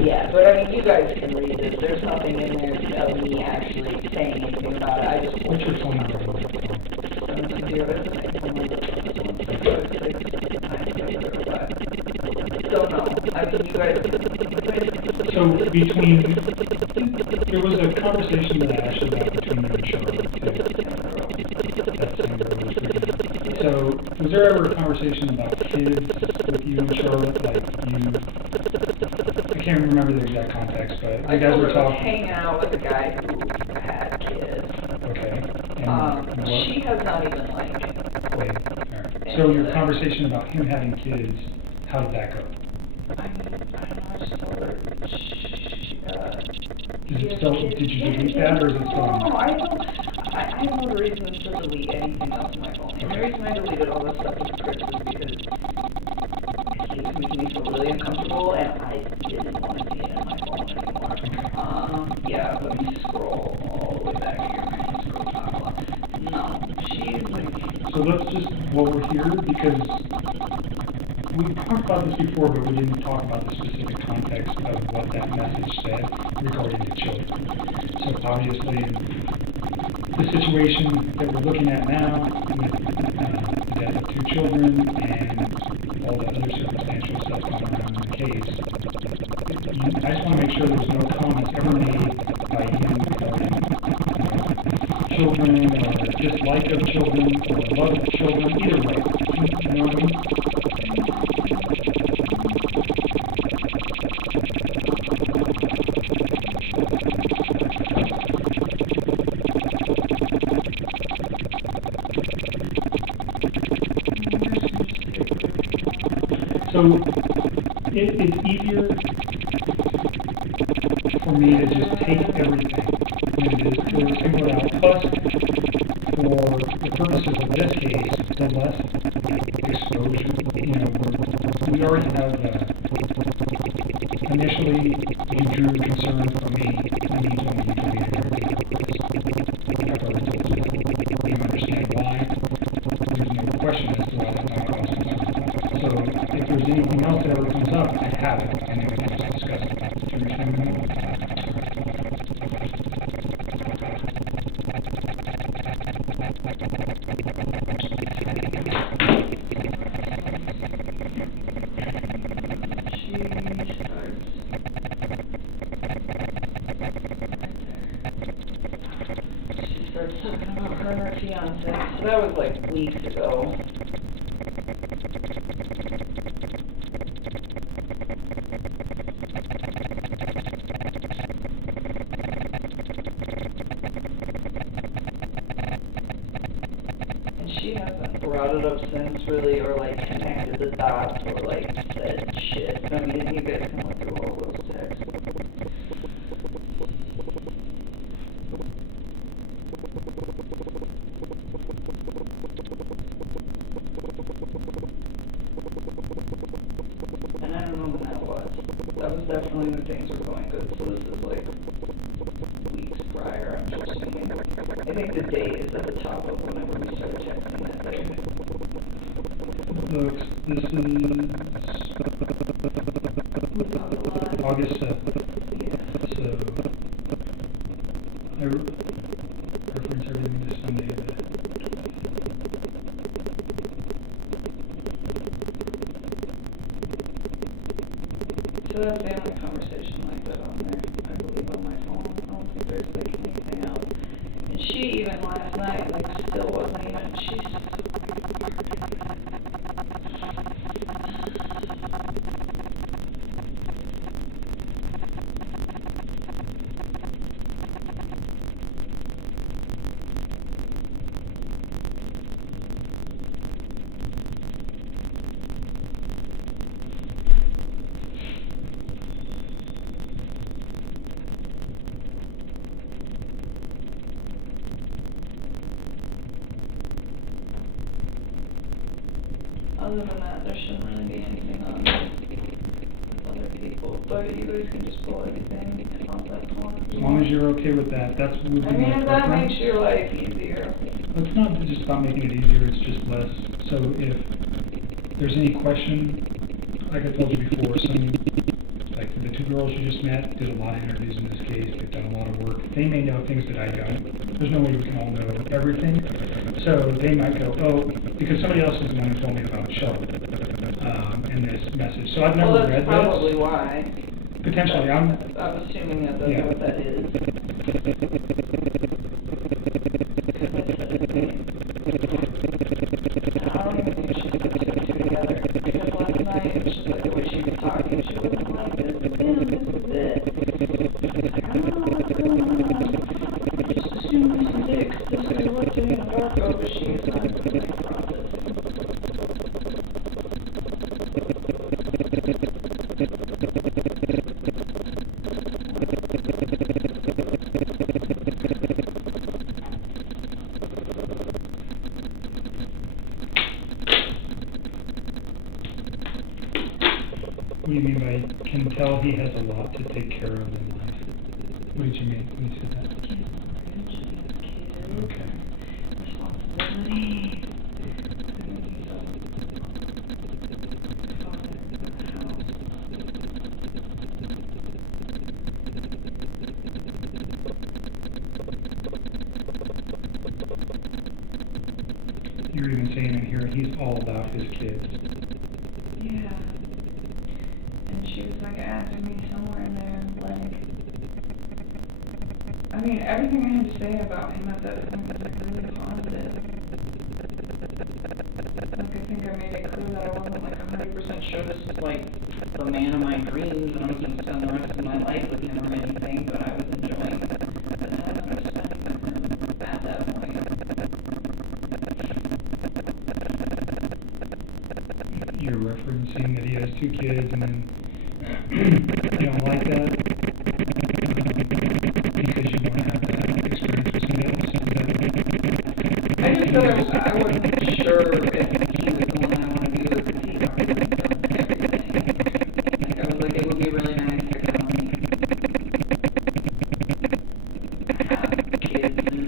yeah, but I mean, you guys can read this. There's nothing in there of me actually saying anything about it. I just What's your phone number? Don't know. I mean, you guys. So between, there was a conversation that I actually got between you and Charlotte. That same girl was reading. So was there ever a conversation about kids with you and Charlotte? Like you, I can't remember the exact context, but you guys were talking. Hanging out with a guy who had kids. Okay. And what? She has not even like. Wait. All right. So your conversation about him having kids, how did that go? I don't know. I just told her. Is it still? Did you delete that, or is it still? No, I have no reason to delete anything off my phone. And the reason I deleted all this stuff with Chris is because he was making me feel really uncomfortable, and I didn't want to see it on my phone anymore. Yeah, let me scroll all the way back here. No, she's like. So let's just, while we're here, because we talked about this before, but we didn't talk about the specific context of what that message said regarding the children. So obviously, the situation that we're looking at now, with the death of 2 children and all the other circumstantial stuff going on in the case, I just want to make sure there's no comments ever made by you regarding children or dislike of children or love of children, either way. You know what I mean? So it's easier for me to just take everything than it is to single it out. Plus, for the purposes of this case, the less exposure, we already have initially you drew concern for me when you deleted everything. You understand why? There's no question as to why that might cause concern. So if there's anything else that ever comes up, I have it, and then we can just discuss it. Do you understand me? Starts talking about her and her fiance. So that was like weeks ago. brought it up since, really, or like connected the dots, or like said shit. I mean, you guys can look through all those texts. And I don't know when that was. That was definitely when things were going good. So this is like weeks prior, I'm just assuming. I think the date is at the top of whenever we started texting that day. Looks, this is August 7th. So I reference everything to Sunday. So that's the only conversation like that on there, I believe, on my phone. I don't think there's like anything else. And she even last night, like, still wasn't even, other than that, there shouldn't really be anything on with other people. But you guys can just pull everything off that phone. As long as you're okay with that, that's would be I mean, my if that preference. makes your life easier. It's not just about making it easier, it's just less. So if there's any question, like I told you before, like the two girls you just met did a lot of interviews in this case, they've done a lot of work. They may know things that I don't. There's no way we can all know everything. So they might go, oh, because somebody else is the one who told me about Shelby, and this message. So I've never Well, read that's this. probably why. Potentially, I'm assuming that that's Yeah. what that is. I don't even think she's put two and two together. Because last night it was just like the way she was talking. She wasn't like, this is him, this is it. Like, I don't know what's going on. I just assume this is it, 'cause this is what's in the dark, but she is not doing that process. What do you mean by can tell he has a lot to take care of in life? What did you mean when you said that? Okay. Responsibility. You're even saying in here he's all about his kids. Yeah. And she was like asking me somewhere in there, like, I mean, everything I had to say about him at that point was like really positive. Like, I think I made it clear that I wasn't like 100% sure this is like the man of my dreams and I was going to spend the rest of my life with him or anything, but I was enjoying the time I spent with him at that point. You're referencing that he has 2 kids and then you don't like that because you want to have that experience with somebody else. I just thought I wasn't sure if he was the one I want to be with because he already done everything. Like, I was like, it would be really nice to kind of have kids and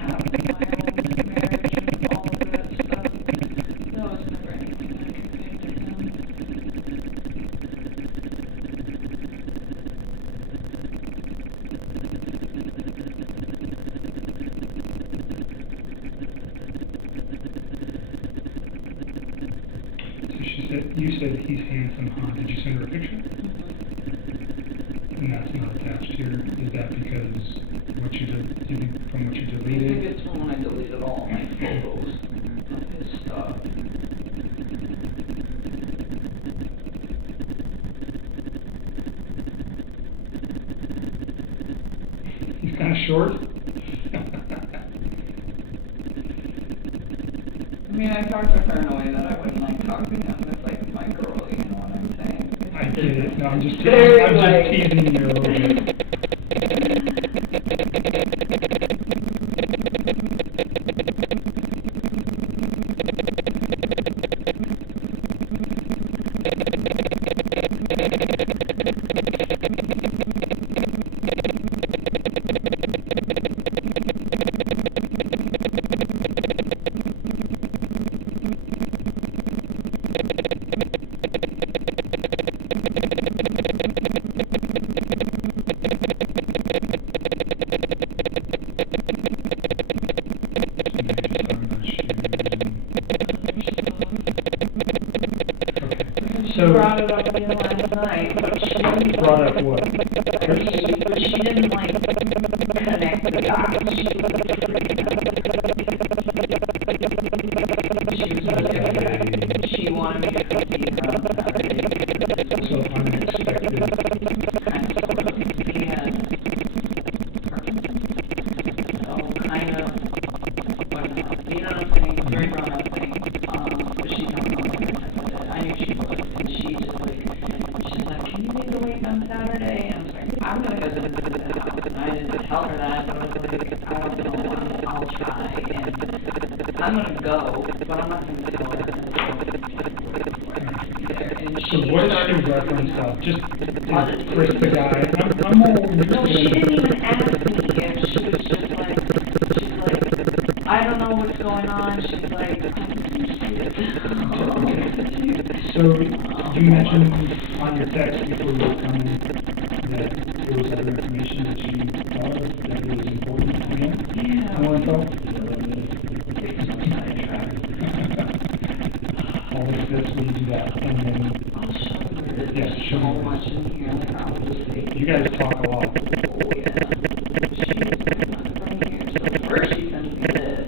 have my own marriage and all of that stuff. That was never anything that I conveyed to him. You said he's handsome, huh? Did you send her a picture? And that's not attached here. Is that because what you did from what you I think deleted? it's from when I deleted all my photos of his stuff. He's kind of short. I mean, mean, I talked to her in a way that I wouldn't like talk to him. It's like my girl, you know what I'm saying? I get it. No, I'm just Very, teasing you a little bit. She brought it up again last night, but she Brought up what? she didn't like connect the dots. She was she wanted me to come see her on Saturday. So unexpected. Kind of, sort of. Yeah. So kind of, you know what I'm saying? Very grown up thing. But she's not grown up. I knew she was, and she just like, she's like, can you make a wait on Saturday? And I was like, I'm gonna go to the house. And I didn't tell her that, but I was like, I don't know, I'll try. And I'm gonna go, but I'm not gonna tell her. And So she what is she started referenced of? Just Positive. Chris the guy. I'm more interested No, she in- didn't even ask me if she was just like, she's like, I don't know what's going on. She's like, So you mentioned on your text before you were coming that there was other information that you thought of that was important to know? yeah. More info? Always this, we do that, and then I'll show you. There's Yeah, show so me. much in here. Like, I'll just say, you guys talk a lot. oh yeah. So first she sends me this,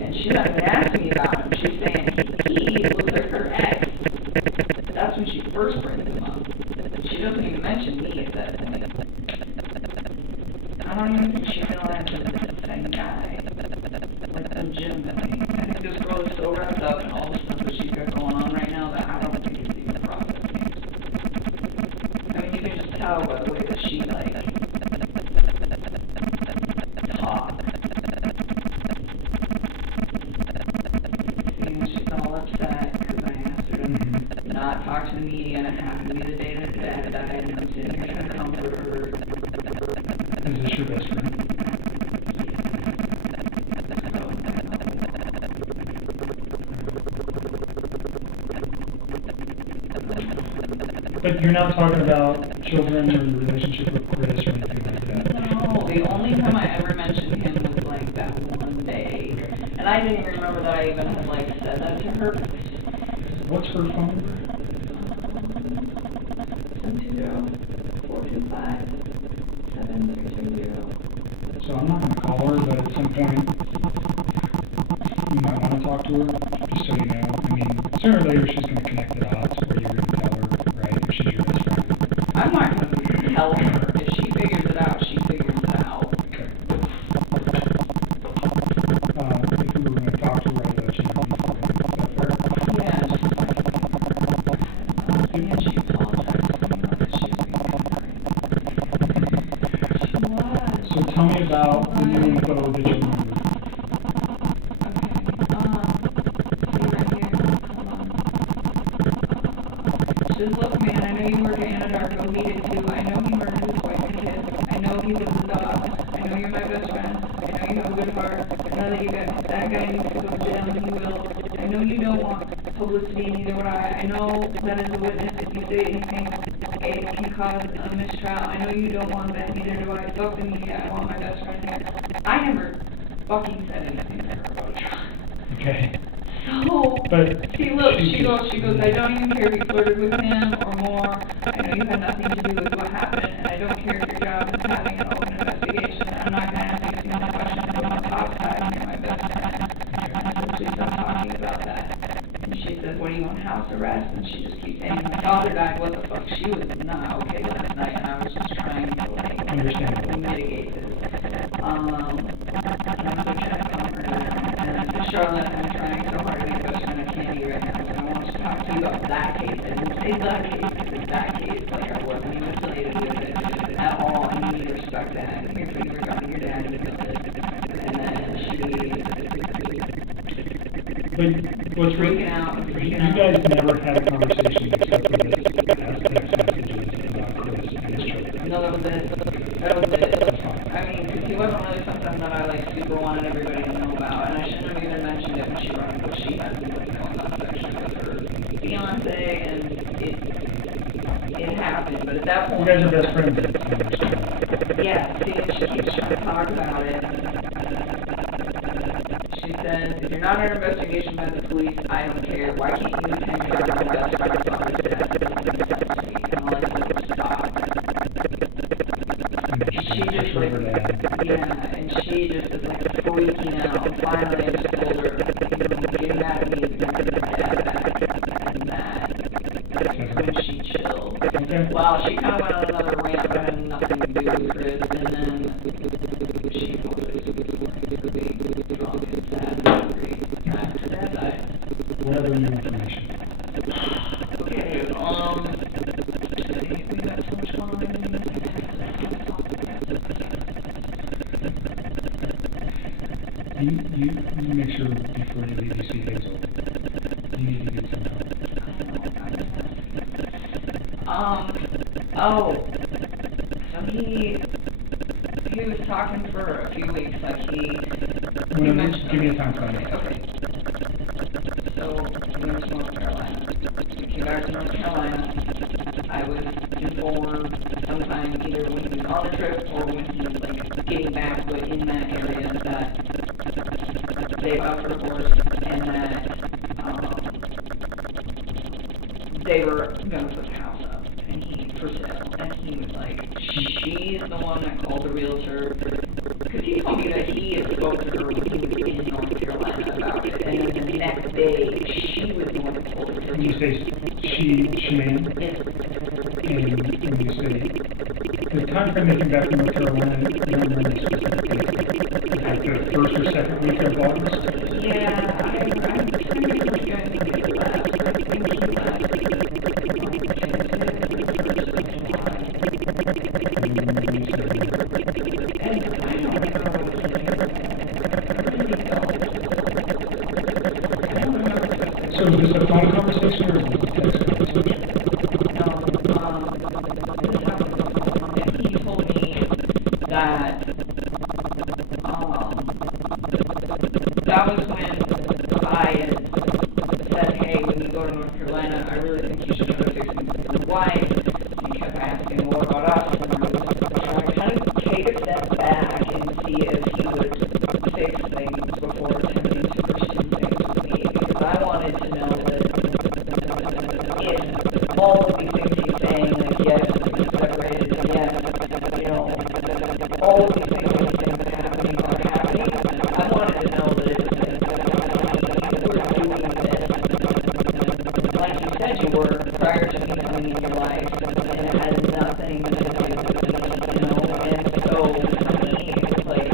and she doesn't ask me about him. She's saying he looks like her ex. That's when she first brings him up. She doesn't even mention me at that point. I don't even think she realizes it's the same guy. Like the gym thing. I think this girl is so wrapped up in all the stuff that she's got going on right now that I don't think it's even processing. I mean, you can just tell by the way that she like talks. See, she's all upset because I asked her to not talk to the media and it happened to be the day that Dad died, and I'm sitting here trying to comfort her. Is this your best friend? But you're not talking about children or your relationship with Chris or anything like that? No, the only time I ever mentioned him was like that one day. And I didn't even remember that I even had like said that to her. What's her phone number? 720-425-7320. So I'm not gonna call her, but at some point, you might wanna talk to her, just so you know. I mean, sooner or later, she's gonna connect the dots, or you're gonna tell her, right, if she's your best friend. I'm not going to tell her. If she figures it out, she figures it out. Okay. If we were gonna talk to her, I'd let you know before. Is that fair? Yeah, she's like, and she apologized to me because she's being angry. She was. So tell me about the new info that you remember. Says, look, man, I know you work at Anadarko. He did too. I know he murdered his wife and kids. I know he lives with dogs. I know you're my best friend. I know you have a good heart. I know that that guy needs to go to jail and he will. I know you don't want publicity, neither would I. I know that as a witness, if you say anything, it can cause a mistrial. I know you don't want that, neither do I. Fuck the media. I want my best friend here. I never fucking said anything to her about a trial. Okay. So, But see, look, she goes, I don't even care if you flirted with him or more. I know you had nothing to do with what happened, and I don't care if your job is having an open investigation. I'm not going to ask you any more questions. I'm on top side, and you're my best friend. And I said, please stop talking about that. And she said, what are you on house arrest? And she just keeps saying, my father died, what the fuck? She was not okay last night, and I was just trying to, like, mitigate this. And I'm still trying to comfort her. And Charlotte, I'm trying so hard to talking to you about that case. I didn't say the case, I said that case. Like, I wasn't even related to it at all, and you need to respect that. And here's when you were talking to your dad, and you know this. And then But what's really, freaking out. you guys never had a conversation except for this as text messages about Chris and his children. No, that was it. That was it. I mean, because he wasn't really something that I, like, super wanted everybody to know about, and I shouldn't have even mentioned it when she brought up what she had been going on sexually with her fiance, and it happened, but at that You point... guys are best friends. Yeah, see, and she keeps trying to talk about it. She says, if you're not under investigation by the police, I don't care. Why can't you attend your best friend's father's death? And all I said was stop. She just like, yeah, and she just is like freaking out. Finally, I just told her, get mad at me, you're gonna get my dad back, and that. That's when she chilled. Well, she kind of went on another rant that had nothing to do with Chris, and then she was really drunk and sad and angry after that died. What other new information? Okay, we got so much fun. You make sure before you leave you see Hazel. You need to get some help. So he was talking for a few weeks, like he mentioned. Give me a time frame. Okay. So he went to North Carolina. He came back to North Carolina. I was informed sometime either when he was on the trip or when he was like getting back, but in that area that they filed for divorce and that they were gonna put the house up and for sale. And he was like, she's the one that called the realtor, because he told me that he had spoken to her when he was in North Carolina about it, and then the next day she was the one that told her. When you say she man, and when you say the time frame they came back from North Carolina, you don't remember specifically, like the first or second week of August? Yeah, I'm trying to remember if I think it last, or I think he left. So is this a phone conversation or is this a text conversation? He told me that that was when I said, hey, when you go to North Carolina, I really think you should try to fix things with your wife. He kept asking more about us, and I was trying to kind of take a step back and see if he would fix things before attempting to pursue things with me, because I wanted to know that if all of these things he's saying, like, yes, we're separated, yes, you know, all of these things he's saying that happening are happening, I wanted to know that it was we're doing this, like you said you were, prior to me coming in your life, and it had nothing to do with me, you know, and so, for me, it's like,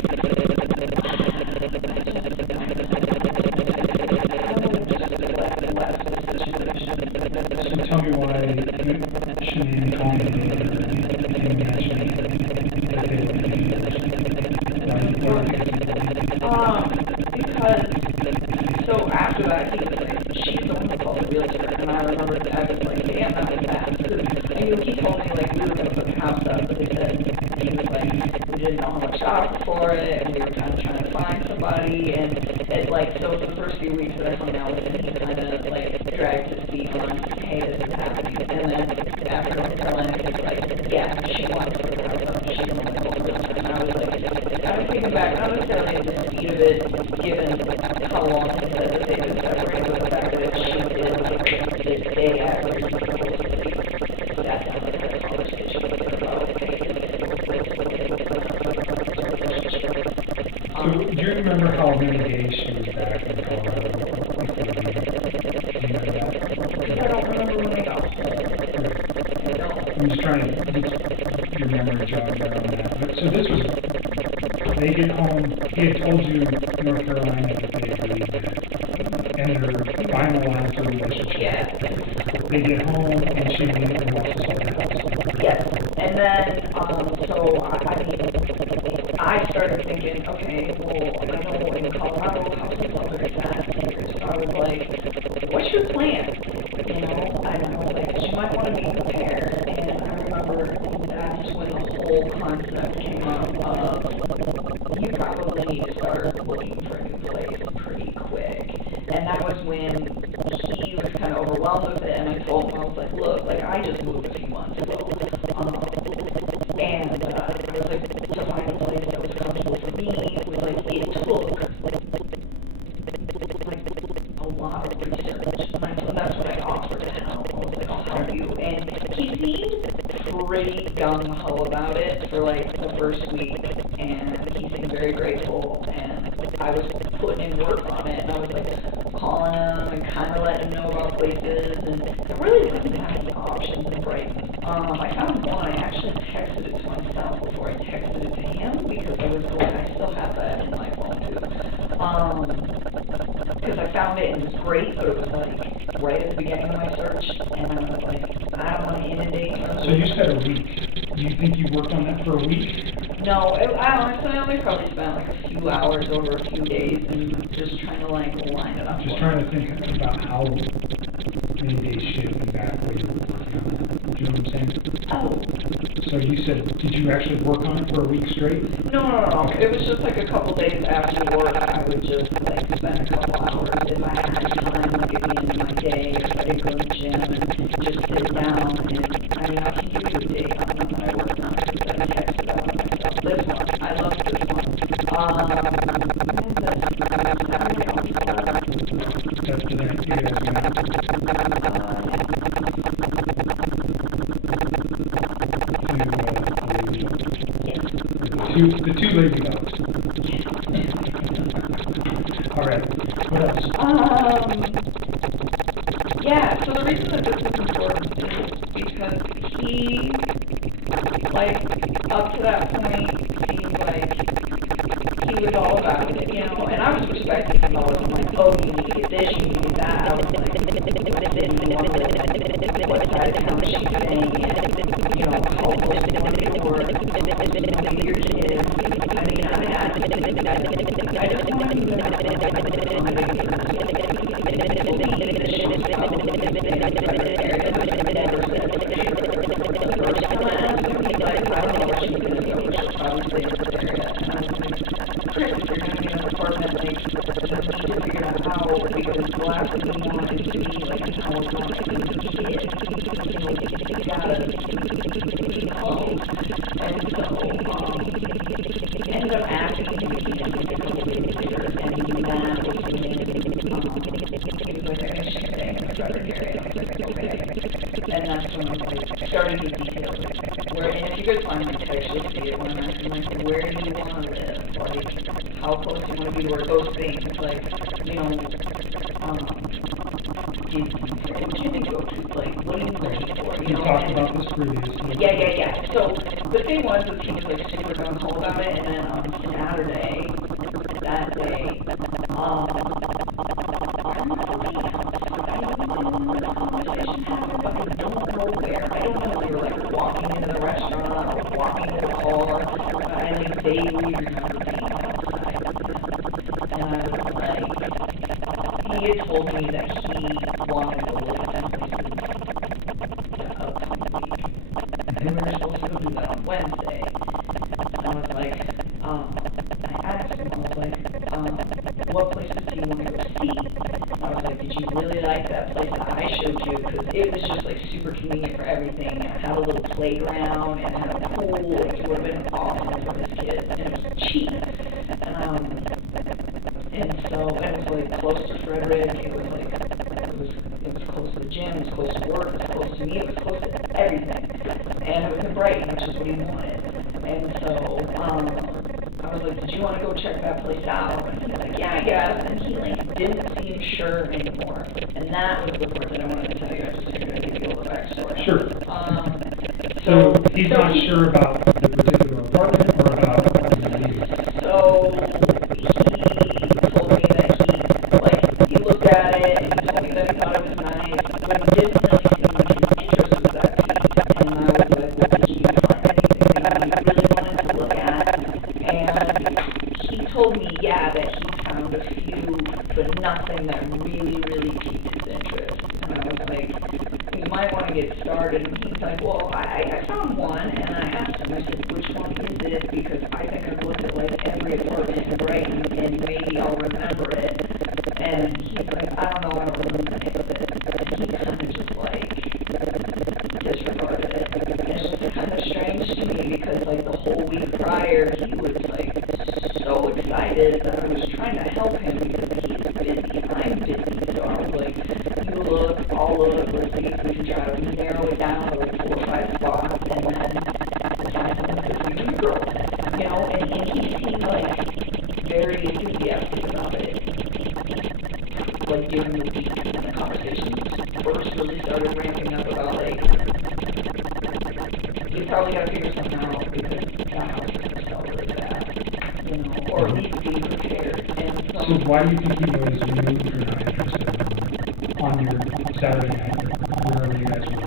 So tell me why Shanann called me and mentioned because, so after that, he was like, she's the one that called the realtor, and I remember that I was like, damn, that was bad, because, I mean, he told me, like, we were going to put the house up, but they said, he was like, we didn't know how much to offer for it, and we were kind of trying to find somebody, and it, like, so the first few weeks that I hung out with him, he kind of, like, dragged his feet on, hey, this is happening, and then after North Carolina, he was like, yeah, she wants to put the house up, she's the one that called the realtor, and I was like, I was thinking back, not necessarily in the speed of it, given how long it said that they've been separated, but the fact that she did, like, this day after he was that sounds like a conversation about, So do you remember how many days she was back in Colorado? I don't remember when they got home. I'm just trying to get your memory jogged around that. But, so this was, they get home, he had told you North Carolina that they agreed that, and finalize the relationship. Yeah. They get home and she immediately wants to sell the house. Yes, and then, so, I started thinking, okay, well, I know in Colorado, houses are very fast here, so I was like, what's your plan? You know, I don't know, like, you might want to be prepared, and I remember that's when the whole concept came up of, you probably need to start looking for a new place pretty quick, and that was when he was kind of overwhelmed with it, and I told him, I was like, look, like, I just moved a few months ago, and it was like to find a place that was comfortable for me. Like it took like a lot of research, and that's what I offered to help. I was like, I'll help you, and he seemed pretty gung ho about it for like the first week, and he seemed very grateful. And I was putting in work on it, and I was like calling him and kind of letting him know about places, and I really didn't have any options in Brighton. I found one. I actually texted it to myself before I texted it to him because I was like, I still have that in my phone too. Because I found it and it was great, but it was like right at the beginning of my search, and I was like, I don't want to inundate him. So you said a week. Do you think you worked on that for a week? No, I only probably spent like a few hours over a few days and just trying to like line it up. Just trying to think about how many days shifting back where you were working on that. Do you know what I'm saying? Oh. So you said, did you actually work on it for a week straight? No. It was just like a couple days after work. I would just like spend a couple hours if I had time, like at the end of my day, if I didn't go to the gym, and just sit down and I can give you a date on when I worked on it. I texted out myself this one. I love this one. The two lazy dogs. All right. What else? Yeah, so the reason that this is important is because he, like, up to that point, seemed like he was all about it, you know, and I was respecting him. I wasn't like, oh, you need to get this, you need to get that. I was like, this, you want this, what side of town she's staying in, you know, how close you want to work, you know, your kids. I mean, I just wanted you to have ended up asking him if he could take a couple days later, and that was the main, he was like, I should stay in my brother area, and I was like, okay, and that's when I like, started to detail it, where, and if you guys find my text, you'll see it when I'm asking, like, where do you want to live, like, how close do you want to be to work, those things, like, you know, can you go to, like, what are you ready for, you know? We talked about this previously. Yeah. So the thing was he was like super gung ho about it, and then on Saturday, that day, conversation happened, but I don't know where. I don't know if we were like walking into the restaurant or walking to the car, but I like vaguely remember being outside. And I was like, he had told me that he wanted to live and we were supposed to go do that on Wednesday. And I was like, I asked him, I was like, what places do you want to go see? I was like, did you really like that place that I showed you? Because it was just like super convenient for everything. It had a little playground, and it had a pool, like it would have been awesome for his kids, and it was cheap. And so, and it was like close to Frederick, it was like, it was close to the gym, it was close to work, it was close to me, it was close to everything. And it was in Brighton, which is what he wanted. And so, I was like, did you want to go check that place out? And he's like, yeah, I guess. And he like didn't seem sure anymore. And that was the part that I wanted to tell you. I just figured I'd give you a little backstory. Sure. So he's not sure about the particular apartment or about you. So he told me that he looked at it and he told me nothing that really, really piqued his interest. And I was like, you might want to get started. And he's like, well, I found one, and I asked him, I said, which one is it? Because I think I've looked at like every apartment in Brighton, and maybe I'll remember it. And he's like, I don't know, I don't remember the name of it. And he kind of just like disregarded it. And it was kind of strange to me because like the whole week prior, he was like so excited that I was trying to help him because he's busy, I'm busy. So I was like, you look, I'll look, let's see if we can try to narrow it down to like 4 or 5 spots, and then decide something for you and your girlfriend, you know. And he seemed like very enthusiastic about it. Like given the week and the conversations first really started ramping up about like, you probably gotta figure something out because the house is gonna sell really fast, you know, or at least be prepared. And So why do you think he knows you if you're not interested on your Saturday night, wherever you guys were?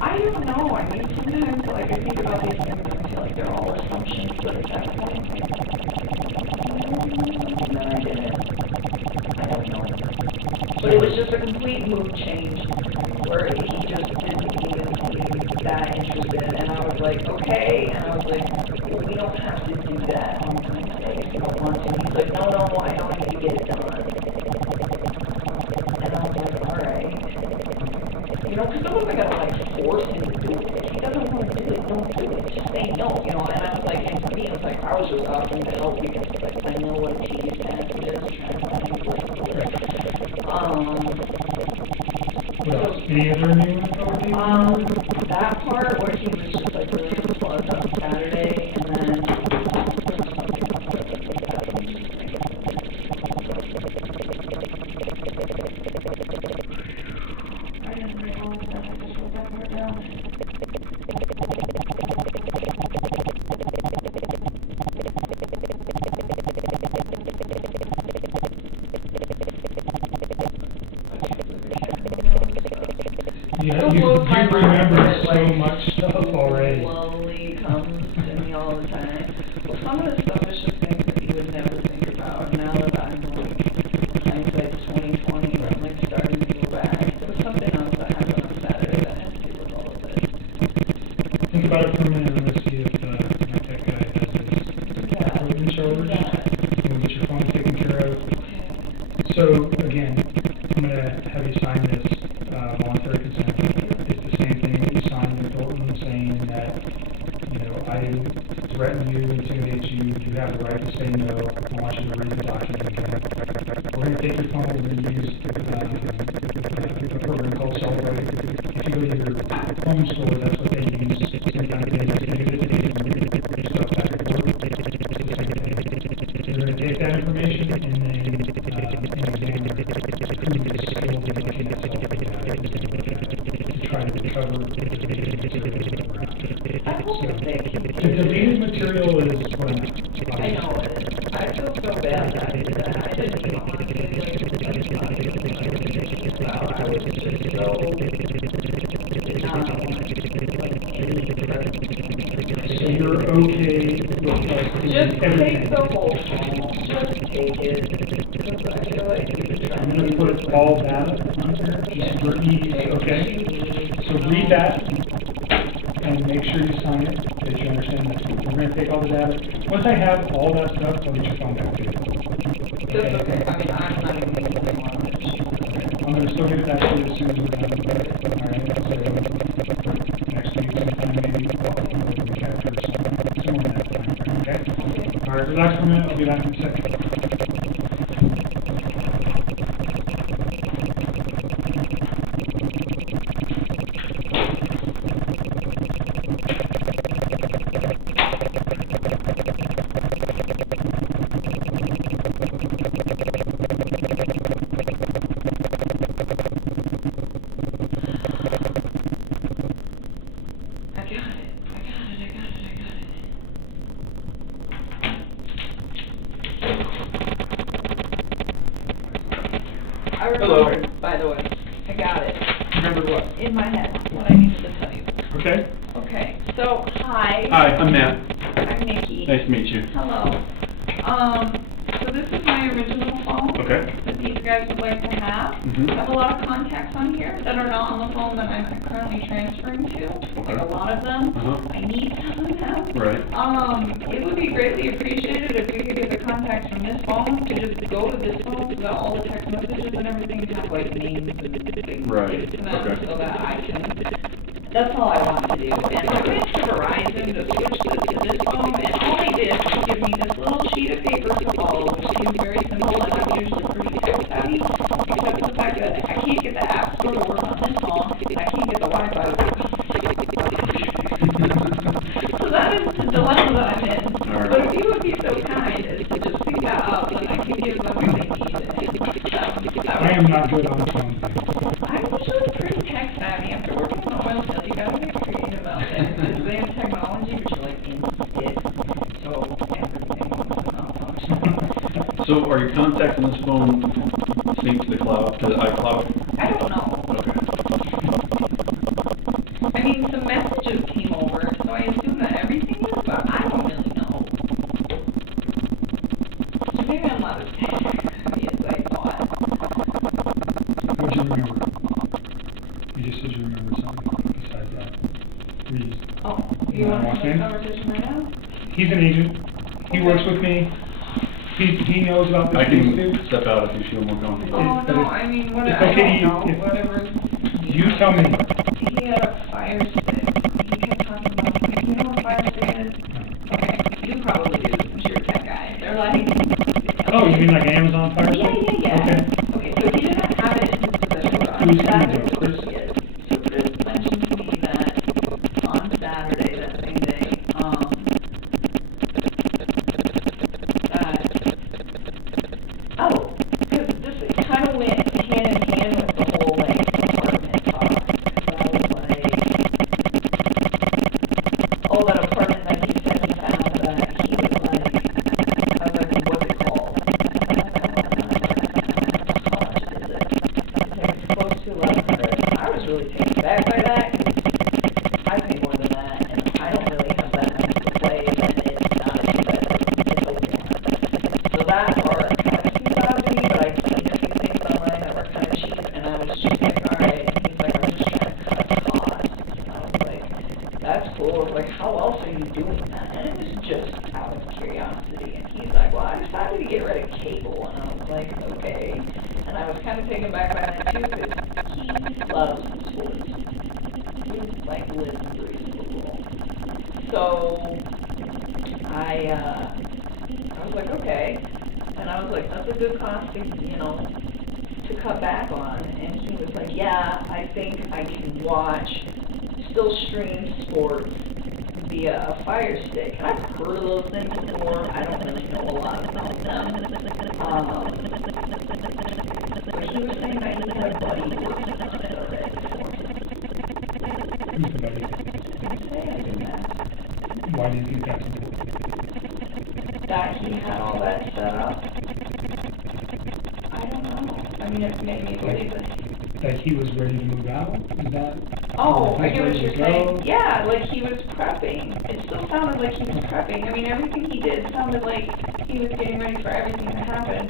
I don't know. I mean, sometimes like I think about these things and I feel like they're all assumptions, but at that point, no, I didn't. I don't know. But it was just a complete mood change where he just didn't even seem that interested. And I was like, okay. And I was like, well, we don't have to do that on Wednesday if you don't want to. He's like, no, I don't need to get it done. And I was like, all right. You know, because I wasn't going to like force him to do it. If he doesn't want to do it, don't do it. Just say no, you know. And I was like, and for me, it was like, I was just offering to help because like, I know what tedious task it is trying to find a place to live. What else? Any other new info? That part where he was just like really in the plus on Saturday, and then I didn't realize that. I just wrote that part down. Yeah, you remember so much stuff already. Slowly comes to me all the time. Well, some of the stuff is just things that you would never think about. Now that I'm like, hindsight's 20/20, where I'm like starting to go back. There was something else that happened on Saturday that had to do with all of this. Think about it for a minute and let's see if my tech guy has his equipment charged. We'll get your phone taken care of. So again, I'm going to have you sign this voluntary consent. It's the same thing that you signed with Thornton saying that, you know, I threaten you, intimidate you, you have the right to say no, I want you to read the document again. We're going to take your phone, we're going to use a program called Celebrate. If you go to your home store, that's what they use. Every time they use stuff back and forth. You're going to take that information and then examine who is still looking at to try to recover the deleted material is what I know it is. I feel so bad that I did that. I didn't even want to do it. I was just so not so you're okay with just everything. take the whole phone. Just take it. Because I feel like I'm going to put all data on here, just for ease, okay? So read that and make sure you sign it, that you understand that we're going to take all the data. Once I have all that stuff, I'll get your phone back to you. that's okay. I mean, I'm not even going to on it. I'm going to still get it back to you as soon as we're done. Alright, so next week sometime maybe, or the week after, somewhere in that time frame, okay? Alright, relax for a minute, I'll be back in a second. I remembered, by the way. I got it. Remember what? In my head, what I needed to tell you. Okay. Okay, so, hi. Hi, I'm Matt. I'm Nikki. Nice to meet you. Hello. So this is my original phone. Okay. That these guys would like to have. Mhm. I have a lot of contacts on here that are not on the phone that I'm currently transferring to. Like a lot of them. I need some of them. Right. It would be greatly appreciated if we could get the contacts from this phone to just go to this phone so that all the text messages and everything have like names and things Right. to them Okay. so that I can. That's all I want to do. And I went to Verizon to switch to this phone, and all they did was give me this little sheet of paper to follow, which seems very simple, and I'm usually pretty tech savvy, except for the fact that I can't get the app store to work on this phone, I can't get the Wi-Fi to work on So that is the dilemma that I'm in. Alright. But if you would be so kind as to just pick that up, then I can give them what they need. I am not good on phone things. I'm usually pretty tech savvy. After working in the oil field, you gotta get creative out there. Because they have technology, but you're like in it. So everything malfunctions. So are your contacts on this phone synced to the cloud, to the iCloud? I don't know. Okay. I mean, some messages came over, so I assume that everything is, but I don't really know. So maybe I'm not as tech savvy as I thought. What do you remember? You just said you remember something besides that. Read. Oh, you want to have a conversation right now? He's an agent. He works with me. He knows about this I case can too. step out if you feel more comfortable. Oh, no, I mean, what, It's I okay, don't know, if- whatever. You tell me. He had a fire stick. He kept talking about, you know what a fire stick is? Okay, you probably do, since you're a tech guy. They're like, Oh, you mean like Amazon Fire yeah, Stick? yeah, yeah. Okay. Okay, so he didn't have it in his possession, but on Who's Saturday, Chris? yes. So Chris mentioned to me that on Saturday, that same day, oh, because this kind of went hand in hand with the whole, like, apartment talk. So I was like, oh, that apartment that he said he found, that he was like, I was like, what's it called? How much is it? He's like, it's close to 1,100. I was really taken aback by that, because I pay more than that, and I don't really have that much to play, and it's not a two-bedroom, it's like so that part kind of seemed odd to me, but I seen a few things online that were kind of cheap, and I was just like, alright, and he's like, I'm just trying to cut costs, and I was like, that's cool, I was like, how else are you doing that? And it was just out of curiosity, and he's like, well, I decided to get rid of cable, and I was like, okay, and I was kind of taken back by that too, because he loves sports. He like lives and breathes football. So I was like, okay. And I was like, that's a good cost to, to cut back on. And he was like, yeah, I think I can still stream sports via a Fire Stick. And I've heard of those things before. I don't really know a lot about them. But he was saying that he had a buddy who works in Australia. Who's the buddy? I didn't ask. Why do you think that's important? That he had all that set up. I don't know. I mean, it made me believe it. That he was ready to move out? Is that? Oh, I he's get what ready to you're go? saying. Yeah, like he was prepping. It still sounded like he was prepping. I mean, everything he did sounded like he was getting ready for everything to happen.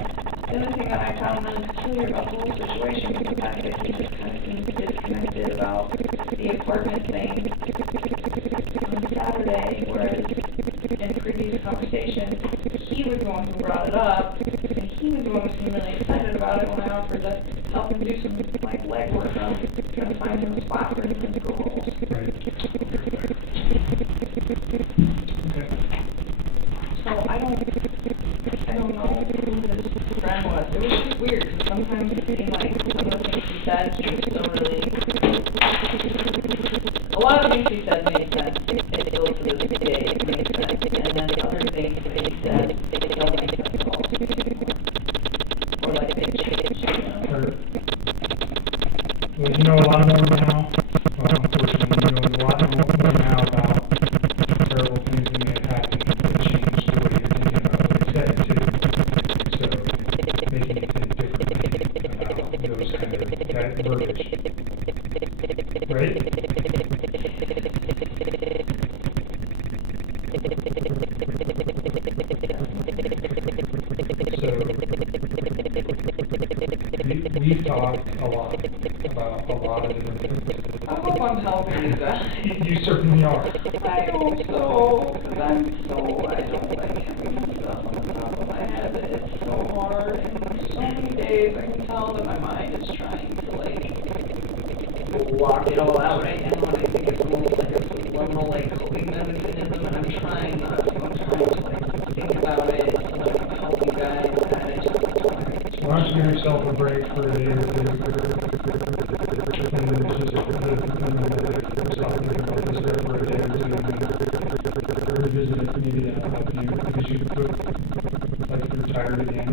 The only thing that I found really peculiar about the whole situation was the fact that he just kind of seemed disconnected about the apartment thing on Saturday, whereas in previous conversations, he was the one who brought it up, and he was the one who seemed really excited about it when I offered to help him do some like legwork on trying to find him a spot for him to go. Right. Okay. So I don't know who this friend was. It was just weird, because sometimes it seemed like some of the things he said, he was still really, a lot of the things he said made sense. It still to this day made sense. And then other things that he said don't make sense at all. Or like they changed, Well, you know a lot more now. Well, unfortunately, you know a lot more now about terrible things that may have happened that changed the way you're thinking about what he said, too. So, making you think differently about those kind of, that verbiage. Right? We've talked a lot about a lot of different things. I hope I'm helping you guys. You certainly are. I hope so, because I don't like having stuff on the top of my head. It's so hard, and so many days I can tell that my mind is trying to, like, block it all out right now, and I think it's almost like a subliminal, like, coping mechanism, and I'm trying not to. I'm trying to, like, think about it, so that I can help you guys, and I just Why don't you give yourself a break for a day or two? And then just revisit it, maybe that'll help you, because you put, like, you're tired again.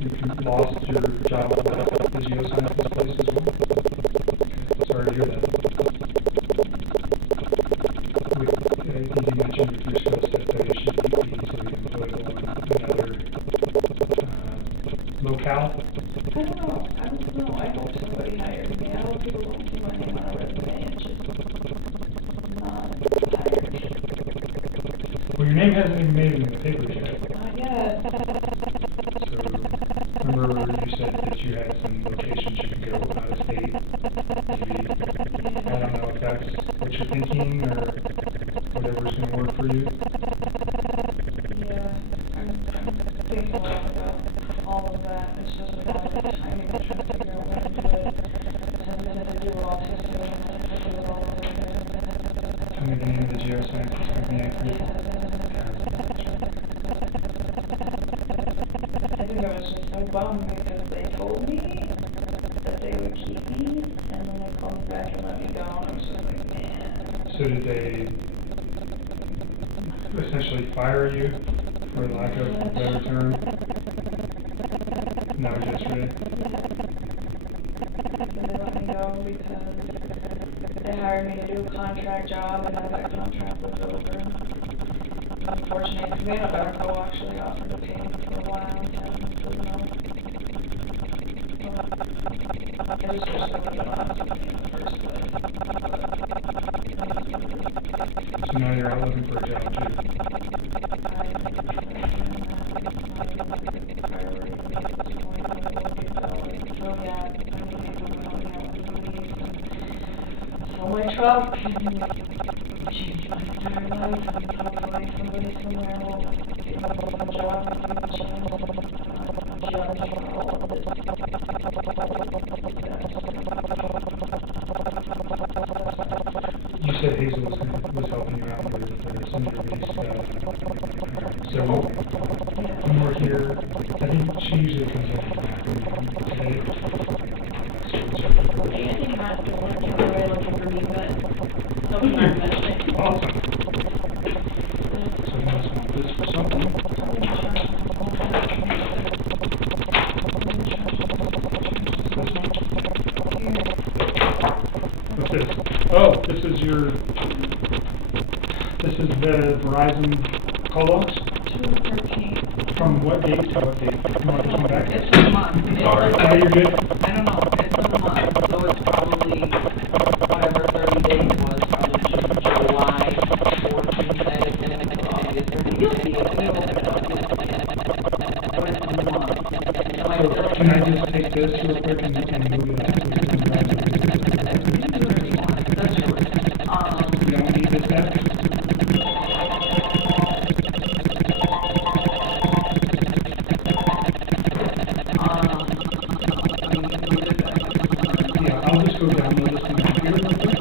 You lost your job at the geosciences place as well? Sorry to hear that. I think you mentioned with your skill set that it should be easily employable in another locale. I don't know. I hope somebody hires me. I hope people don't see my name on a resume and just not hired. Well, your name hasn't even made it in the papers yet. Not yet. So, remember you said that you had some locations you could go out of state? Maybe, I don't know if that's what you're thinking or whatever's going to work for you. Yeah, I'm thinking a lot about all of that. It's just a matter of timing. I'm trying to figure out when to do it. And then to do it all together. Tell me the name of the geosciences company I think. I think I was just so bummed because they told me that they would keep me, and then they called me back and let me go, and I was just like, man. So did they essentially fire you, for lack of a better term? Now yesterday? They let me go because they hired me to do a contract job, and now that contract was over. Unfortunately, because they had a better co actually offered to pay me for a while, and I said no. I just wish they would have honest with me in the first place. So now you're out looking for a job too? My truck and change my entire life and hopefully somebody somewhere will give me some job and judge for all of this. You said Hazel was helping you out with some of your base stuff. So when we're here, I think she usually comes in the afternoon today. Anything might be available for me, but something I'm mentioning. Awesome. So you must want this for something. What's this? Oh, this is the Verizon call logs? 2/13. From what date to what date? You want this one back? It's for the month. Sorry. No, you're good. I don't know. It's for the month, so it's probably whatever 30 days was, probably July 14th, August 30th. You'll see it when you open it up. But it's for the month. So can I just take this real quick and move it up? That's yours. You don't need this back? Yeah, I'll just go download this on my computer real quick.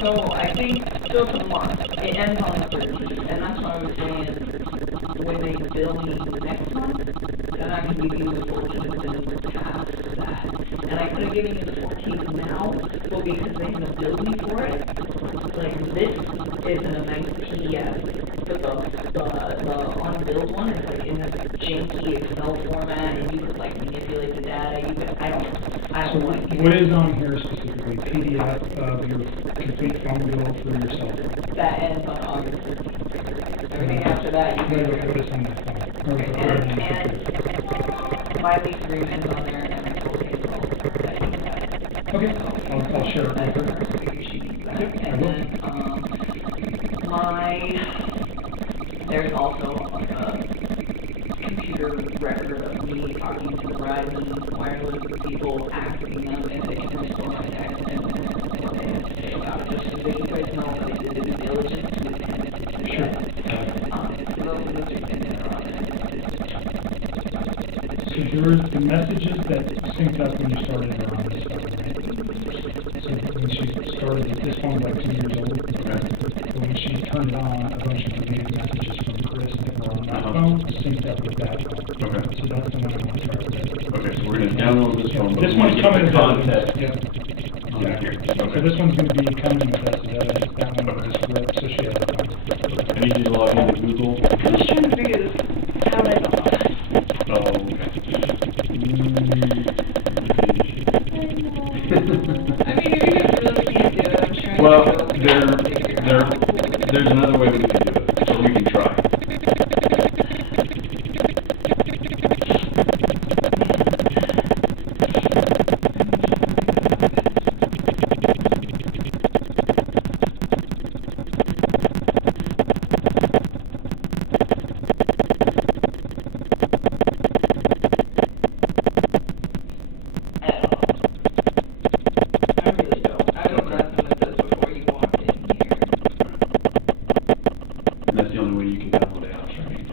So I think still for the month. It ends on the 30th, and that's what I was saying. When they bill me the next month, then I can give you the 14th and the half for that. And I could have given you the 14th now, but because they can bill me for it, like this isn't a nice PDF. But the unbilled one is like in a janky Excel format, and you could like manipulate the data. I don't like it. What is on here specifically? PDF of your complete phone bill for your cell phone? That ends on August 15th. Everything after that, you Wait, can. what is on that phone? And my lease agreement's on there, and everything. Okay, I'll share it with her. And then, my there's also like a computer record of me talking to the Verizon wireless people, asking them if they can restore my text and what they have to say about it, just so that you guys know like the due diligence is kind of Sure. those are the 2 things that are on it. So yours, the messages that synced up when you started are on this phone, right? So when she started, this phone was like 2 years old. But when she turned it on, a bunch of deleted messages from Chris that were on that phone synced up with that phone. Okay. So that's the one I'm on track with. Okay, so we're gonna download this phone, but This we wanna one's get coming the as context. Yeah. on here. So Okay. this one's gonna be coming with us as evidence. That one was just ripped, so she had it on. I need you to log into Google. I'm just trying to figure this how they log on. Oh, okay. I mean, if you guys really can't do it, I'm trying Well, to figure out. there's another way we can do it, so we can try. I really don't. I was messing with this before you walked in here. And that's the only way you can download apps, right?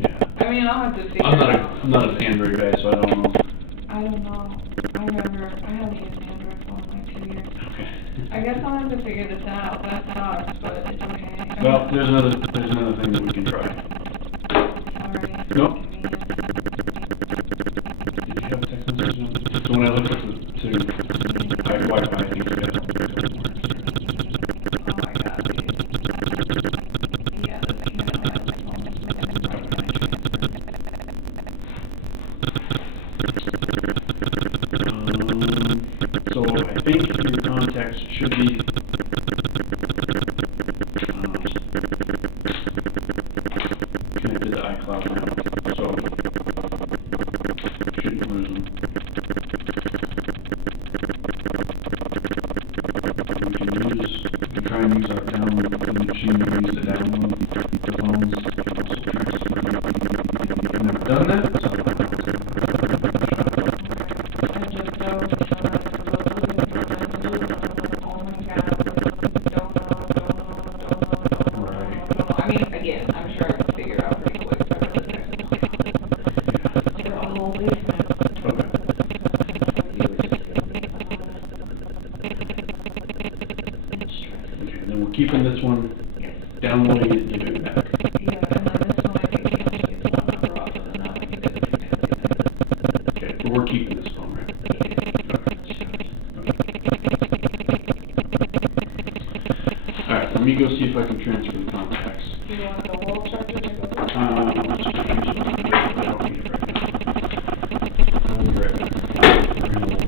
Yeah. I mean, I'll have to figure I'm it out. I'm not an Android guy, so I don't know. I don't know. I haven't used an Android phone in like 2 years. I guess I'll have to figure this out. That sucks, but it's okay. Well, there's another thing that we can try. Sorry. Nope. Did you have a text message on this? So when I looked at to Wi-Fi, I think you got it. Oh my god, dude. Yeah, So I think your contacts should be connected to iCloud now, so shouldn't lose them. You can try and use our download machine we use to download the phones. You've never done that? I mean, again, I'm sure I can figure it out pretty quick. They're all these Okay, and then we're keeping this one, downloading it, giving it back. Okay, but we're keeping this phone, right? Alright, let me go see if I can transfer the contacts. Do you want the wall charger to go? Let's just use it. I don't need it right now. I'll be right back. We're in a little bit.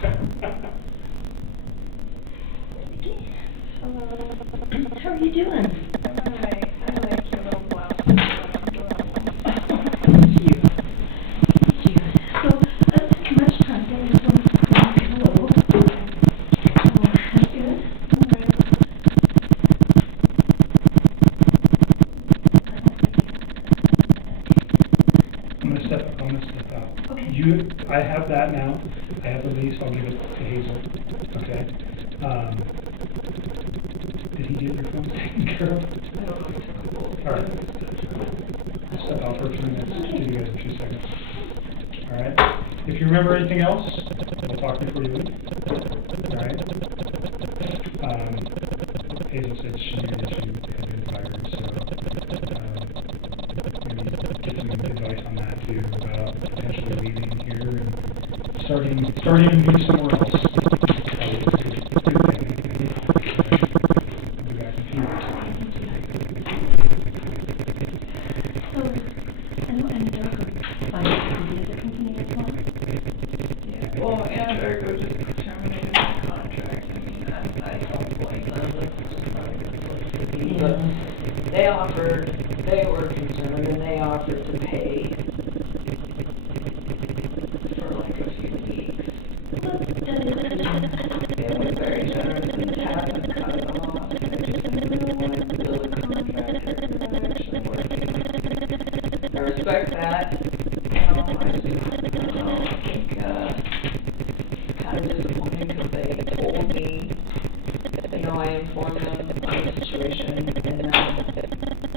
How are you doing? Alright, I like your little blouse. Cute. So, let's take much time getting some hello. Oh, that's good. Alright. I'm gonna step out. Okay. I have that now. I have the lease. I'll give it to Hazel. Okay. Did he get your phone taken care of? All right. I'll step out for a few minutes. See you guys in 2 seconds. All right. If you remember anything else, we'll talk before you leave. All right. Hazel said she knew that you had been fired, so maybe get some advice on that too about potentially leaving here and starting maybe somewhere else. Well, Interrogation just terminated my contract. I mean, I don't blame them. They were concerned and they offered to pay for like a few weeks. They were very generous and tapped and cut it off. And I just didn't really want to build a contract here because I'm actually working. I respect that. I think kind of disappointing because they told me, I informed them of the situation,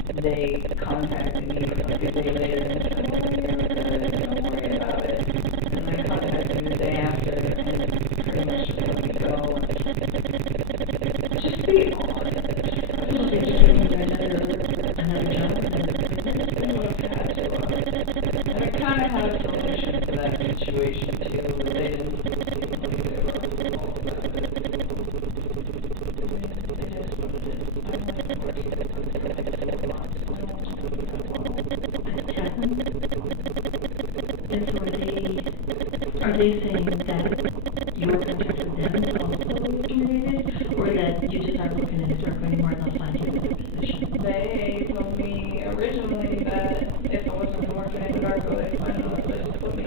and they contacted me like a day later and said, don't worry about it. And they contacted me the day after, and pretty much just let me go. Just being honest. Well, they just gave me another job. They would have had to. And I kind of had a solution to that situation too. They didn't really Are they saying that your contract with them is also terminated, or that you just aren't looking at Darko anymore and they'll find you another position? They told me originally that if I wasn't working at Darko, they'd find another place to put me.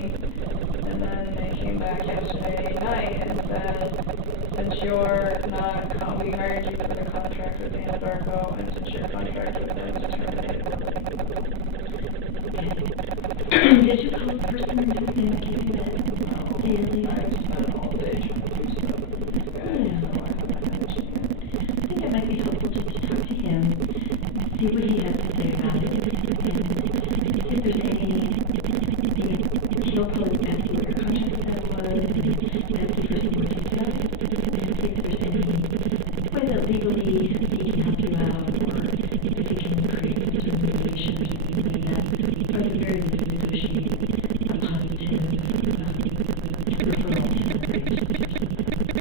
And then they came back yesterday night and said, since you're not, we hired you with a contract with Darko, and since your contract with them is terminated. Did you call the person and give them that? I think it might be helpful just to talk to him, see what he has to say about it. If there's any, he'll probably ask you what your contract was, and if there's any way that legally he can help you out, or if he can create a determination, maybe that, or the very least negotiate a positive.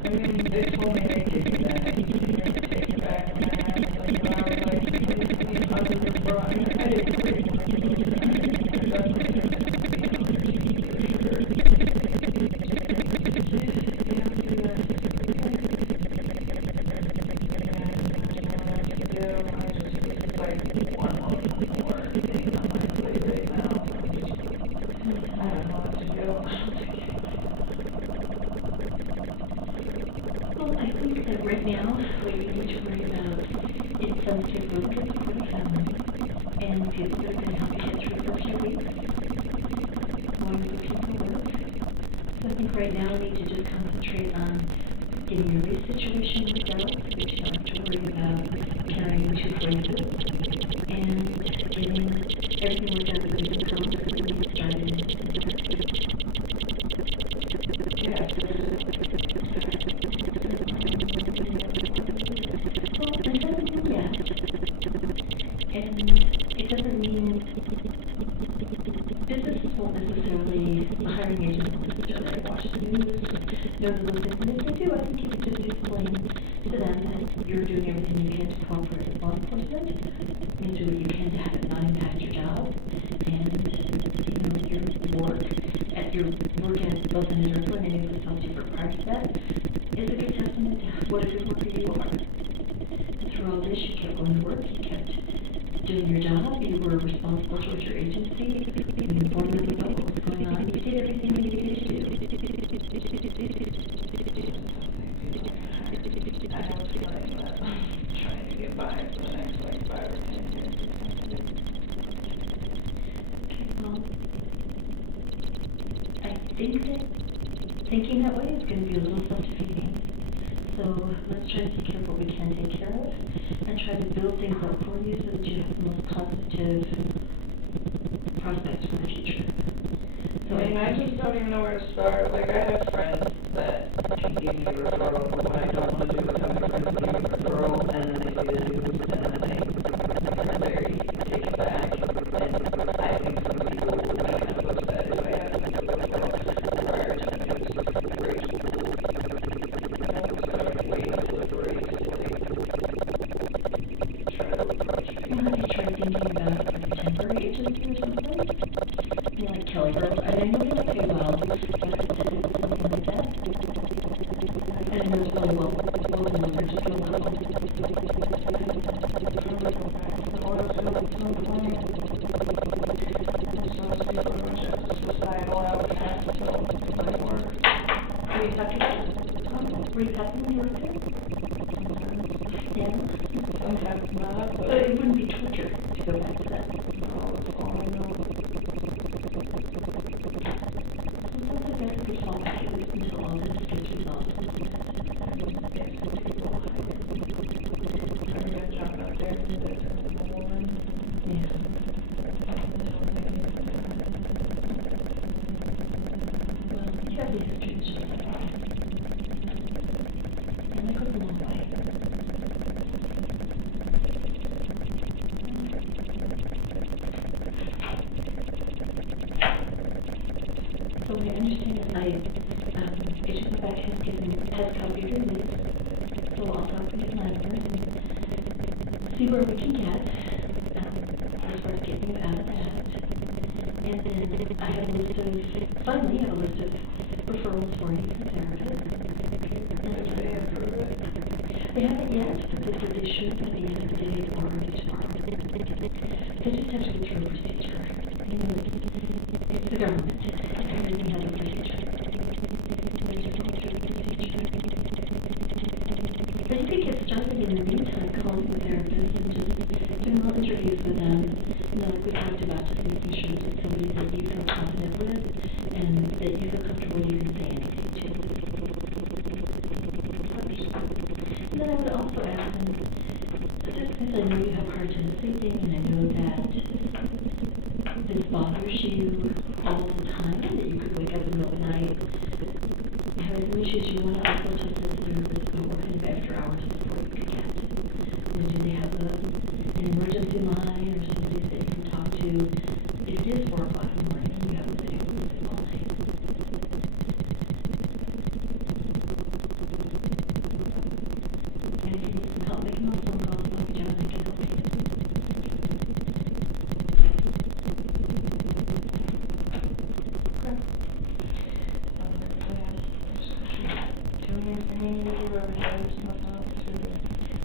I mean, they told me they gave me that. Take it back and I was like, please, positive, bro. I didn't agree. Right now, we need to just concentrate on getting your lease situation worked out, so you don't have to worry about carrying two places, and getting everything worked out with the calendar and started. Yeah. And it doesn't mean businesses won't necessarily, the hiring agents won't necessarily watch the news, know the things, and if they do, I think you could just explain to them that you're doing everything you can to cooperate with law enforcement, and do what you can to have it not impact your job, and your work at both in Interrogation and maybe the South Secret Park that is a good testament to what a good worker you are. Through all this, you kept going to work, you kept doing your job, you were responsible towards your agency, you informed them about what was going on, you did everything you needed to do. I have a feeling that I'm trying to get by for the next like 5 or 10 years. Okay, well, I think that thinking that way is going to be a little self-defeating. So let's try to take care of what we can take care of and try to build things up for you so that you have the most positive prospects for the future. So I mean, I just don't even know where to start. Like, I have friends that can give me referrals, but what I don't want to do is have my friends give me referrals and then they say the news and then I'm very taken back. And I think some people would be kind of upset if I had to make a referral prior to the news breaking. try thinking about like a temporary agency or something. You know, like Kelly Girl. And I know they don't pay well, but something like that. And I know it's probably well known, just so Were you happy when you worked there? Yeah. Sometimes not, but it wouldn't be torture to go back to that. Sometimes I guess we fall back at least until all this gets resolved. So we understand that Agent Quebec has copied your news, so I'll talk with your landlord and see where we can get as far as getting you out of that. And then I have a list of referrals for you for therapy. They haven't yet, but they said they should by the end of the day or early tomorrow. They just have to go through a procedure. You know, it's the government. Everything has a procedure. They just go through the procedure. But you could get started in the meantime, calling the therapist and just doing little interviews with them. You know, like we talked about, just making sure that it's somebody that you feel confident with and that you feel comfortable you can say anything to. And then I would also ask them, just because I know you have a hard time sleeping and I know that this bothers you all the time, that you could wake up in the middle of the night having some issues, you want to also just as a therapist know what kind of extra hours of support you could get. You know, do they have an emergency line or somebody that you can talk to if it is 4 o'clock in the morning and you haven't been able to sleep all night? And if you need some help making those phone calls, I'll be down and I can help you.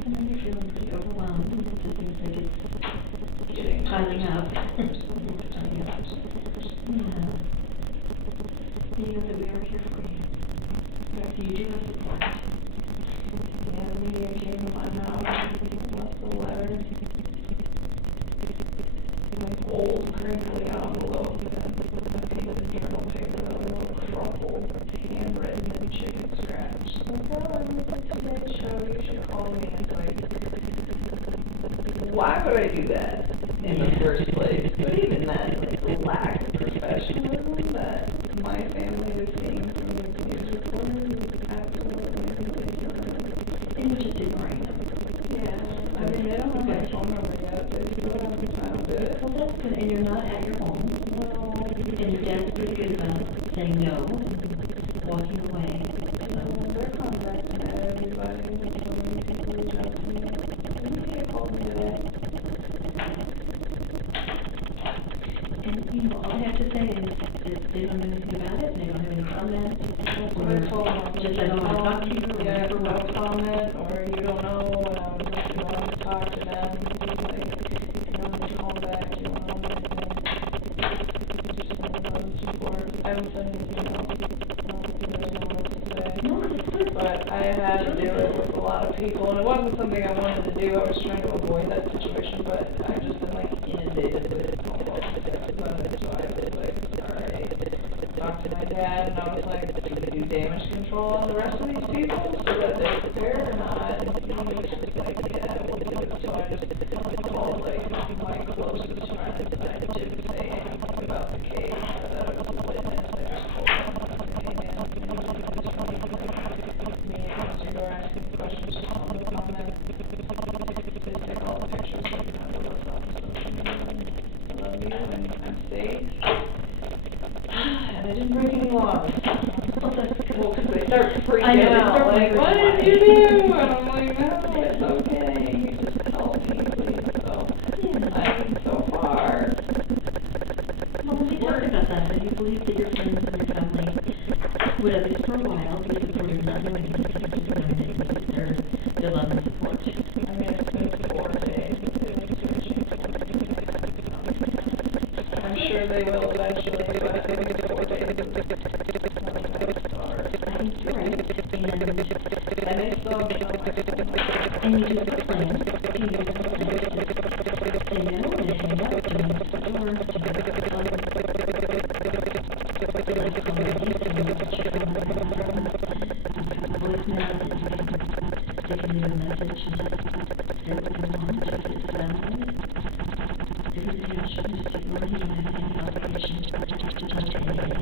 And then you're feeling pretty overwhelmed. It just seems like it's piling up. Yeah. You know that we are here for you. So you do have support. yeah, the media came to my house and left a letter. Like old, crinkly envelope that I painted journal paper that was all crumpled, handwritten and chicken scratch. So, well, I was like, today's show, you should call me. And like, why would I do that in the first place? But even then, like, the lack of professionalism that my family was seeing from these news reporters is absolutely ridiculous. And you're just ignoring them. Yeah, I mean, they don't have my phone number yet, they still haven't found it. Well, that's good. And you're not at your home. No. And your dad's pretty good about saying no, walking away. So they're contacting everybody, and so many people reach out to me. The media called me today. And, you know, all I have to say is that they don't know anything about it, they don't have any comments, or told him, just you I don't know, want to talk to you, or yeah, whatever. no comment, or you don't know, and I was just going to talk to them, like, you know, just call back, you don't know anything. Just one of those before, I haven't said anything else, I don't think you guys know what to say. No, it's good. But I had to do it with a lot of people, and it wasn't something I wanted to do, I was trying to avoid that situation, but I've just been like inundated with phone calls about it, so I was like, alright. Talked to my dad, and I was like, do we do damage control on the rest of these people, so that they're prepared or not? And he was just like, yeah, we'll do it. So I just called like my closest friends, and I didn't say anything about the case, or that I was a witness, I just told them, hey man, you know, just me, once you go asking questions, just tell me to comment. Please take all the pictures, so you can have those off of social media, and I love you, and I'm safe. And I didn't break any laws. Well, because they start freaking out, like, what did you do? And I'm like, no, it's okay, just help me, please. So, I mean, so far, Well, we talked about that, and you believe that your friends and your family would, at least for a while, be supportive, not knowing anything is going to be their love and support. I mean, it's been 4 days. I'm sure they will eventually, but I think it's 4 days. I think you're right, And they still have some and you do have a plan. Do you have a plan to say no and hang up, to knock the door, to call, like call me, to call my mom, voicemail, they can leave a message and just say what they want, just sit around. Everything else should just ignore him and have any obligation to talk to anybody.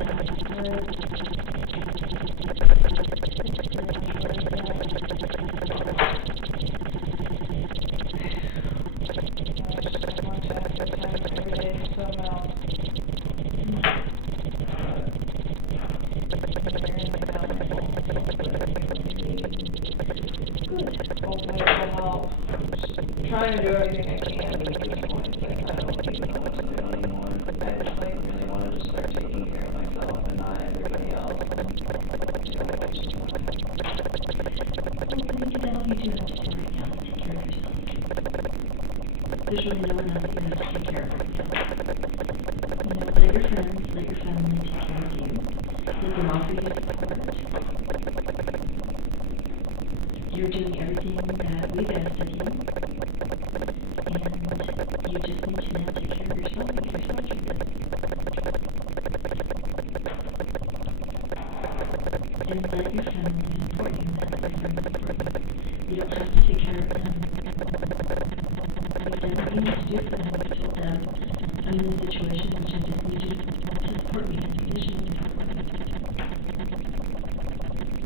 Trying to do everything I can at this point, like, I don't even know what to do anymore. I just, like, really want to just start taking care of myself and not everybody else. Well, think about all you do have to do right now. Take care of yourself. There's really no one else you have to take care of right now. You know, let your friends, let your family take care of you. Let them offer you support. You're doing everything that we've asked of you. And you just need to now take care of yourself and get yourself through this. And let your family support you in that. They're very important. You don't have to take care of them. You've done what you need to do for them. You've told them, I'm in this situation, which I just need you to support me in this position.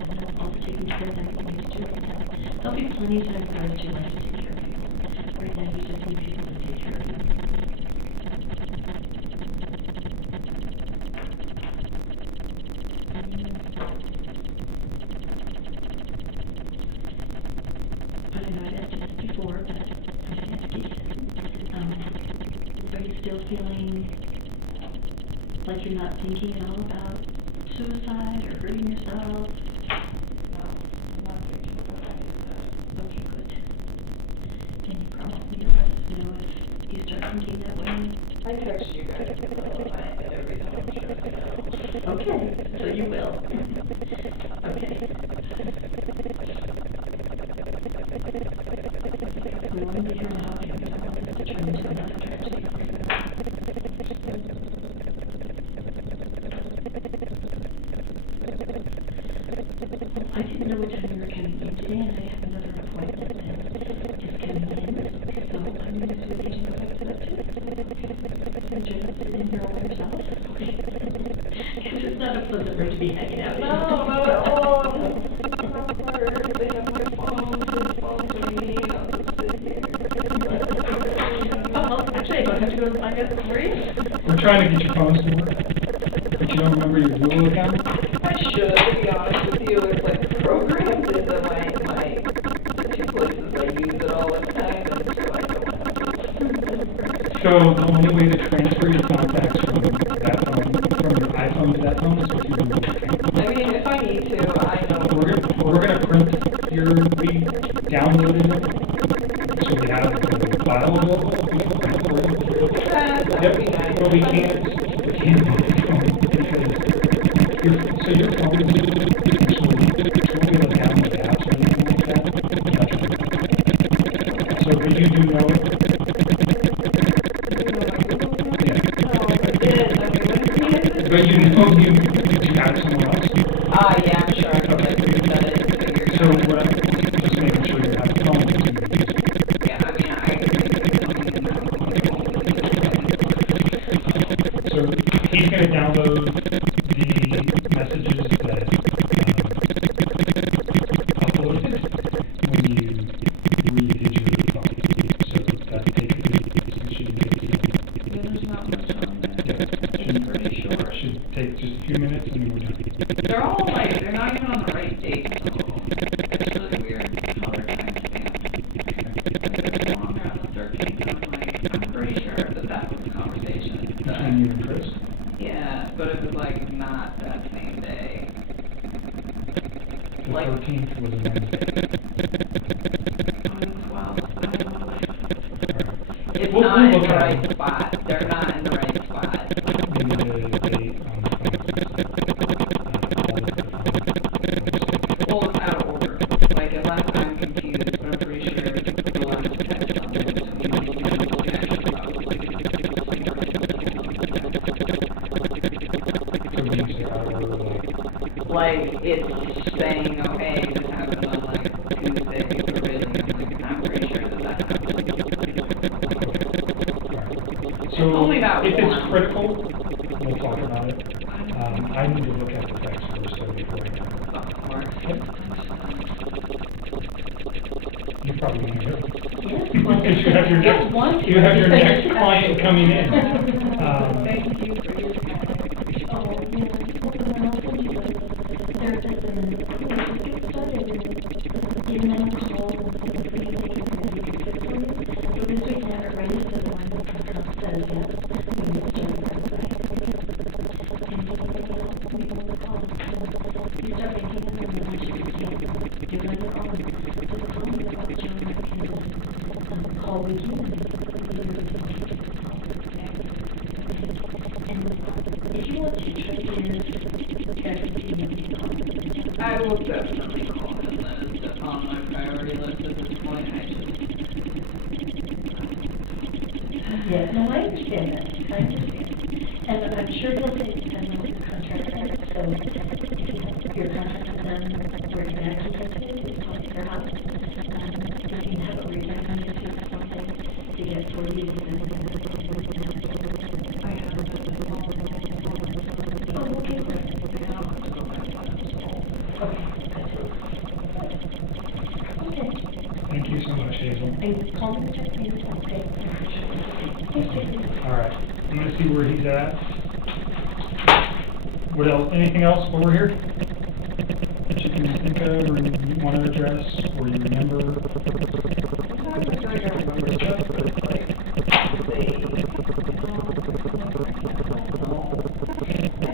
And I'll take care of them what you need to do. There'll be plenty of time for the rest of your life to take care of you. Right now, you just need people to take care of you. I know I've asked you this before, but I think it's decent. Are you still feeling like you're not thinking at all about suicide or hurting yourself? No, I'm not thinking about any of that. Okay, good. Can you promise me to let us know if you start thinking that way? I text you guys every time I'm sure I know. Okay, so you will. Okay. We want to be here to help you. We don't want this to turn into another tragedy for you. I didn't know what time you were coming in today, and I have another appointment that is coming in, so I'm going to be taking a look at that too. So just sitting here all by yourself. Okay. It's not a pleasant room to be hanging out in. No, not at all. They have my phone, his phone to me, I'll just sit here. Actually, I don't have to go and find out for you. We're trying to get your phones to work, but you don't remember your Google account? I should, to be honest with you, it's like programmed into my the 2 places I use it all the time, and so I don't have So the only way to transfer your contacts from that phone, from your iPhone to that phone is with your Google account. I mean, if I need to, downloaded it, so we have the file available. That Yep, would be nice. but we can't because so your phone is actually, it won't be able to download apps or anything like that. So, but you do know it? Yeah. But you know you got it somewhere else? Yeah, I'm sure I could like reset it. So what I'm just making sure you have the phone. Yeah, I mean, So he's going to download the messages that uploaded when you redid your phone. So that takes there's not much on there. should take just a few minutes and then we're done. They're all like, they're not even on the right date. It's really weird how they're timestamped. Like, on there on the 13th, I'm like, I'm pretty sure that was the conversation. Between you and Chris? Yeah, but it was like not that same day. The Like- 13th was a Wednesday. Well, Alright. it's We'll not in look the at right it. spot. They're not in the right spot. Maybe the date on the phone. Well, it's out of order. Like, unless I'm confused, but I'm pretty sure the last text on there was like, it's saying, okay, this happened on like Tuesday, or really, I'm pretty sure that happened. So only that if one. it's critical, we'll talk about it. I need to look at the text first though before I can. Of course. You probably want to go. Yes, Because you have your next, you have your next client coming in. Thank you for your time. Oh, yeah, well, then I'll send you the therapist and then we'll just get started and even then I'll call and see if we can make it for you. But this week I have it ready so that when the customer says yes, we can start the website. And you can make it all, make all the calls. You start making them and then once you see it, do it on your own. Just call me about John and call with you and you can call. And if you want to try to get your therapy, I will definitely call him. That is on my priority list at this point. yeah, no, I understand that, I understand. And I'm sure he'll take the time with the contract, so if your contract is done, we're gonna contact you, talk to your house. You can have a refund to something to get for you. Thank you so much, Hazel. And call me, check me, okay? All right, I'm gonna see where he's at. What else, anything else while we're here? That you can think of, or you want to address, or you remember?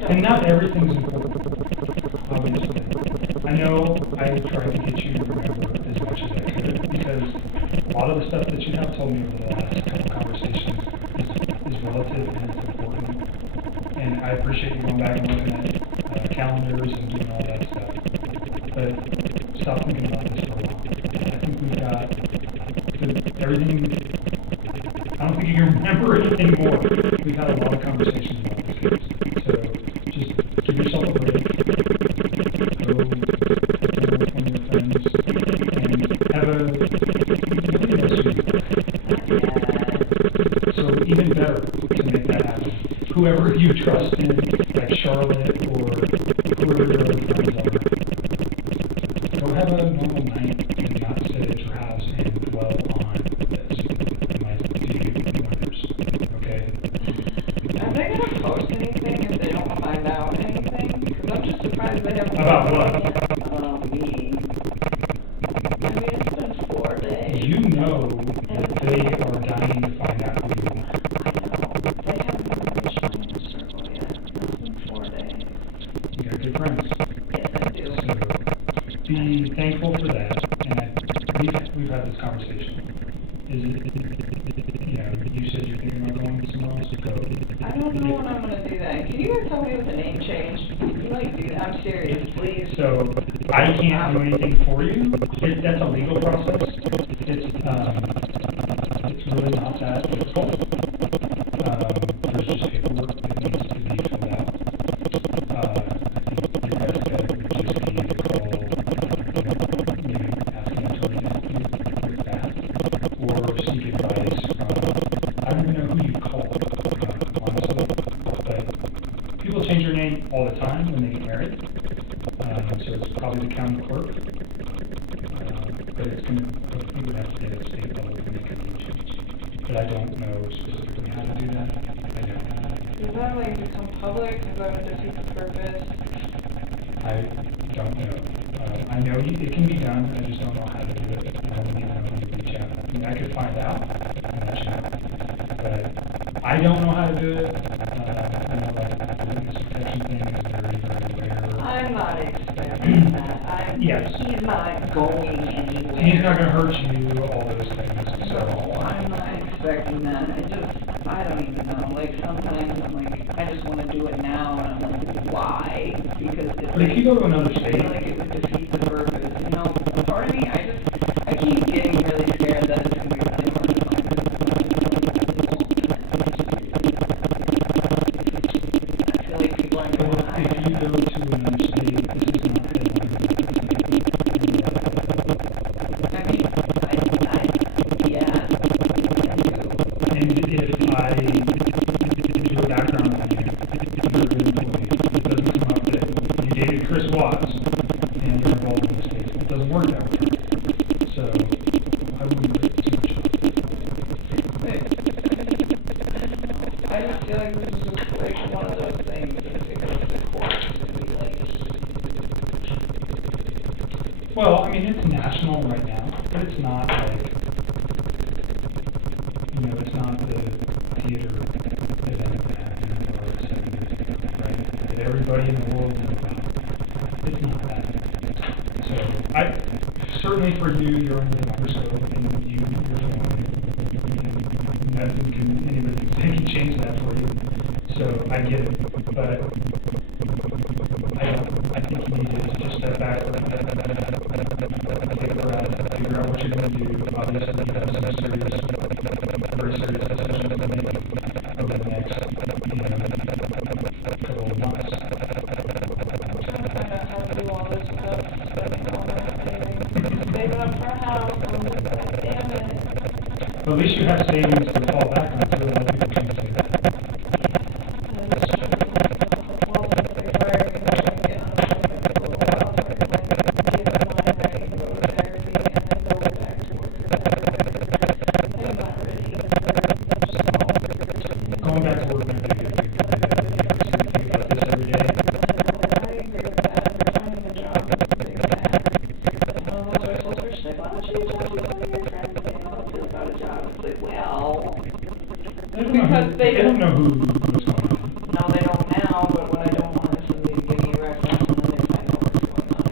And not everything's important, obviously. I know I tried to get you to remember as much as I could, because a lot of the stuff that you have told me over the last couple conversations is relative and it's important. And I appreciate you going back and looking at calendars and doing all that stuff. But stop thinking about this for a while. I think we've got everything. I don't think you can remember anything more. We've had a lot of conversations about this case. So just give yourself a break. Go with one of your friends and have a so even better to make that happen. Whoever you trust in, like Charlotte or whoever your other friends are, go have a normal night and not sit at your house and dwell on this. It might do you wonders. Okay? Are they gonna post anything if they don't find out anything? Because I'm just surprised they haven't. About what? Me. I mean, it's been 4 days. You know that they are dying to find out who you are. They haven't been shown the circle yet. It's been 4 days. You got good friends. Yes, I do. So be thankful for that. And we've had this conversation. Is it, you said you're thinking about going somewhere else, go. I don't know when I'm gonna do that. Can you guys help me with a name change? You like do that? I'm serious, please. So, I can't do anything for you. That's a legal process. It's really not that difficult. There's just paperwork that needs to be filled out. I think your best bet would just be to call, maybe ask an attorney to help you with that, or seek advice from, I don't even know who you call, honestly, but people change their name all the time when they get married, so it's probably the county clerk, but it's gonna, you would have to get a state level to make a name change, but I don't know specifically how to do that. Does that like become public? Does that defeat the purpose? I don't know. I know it can be done, I just don't know how to do it. I don't even know how to reach out. I mean, I could find out and let you know. But I don't know how to do it. I know that the witness protection thing is very, very rare. I'm not expecting that. Yes. He's not going anywhere. He's not gonna hurt you, all those things, so. No, I'm not expecting that. I don't even know. Like, sometimes I'm like, I just want to do it now, and I'm like, why? Because it's But if you go to another I state. feel like it would defeat the purpose. You know, part of me, I keep getting really scared that it's going to be really hard to find it. I feel like people aren't going to hire. If you go to another state, this is not the I mean, yeah. And if I do a background on you, you're a good employee, it doesn't come up that you dated Chris Watts and you're involved in this case. It doesn't work that way. So I wouldn't put too much on it. I just feel like this is just like one of those things that if it goes to court, it's going to be like. Well, I mean, it's national right now, but it's not like, it's not the theater event that happened in the 70s, right? That everybody in the world knows about. It's not that. So, certainly for you, you're under the microscope, and you're fine. Nothing anybody can change that for you. So, I get it, but I think you need to just step back for a minute, take a breath, figure out what you're going to do. Obviously, you have some serious, very serious decisions to make over the next, couple of months. I'm trying to find out how to do all this without spending all my savings. Saving up for a house, and I'm just like, damn it. But at least you have savings to fall back on, too. A lot of people can't say that. Going back to work might be a good thing to do. You think about this every day. They don't know what's going on. No, they don't now, but what I don't want is somebody to give me a reference and then they find out what's going on.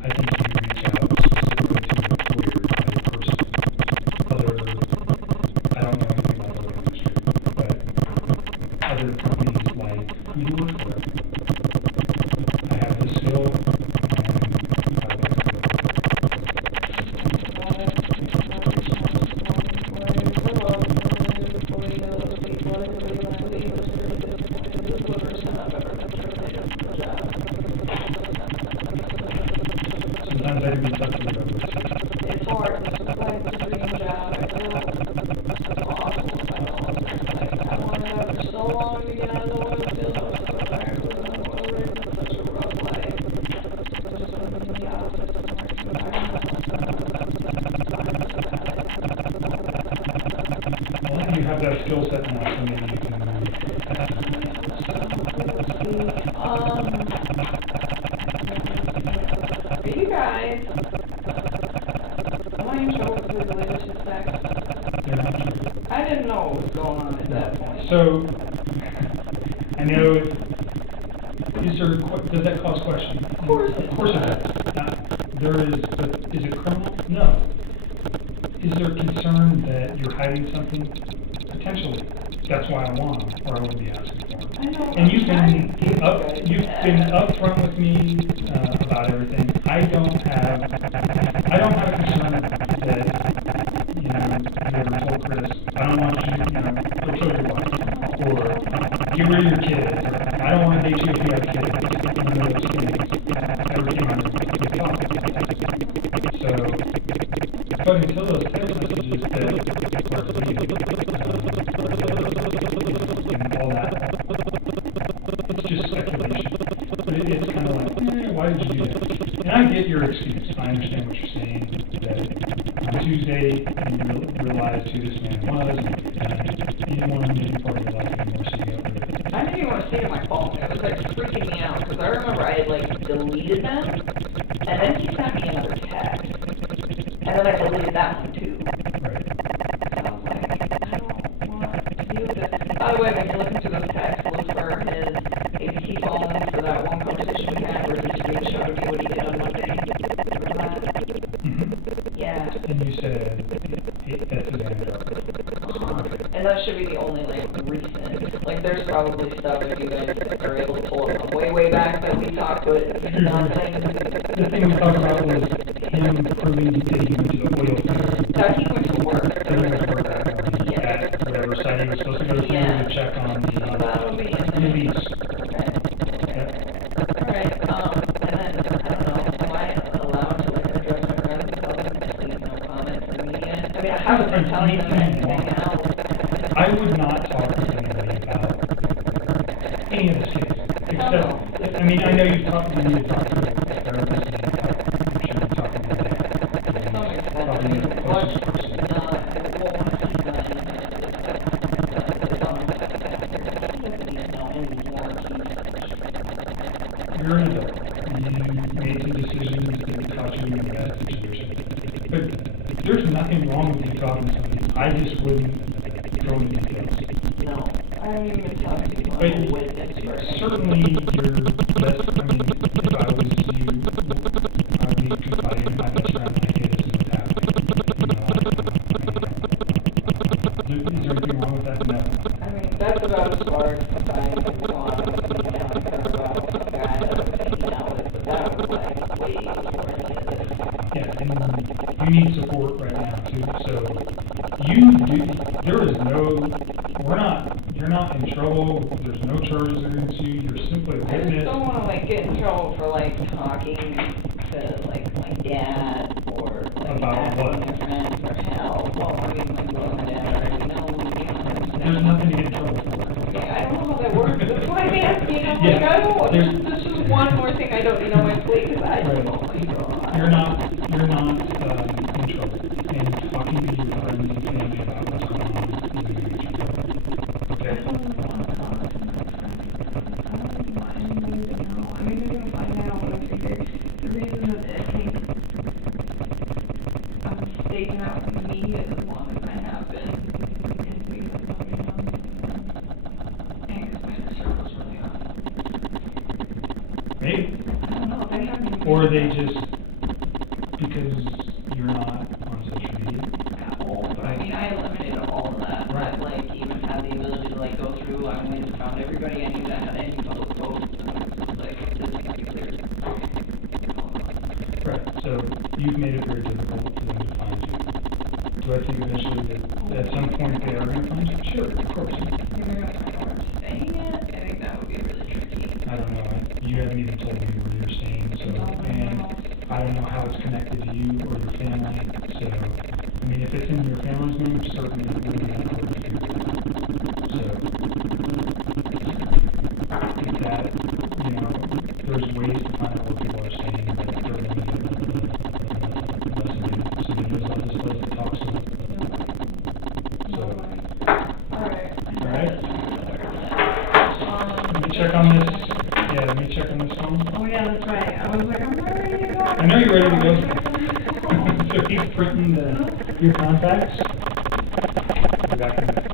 I think you reach out specifically to an employer, a person, I don't know anything about the industry, but other companies like who you work for. I have this skill, and I like to go. Sometimes I can be tough to live with. It's hard. It's like a dream job. It's awesome. I wanted that for so long to get out of the oil field. I was so tired of living on the oil rig. It's such a rough life. Just a new job. Well, you have that skill set now, so maybe you can move. For you guys, am I in trouble for the relationship sex? I didn't know what was going on at that point. So, I know, does that cause question? Of course it does. there is, but is it criminal? No. Is there concern that you're hiding something? Potentially. That's why I want them, or I wouldn't be asking for them. And you've been upfront with me about everything. I don't have a concern that you ever told Chris, I don't want you, go kill your wife, or get rid of your kids, or I don't want to date you if you have kids. None of those things ever came out of my talk. So, but until those text messages that are deleted, and all that, it's just speculation. But it's kind of like, why did you do that? And I get your excuse. I understand what you're saying, that on Tuesday you realized who this man was, and you didn't want him to be part of your life anymore, so you got rid of it. I didn't even want to stay on my phone. It was like freaking me out because I remember I had like deleted them, and then he sent me another text, and then I deleted that one too. Right. And I was like, I don't want to deal with this. By the way, when you're looking through those texts, look for his ABC phone for that one conversation we had where he showed me what he did on Monday. Remember that? Mm-hmm. Yeah. And you said that's his Android. And that should be the only like recent. Like there's probably stuff that you guys are able to pull up from way back that we talked with. Nothing. The thing we talked about was him proving that he went to the oil field. That he went to work. That he went to work that morning at whatever site he was supposed to go to to check on the That'll be in there. release. Alright, and then, I don't know, am I allowed to like address my friends and tell them please no comment from me yet? I mean, I haven't been telling them anything else. I would not talk to anybody about any of this case, except, I mean, I know you need to talk to a therapist, and I'm sure you're talking to them. Probably the closest person. You're an adult. You made some decisions that caught you in a bad situation. But there's nothing wrong with you talking to somebody. I just wouldn't throw in details. No, I don't even tell people I'm a witness for it. Certainly, your best, I mean, if I was you, I would be confiding in my best friend like, hey, this is what's happening. Is there anything wrong with that? No. I mean, that's about as far as I would want to sit down and talk about a guy that I'm hanging out with, but that was like way before any of this. Yeah, and you need support right now too, so you're not in trouble, there's no charges against you, you're simply a I just witness. don't want to like get in trouble for like talking to like my dad or like About asking what? my friends for help. Well, I mean, my mom and dad already know, you know. There's nothing to get in trouble for. Okay, I don't know how that works. That's why I'm asking. I'm Yeah, like, I don't want. there's- This is one more thing I don't, my please. I don't know. You're not in trouble, and talking to your friends and family about what's going on is going to get you in trouble. Okay? I don't want to talk to my friends. I don't want anybody to know. I mean, they're going to find out when I figure the reason that I think I'm stating out in the media as long as I have been is because of my mom and because my sister was really awesome. Maybe. I don't know. They haven't. Or they just, because you're not on social media. But I mean, I eliminated all of that. Right. I've like even had the ability to like go through. I went and found everybody I knew that had any public posts. Like this is gonna be clear. Right, so you've made it very difficult for them to find you. Do I think eventually that at some point they are going to find you? Sure, of course. You're gonna find out where I'm staying at. I think that would be really tricky. I don't know, you haven't even told me where you're staying, so, and I don't know how it's connected to you or your family, so, I mean, if it's in your family's name, certainly it would be important to figure it out. So, if that, there's ways to find out what people are saying, but they're going to be so there's all this place that talks to them. So, Alright. alright? Let me check on this, let me check on this phone. Oh yeah, that's right. I was like, I'm ready to go. I know you're ready to go. So keep printing your contacts. Be back in a minute.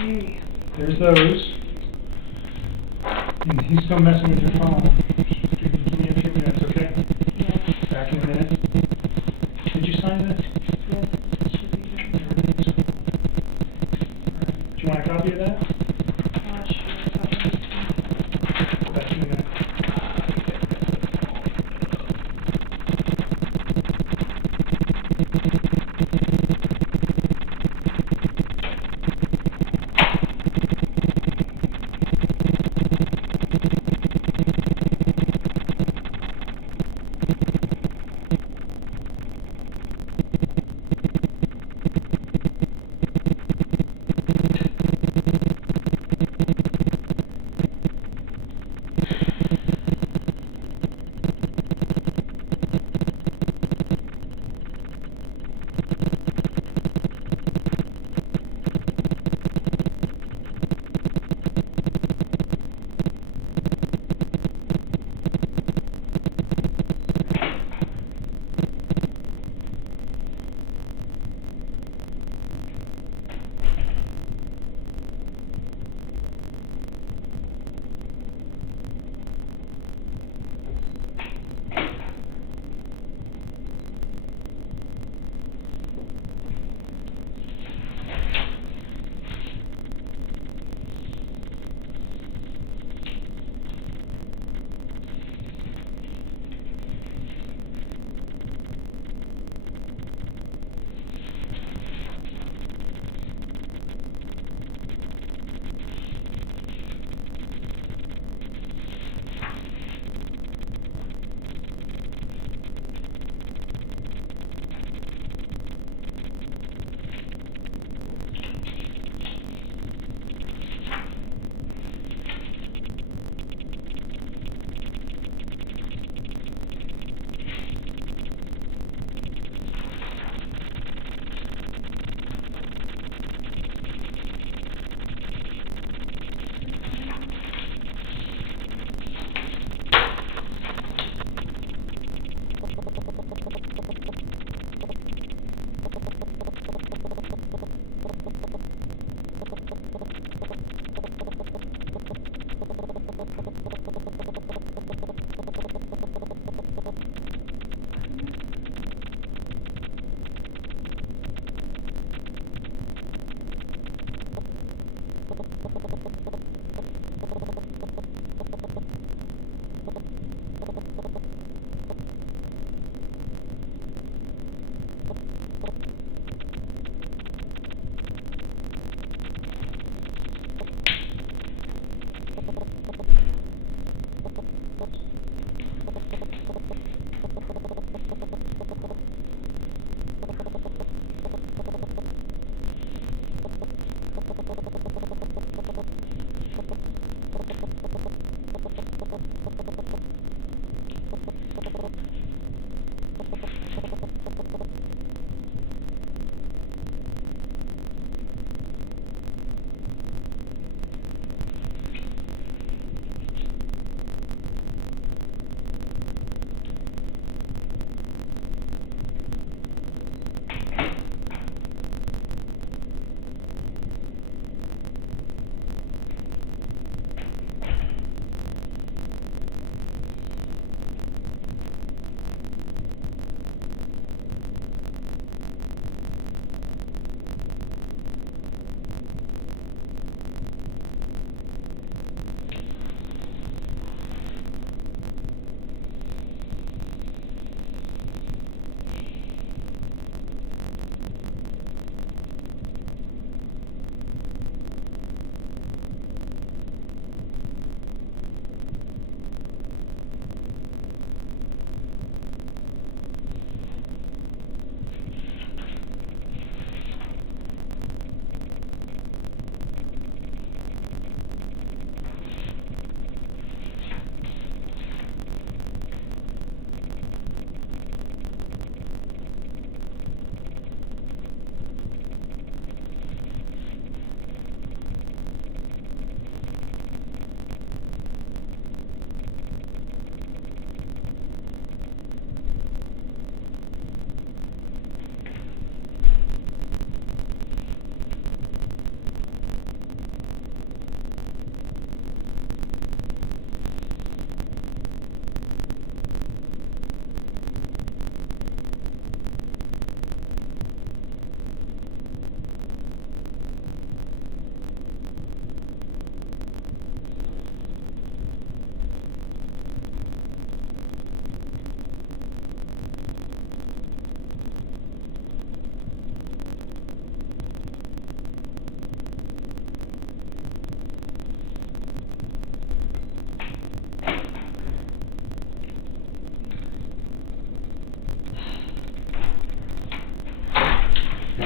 Okay. There's those. And he's still messing with your phone. Just give me a few minutes, okay? Yeah. Back in a minute. Did you sign this? Yes, it should be here. Do you want a copy of that? Sure. Back in a minute.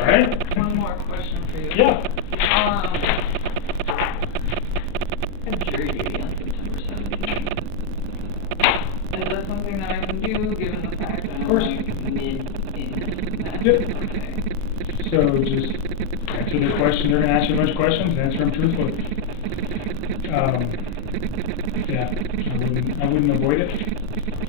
right? One more question for you. Yeah. Jury duty on September 17th. Is that something that I can do, given the fact that I'm Of course. like mid in that? Yep. Okay. So just answer the question. They're gonna ask you a bunch of questions. Answer them truthfully. Yeah. I wouldn't avoid it.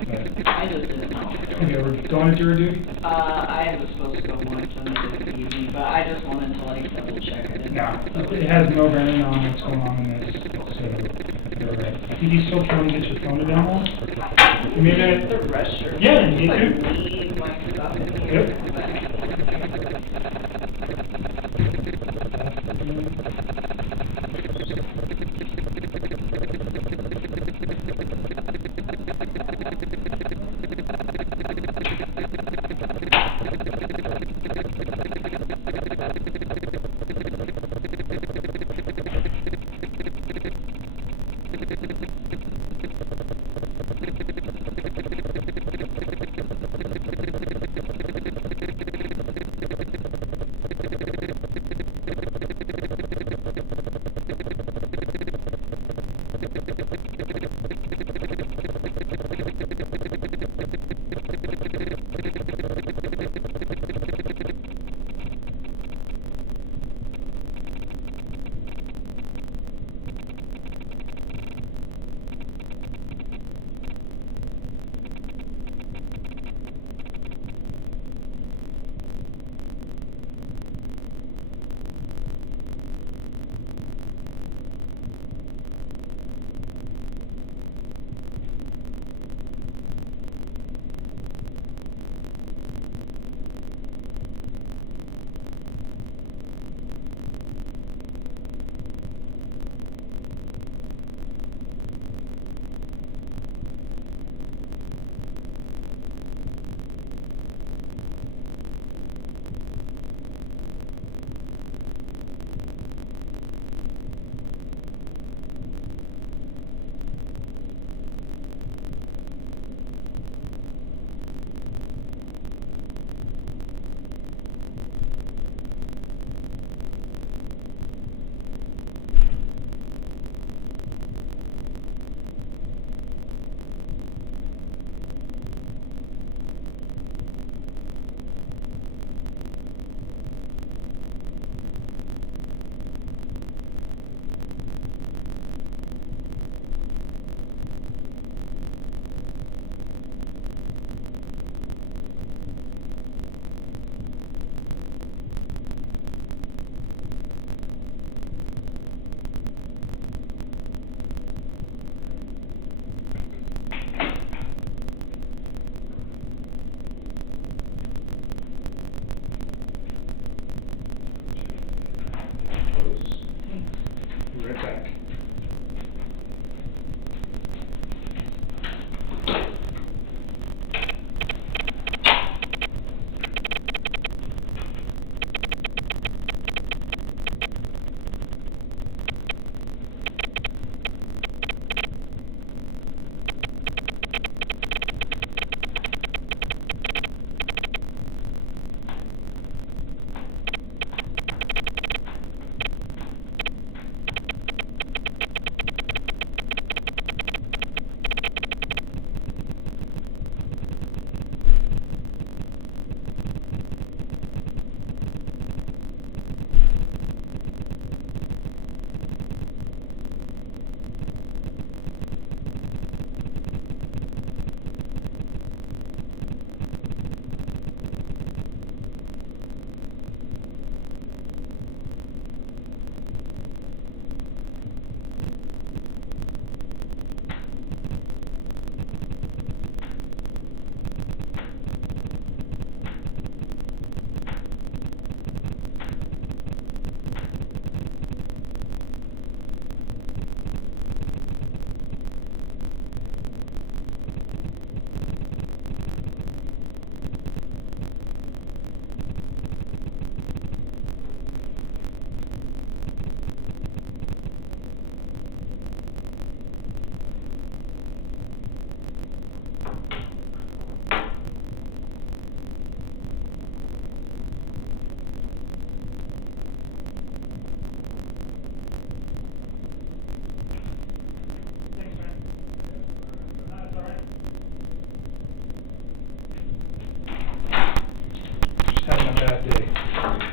But I just didn't know. have you ever gone to jury duty? I was supposed to go once and I did the evening, but I just wanted to like double check. I didn't No. know. It has no bearing on what's going on in this. So you're right. I think he's still trying to get your phone to download. You mean Use it? the restroom. Yeah, Just you like do. leave my stuff in here. Yep. And come back.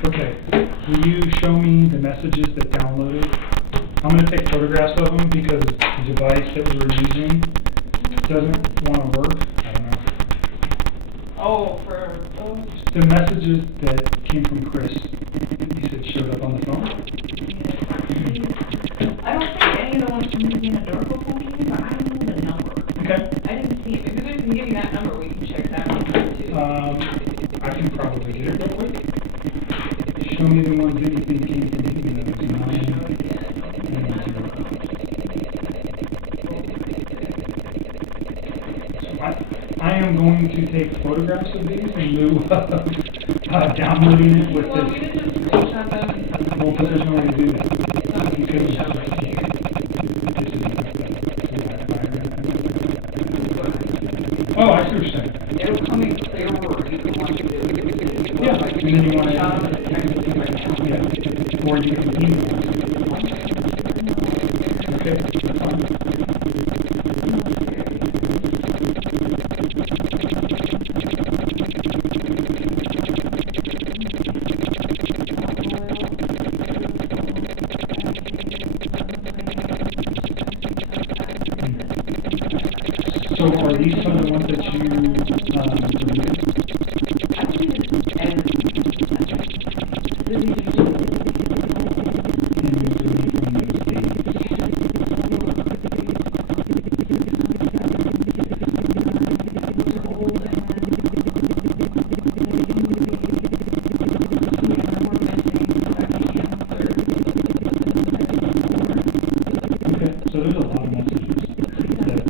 Okay, will you show me the messages that downloaded? I'm gonna take photographs of them because the device that we were using doesn't wanna work. I don't know. Oh, for those? The messages that came from Chris, he said showed up on the phone. I don't think any of the ones from Indiana Dorco phone came in, but I don't know the number. Okay. I didn't see it. If you guys can give me that number, we can check that one out too. I can probably get it real quick. Show me the ones that you think came from, you know, 9 and 0. So I am going to take photographs of these in lieu of downloading it with You want me to this. just screenshot them? Well, but there's no way to do that. You can Screenshot right here. Oh, I see what you're saying. They were coming, they were, you can watch it. Yeah, and then you want to, yeah, or you can email. Okay, that's fine. So are these some of the ones that you reviewed? Okay, so there's a lot of messages.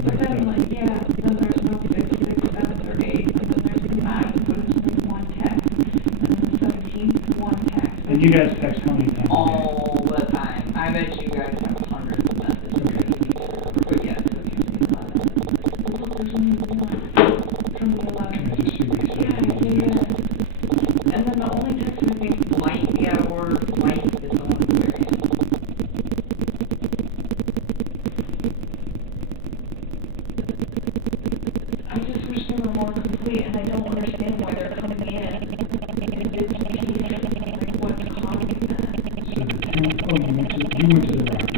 But then, like, yeah, then there's no 6, 7, or 8, and then there's 9, but it's only one text, and then the 17th, one text. And you guys text how many times? All the time. I bet you guys have hundreds of messages. But yeah, it's okay. There's only one from the 11th. Can I just see what he said? Yeah. And then the only text I think blank, yeah, or blank is the one that's very. I just wish they were more complete, and I don't understand why they're coming in. Like, what's causing that? So the 10th, oh, you went to the rocket.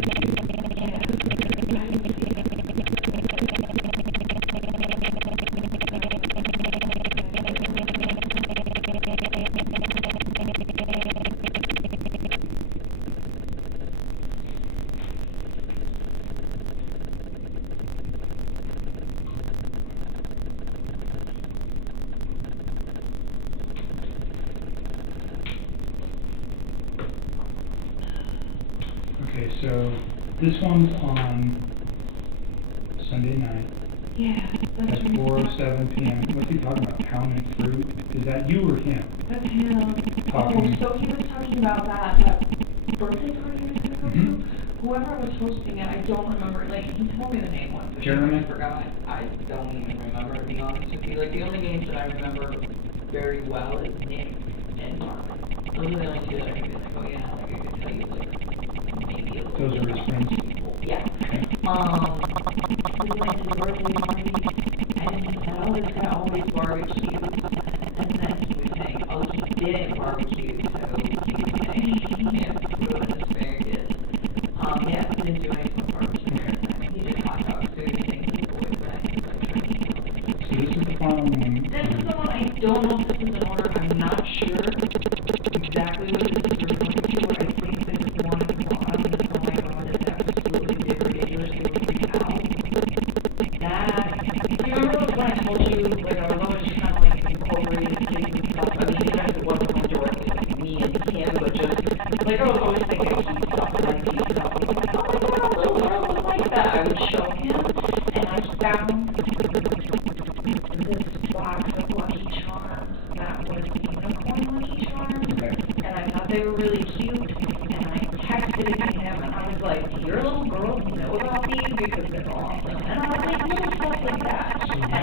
Okay, so this one's on Sunday night Yeah, that's at 4:07 p.m. What's he talking about? Pounding fruit? Is that you or him? That's him. Talking. Oh, so he was talking about that birthday party I was gonna go to. Mhm. Whoever was hosting it, I don't remember. Like, he told me the name once, but Jeremy? I forgot. I don't even remember, to be honest with you. Like, the only names that I remember very well is Nick and Mark. Those are the only two that I can be like, oh yeah, like I could tell you, like, maybe a little Those are his friends? people. Yeah. We went to the birthday party, and this guy always barbecued, and then he was saying, oh, he didn't barbecue, so he was saying, yeah, food and asparagus. Yeah, he didn't do anything with barbecue. He did hot dog food, and things like boys, but I think like trying to So this is the final one. This is the one I don't know if this is in order. I'm not sure exactly what it is you're going to. I think this is the one I saw on the phone that absolutely did ridiculously out. That, do you remember when I told you, like, our love was just kind of like incorporated kids and stuff? I mean, even if it wasn't the majority, like me and him, but just, like, I was always thinking of stuff and like these stuff. I was like, oh my god, little girl was like that. I would show him, and I found this box of Lucky Charms that was unicorn Lucky Charms, and I thought they were really cute, and I texted it to him, and I was like, do your little girls know about these, because they're awesome, and I was like, little stuff like that, and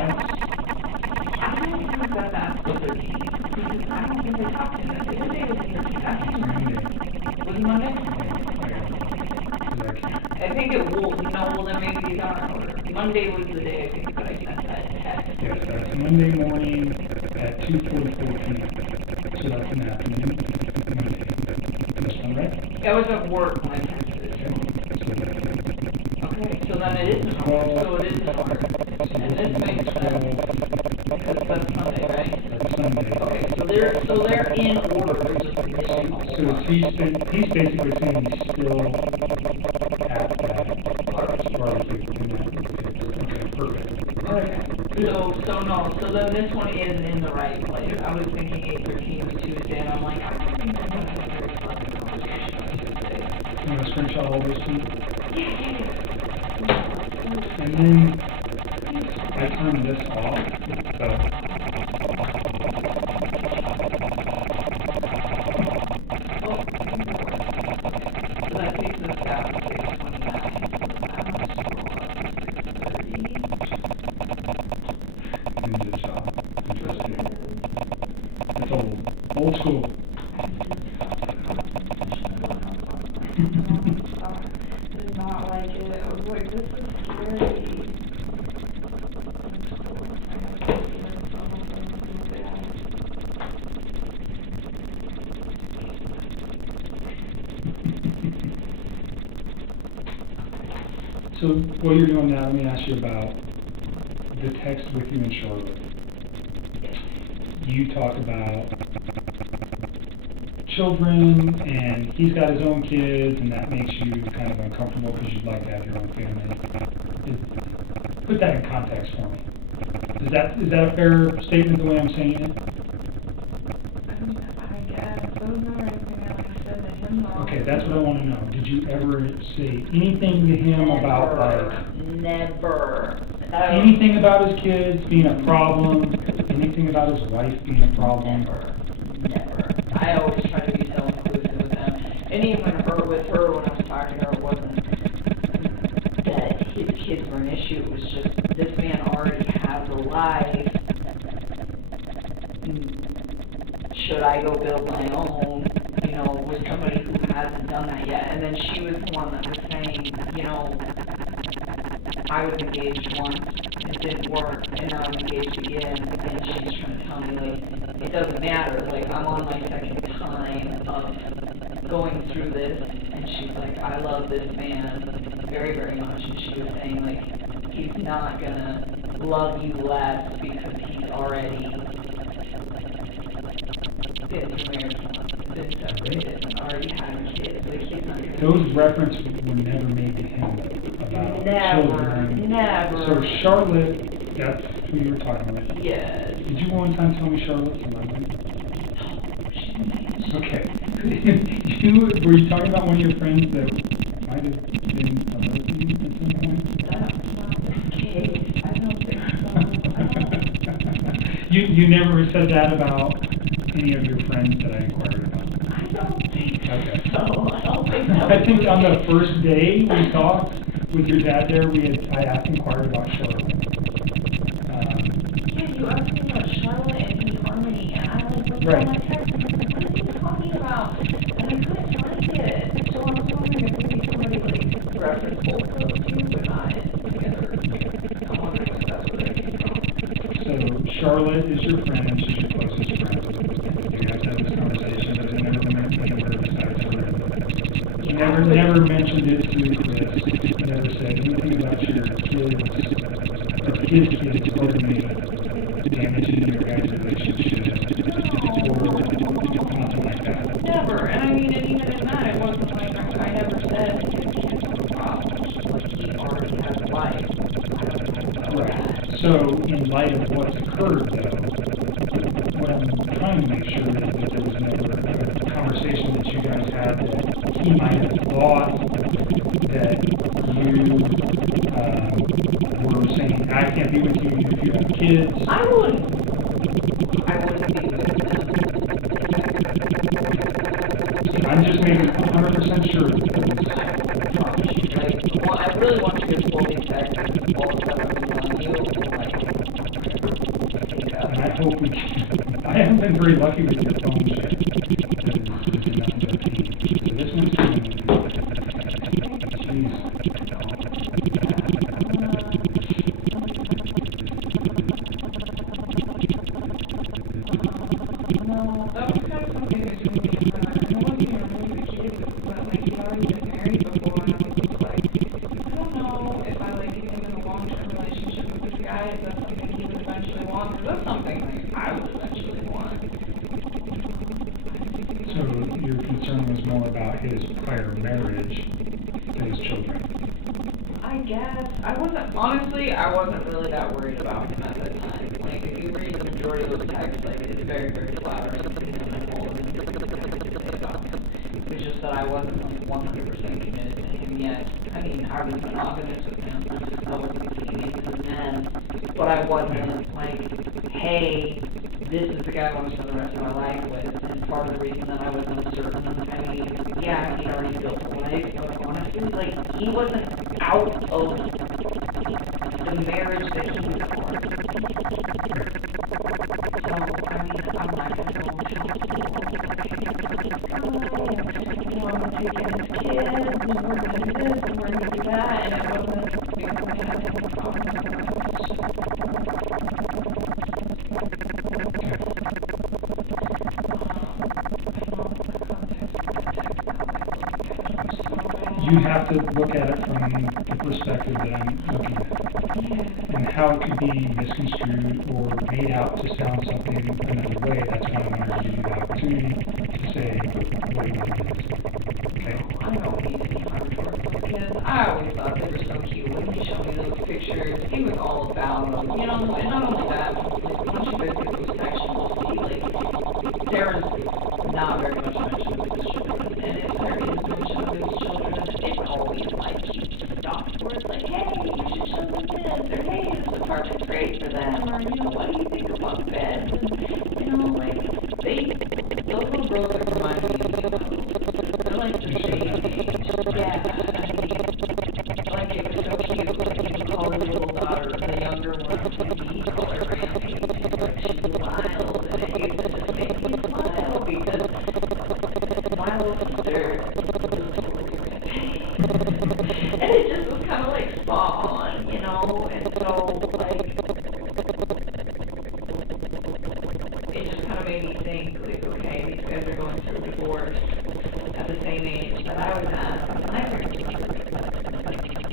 I don't think that that's what they're doing, because I don't think they talked to him, the other day was in the discussion, was it Monday? I think it will, no, well then maybe he's on our order. Monday was the day I think that I sent that text. Yes, that's Monday morning at 2:44 p.m. So that's an afternoon. I'm gonna I was at work when I texted it to him. Okay, so then it isn't hard, so it is hard. And this makes sense, because that's Sunday, right? Okay, so they're in order, they're just the issues. So he's basically saying he's still at that barbecue in that. Okay, perfect. So then this one is in the right place. I was thinking 8:13 was Tuesday, and I'm like, I think I'm gonna have a very positive conversation on Tuesday. You want to screenshot all those two? Yeah. And then I turned this off, so. So that takes us down to 6:29. Ninja shop. Interesting. It's old school. Did not like it. I was like, this is scary. So what you're doing now, let me ask you about the text with you and Charlotte. You talk about children, and he's got his own kids, and that makes you kind of uncomfortable because you'd like to have your own family. Put that in context for me. Is that a fair statement the way I'm saying it? I guess. I don't know anything else I said to him though. Okay, that's what I want to know. Did you ever say anything to him about like Never. anything about his kids being a problem? Anything about his wife being a problem? Never. I always try to be so inclusive with them. And even with her, when I was talking to her, it wasn't that his kids were an issue. It was just, this man already has a life. Should I go build my own, with somebody who hasn't done that yet? And then she was the one that was saying, I was engaged once, it didn't work, and now I'm engaged again, and she's trying to tell me, like, it doesn't matter, like, I'm on my second time of going through this, and she's like, I love this man very, very much, and she was saying, like, he's not gonna love you less because he's already been through marriage once, been separated, and already had kids, like, he's not gonna... Those references were never made to him about children. Never. So Charlotte, that's who you were talking about. Yes. Did you one time tell me Charlotte's a lesbian? Okay. Were you talking about one of your friends that might have been a lesbian at some point? That's not the case. I don't think so. You never said that about any of your friends that I inquired about? I don't think Okay. so. I don't think that I think on the first day we talked with your dad there, I asked inquired about Charlotte. Yeah, you asked me about Charlotte and eHarmony, and I was like, Right. what are you talking about? And I couldn't find it. So I was wondering if maybe somebody like referenced both of those two, but not together. I'm wondering if that's where they came from. So Charlotte is your friend, she's your closest friend. You guys had this conversation, but it never mentioned her besides her. You never mentioned it to Chris. You never said anything about your kids, or his kids ultimately damaging your guys' relationship, or nothing like that. Never. And I mean, and even in that, it wasn't like I never said his kids were a problem. It's just like he already has a life. Right. So, in light of what's occurred, though, what I'm trying to make sure is that there was never a conversation that you guys had that he might have thought that you were saying, I can't be with you if you have kids. I wouldn't be with I'm just making 100% sure that I really want you to fully check all the stuff that's on you. and I hope we can. I haven't been very lucky with your phone yet. So this one's No, that was kind of something that you I wasn't even with the kids, but like, want, because that's something like I would eventually want. So your concern was more about his prior marriage than his children? I guess. I wasn't really that worried about him at that time. Like, if you read the majority of those texts, like, it's very, very flattering to him and all of the things that I had to say about him. It was just that I wasn't, like, 100% committed to him yet. I mean, I was monogamous with him. I wasn't seeing into the men. But I wasn't, like, hey, this is the guy I want to spend the rest of my life with. And part of the reason that I was uncertain, I mean, yeah, he'd already built a life, but honestly, like, he wasn't out of the marriage that he was for. So, I mean, I'm not going to go and tell people, I'm going to take in his kids, and we're going to do this, and we're going to do that, and it wasn't, we had no problem. You have to look at it from the perspective that I'm looking at, and how it could be misconstrued or made out to sound something another way. That's why I wanted to give you the opportunity to say what you want to do. Okay? I don't need any hard work with kids. I always thought they were so cute. When he showed me those pictures, he was all about them. You know, and not only that, once you go through those sections, see, like, there's not very much mention of his children. And if there is mention of his children, it's always like stopped where it's like, hey, you should show them this, or hey, this apartment's great for them, or, you know, what do you think about beds? And, you know, like, those little girls remind me of they're like the same age. Yeah, I mean, like, it was so cute when you call your little daughter, the younger one, and you call her Ramsey, and like, she's wild, and it used to just make me smile, because my little sister and it just was kind of like spot on, you know, and so, like, it just kind of made me think, like, okay, these guys are going through a divorce at the same age that I was at when my parents were.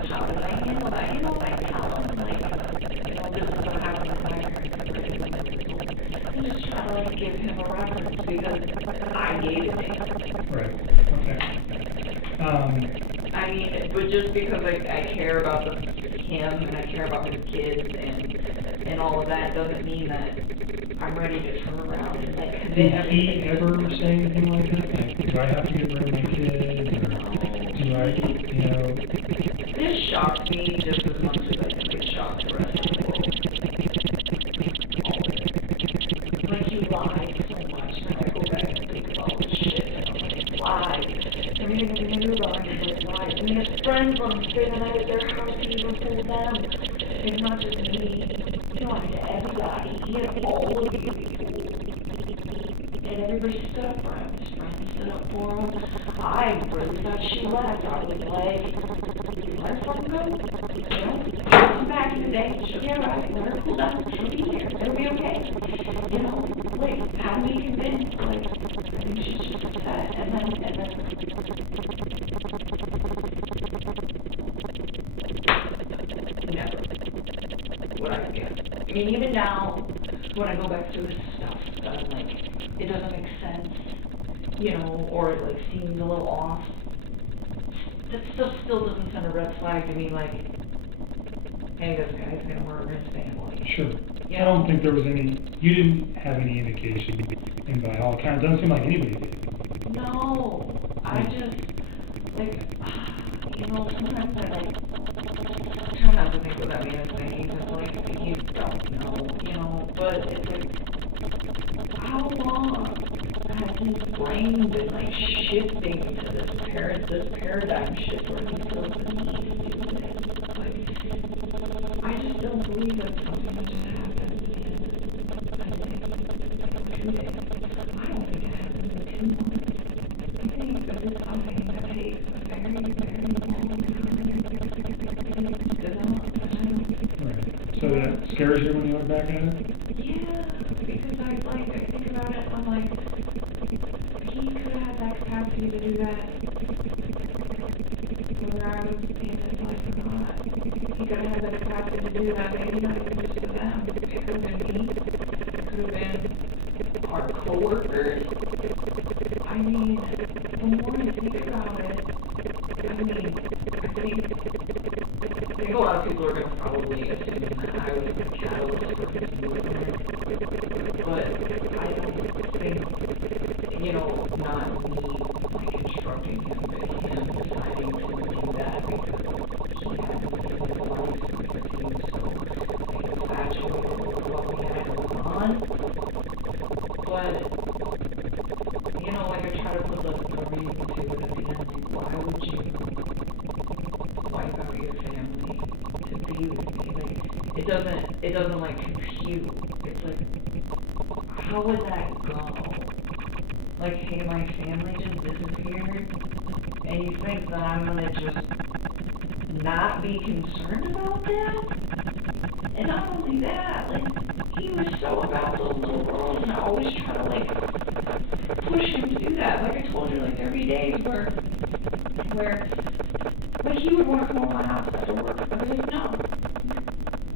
How did I handle that? You know, like, how am I, you know, this is what happened with my parents. I'm just trying to, like, give him a reference because I gave it to him. Right. Okay. I mean, but just because I care about him and I care about his kids and all of that doesn't mean that I'm ready to turn around and, like, commit Did everything. he ever say anything like that? Like, do I have to get rid of my kid? Or do I, you know? This shocked me just as much as I think it shocked the rest of the world. Like, he lied so much, and I go back and think about all the shit, and I'm like, lied. Everything I knew about him was lies. I mean, his friends let him stay the night at their house, he even told them. It's not just me. He lied to everybody. He had all of you. And everybody stood up for him. His friends stood up for him. I really thought she left. I was like, let her fucking go. You know, come back in the day. She'll get right. Let her cool down. She'll be here. It'll be okay. You know, like, how do we convince? Like, I think she's just upset. And then. Never would I forget. I mean, even now, when I go back through this stuff, I'm like, it doesn't make sense, you know, or it, like, seems a little off. That stuff still doesn't send a red flag to me, like, hey, this guy's gonna murder his family. Sure. You I don't know? think there was any, you didn't have any indication, and by all accounts, it doesn't seem like anybody did. No, I just, like, you know, sometimes I, like, try not to think what that man is thinking, because, like, you don't know, you know, but it's like, how long has his brain been, like, shifting to this paradigm shift where he feels the need to do this? Like, I just don't believe that's something that just happens in a day, 2 days. I don't think it happens in 2 months. I think that it's something that takes a very, very long time to develop. Right. So that scares you when you look back at it? Yeah, because I think about it, I'm like, he could have had that capacity to do that, whether I was in his life or not. He could have had that capacity to do that, maybe not even just to them, could have been me. It could have been our coworkers. I mean, the more I think about it, I think a lot of people are going to probably assume that I was the catalyst for his movement, but I don't think, not me like instructing him, but him deciding to do that because he had to live his life and because he was so infatuated with what we had going on. But, like I try to put the reason to it at the end, like why would you wipe out your family to be with me? Like it doesn't like compute. It's like how would that go? Like, hey, my family just disappeared, and you think that I'm gonna just not be concerned about that? And not only that, like, he was so about those little girls, and I always try to, like, push him to do that. Like I told you, like, there would be days where like, he would want to come over my house after work. I'd be like, no,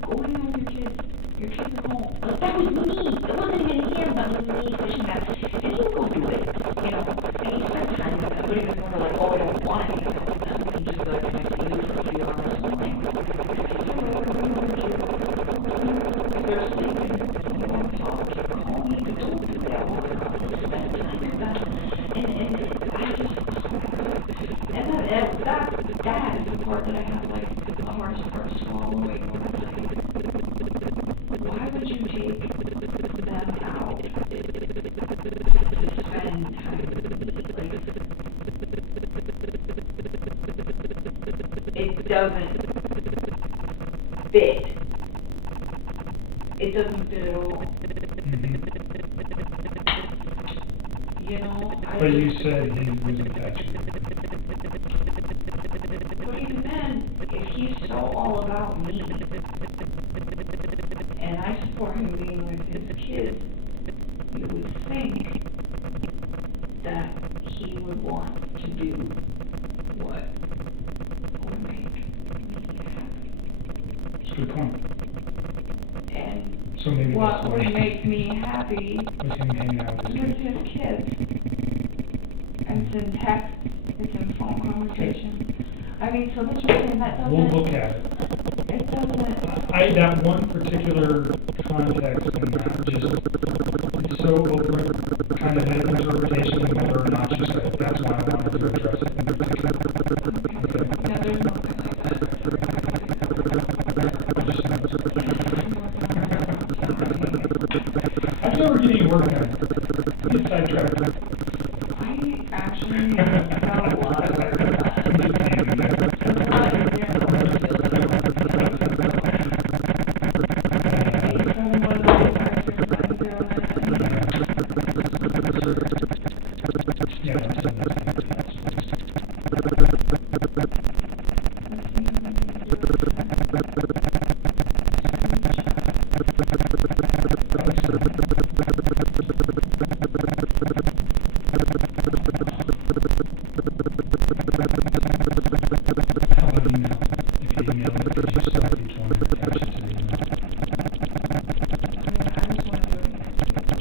go hang out with your kids. Your kids are home. Like, that was me. It wasn't even him. That was me pushing that. And he would go do it, and he spent time with them. But he was never like, oh, I don't want to hang out with them. He'd just be like, can I see you for a few hours? I'm like, if they're sleeping, you want to talk, come home. He could go do that. Walk around and spend time with them. And I just, and that is the part that I have, like, the hardest part swallowing when I'm like, why would you take them out to spend time with me? Like, it doesn't fit. It doesn't fit at all. But you said he was infatuated. But even then, if he's so all about me, and I support him being with his kids, you would think that he would want to do what would make me happy. That's a good point. And So maybe what that's would why make me happy was him hanging out with with his his kids. And it's in text, it's in phone conversation. I mean, so this really, that doesn't. We'll look at it. It doesn't. That one particular context in that just is so open, kind of an interpretation of whether or not she said, that's why I wanted to address it. Yeah, there's nothing like that. I feel we're getting work done. Get sidetracked. I actually got a lot of work done.